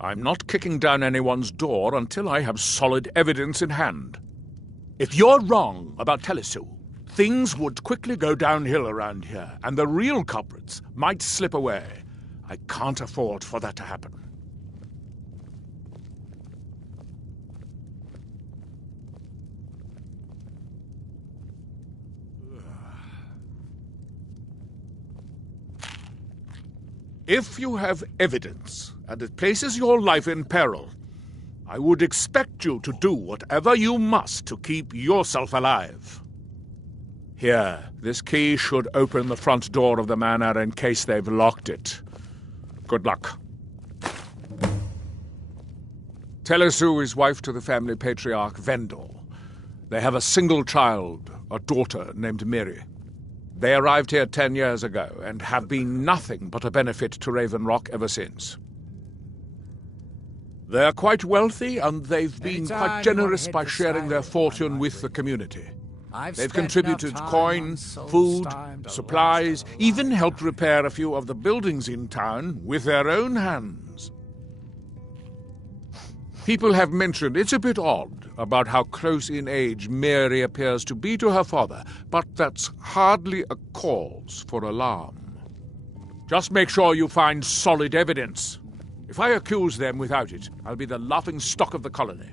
I'm not kicking down anyone's door until I have solid evidence in hand. If you're wrong about Telesu, things would quickly go downhill around here, and the real culprits might slip away. I can't afford for that to happen. If you have evidence, and it places your life in peril, I would expect you to do whatever you must to keep yourself alive. Here, this key should open the front door of the manor in case they've locked it. Good luck. Telesu is wife to the family patriarch Vendor. They have a single child, a daughter named Miri. They arrived here 10 years ago and have been nothing but a benefit to Raven Rock ever since. They're quite wealthy, and they've been quite generous by sharing their fortune with the community. They've contributed coin, food, supplies, even helped repair a few of the buildings in town with their own hands. People have mentioned it's a bit odd about how close in age Mary appears to be to her father, but that's hardly a cause for alarm. Just make sure you find solid evidence. If I accuse them without it, I'll be the laughing stock of the colony.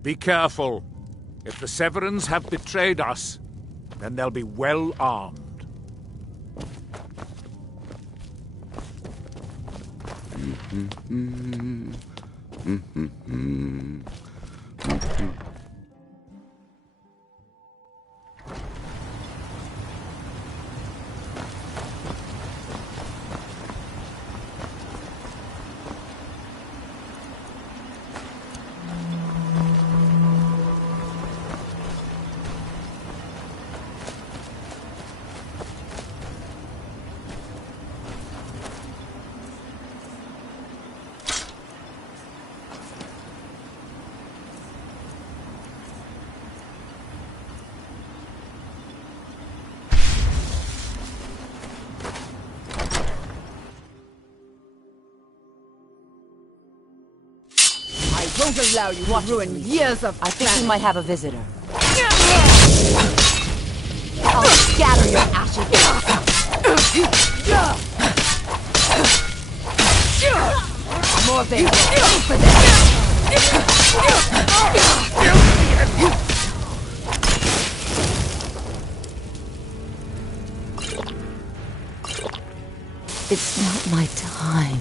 Be careful. If the Severans have betrayed us, then they'll be well armed. won't allow you to ruin years of I think we might have a visitor. I'll scatter your ashes. More things for It's not my time.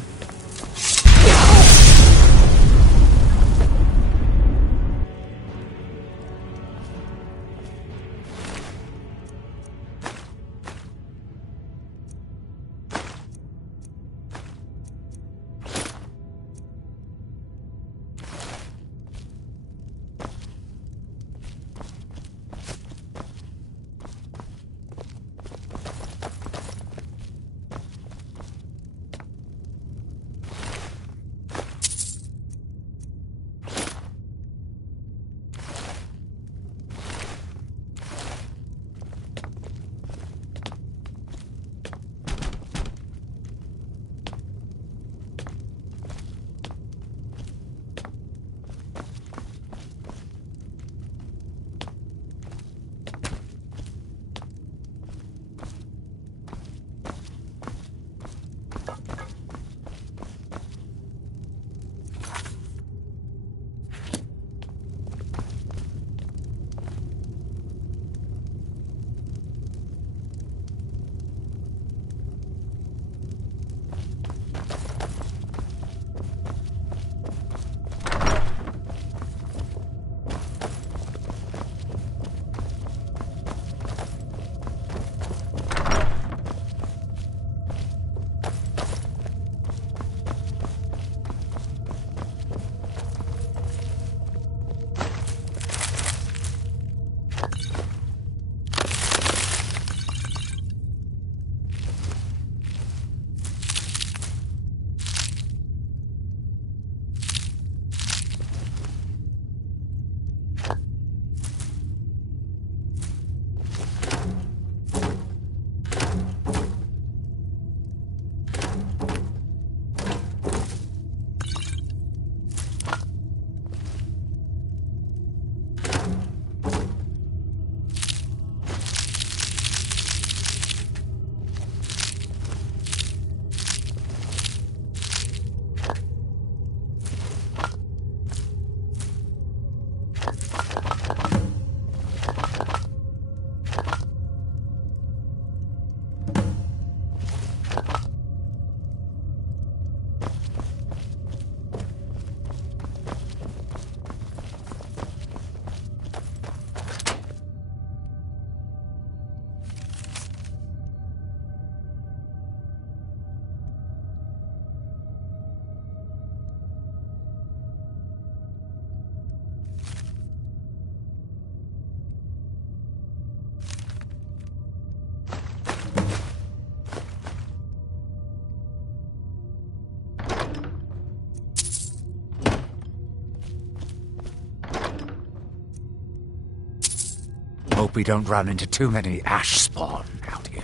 Hope we don't run into too many ash spawn out here.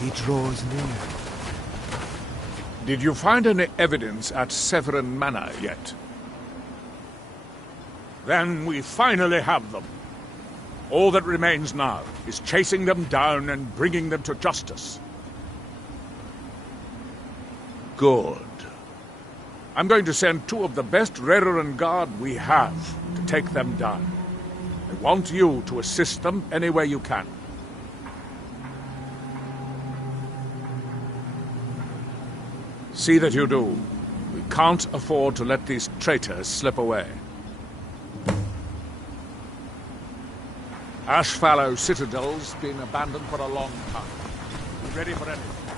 He draws near. Did you find any evidence at Severin Manor yet? Then we finally have them. All that remains now is chasing them down and bringing them to justice. Good. I'm going to send two of the best Rerenn Guard we have to take them down. I want you to assist them any way you can. See that you do. We can't afford to let these traitors slip away. Ashfallow Citadel's been abandoned for a long time. Be ready for anything.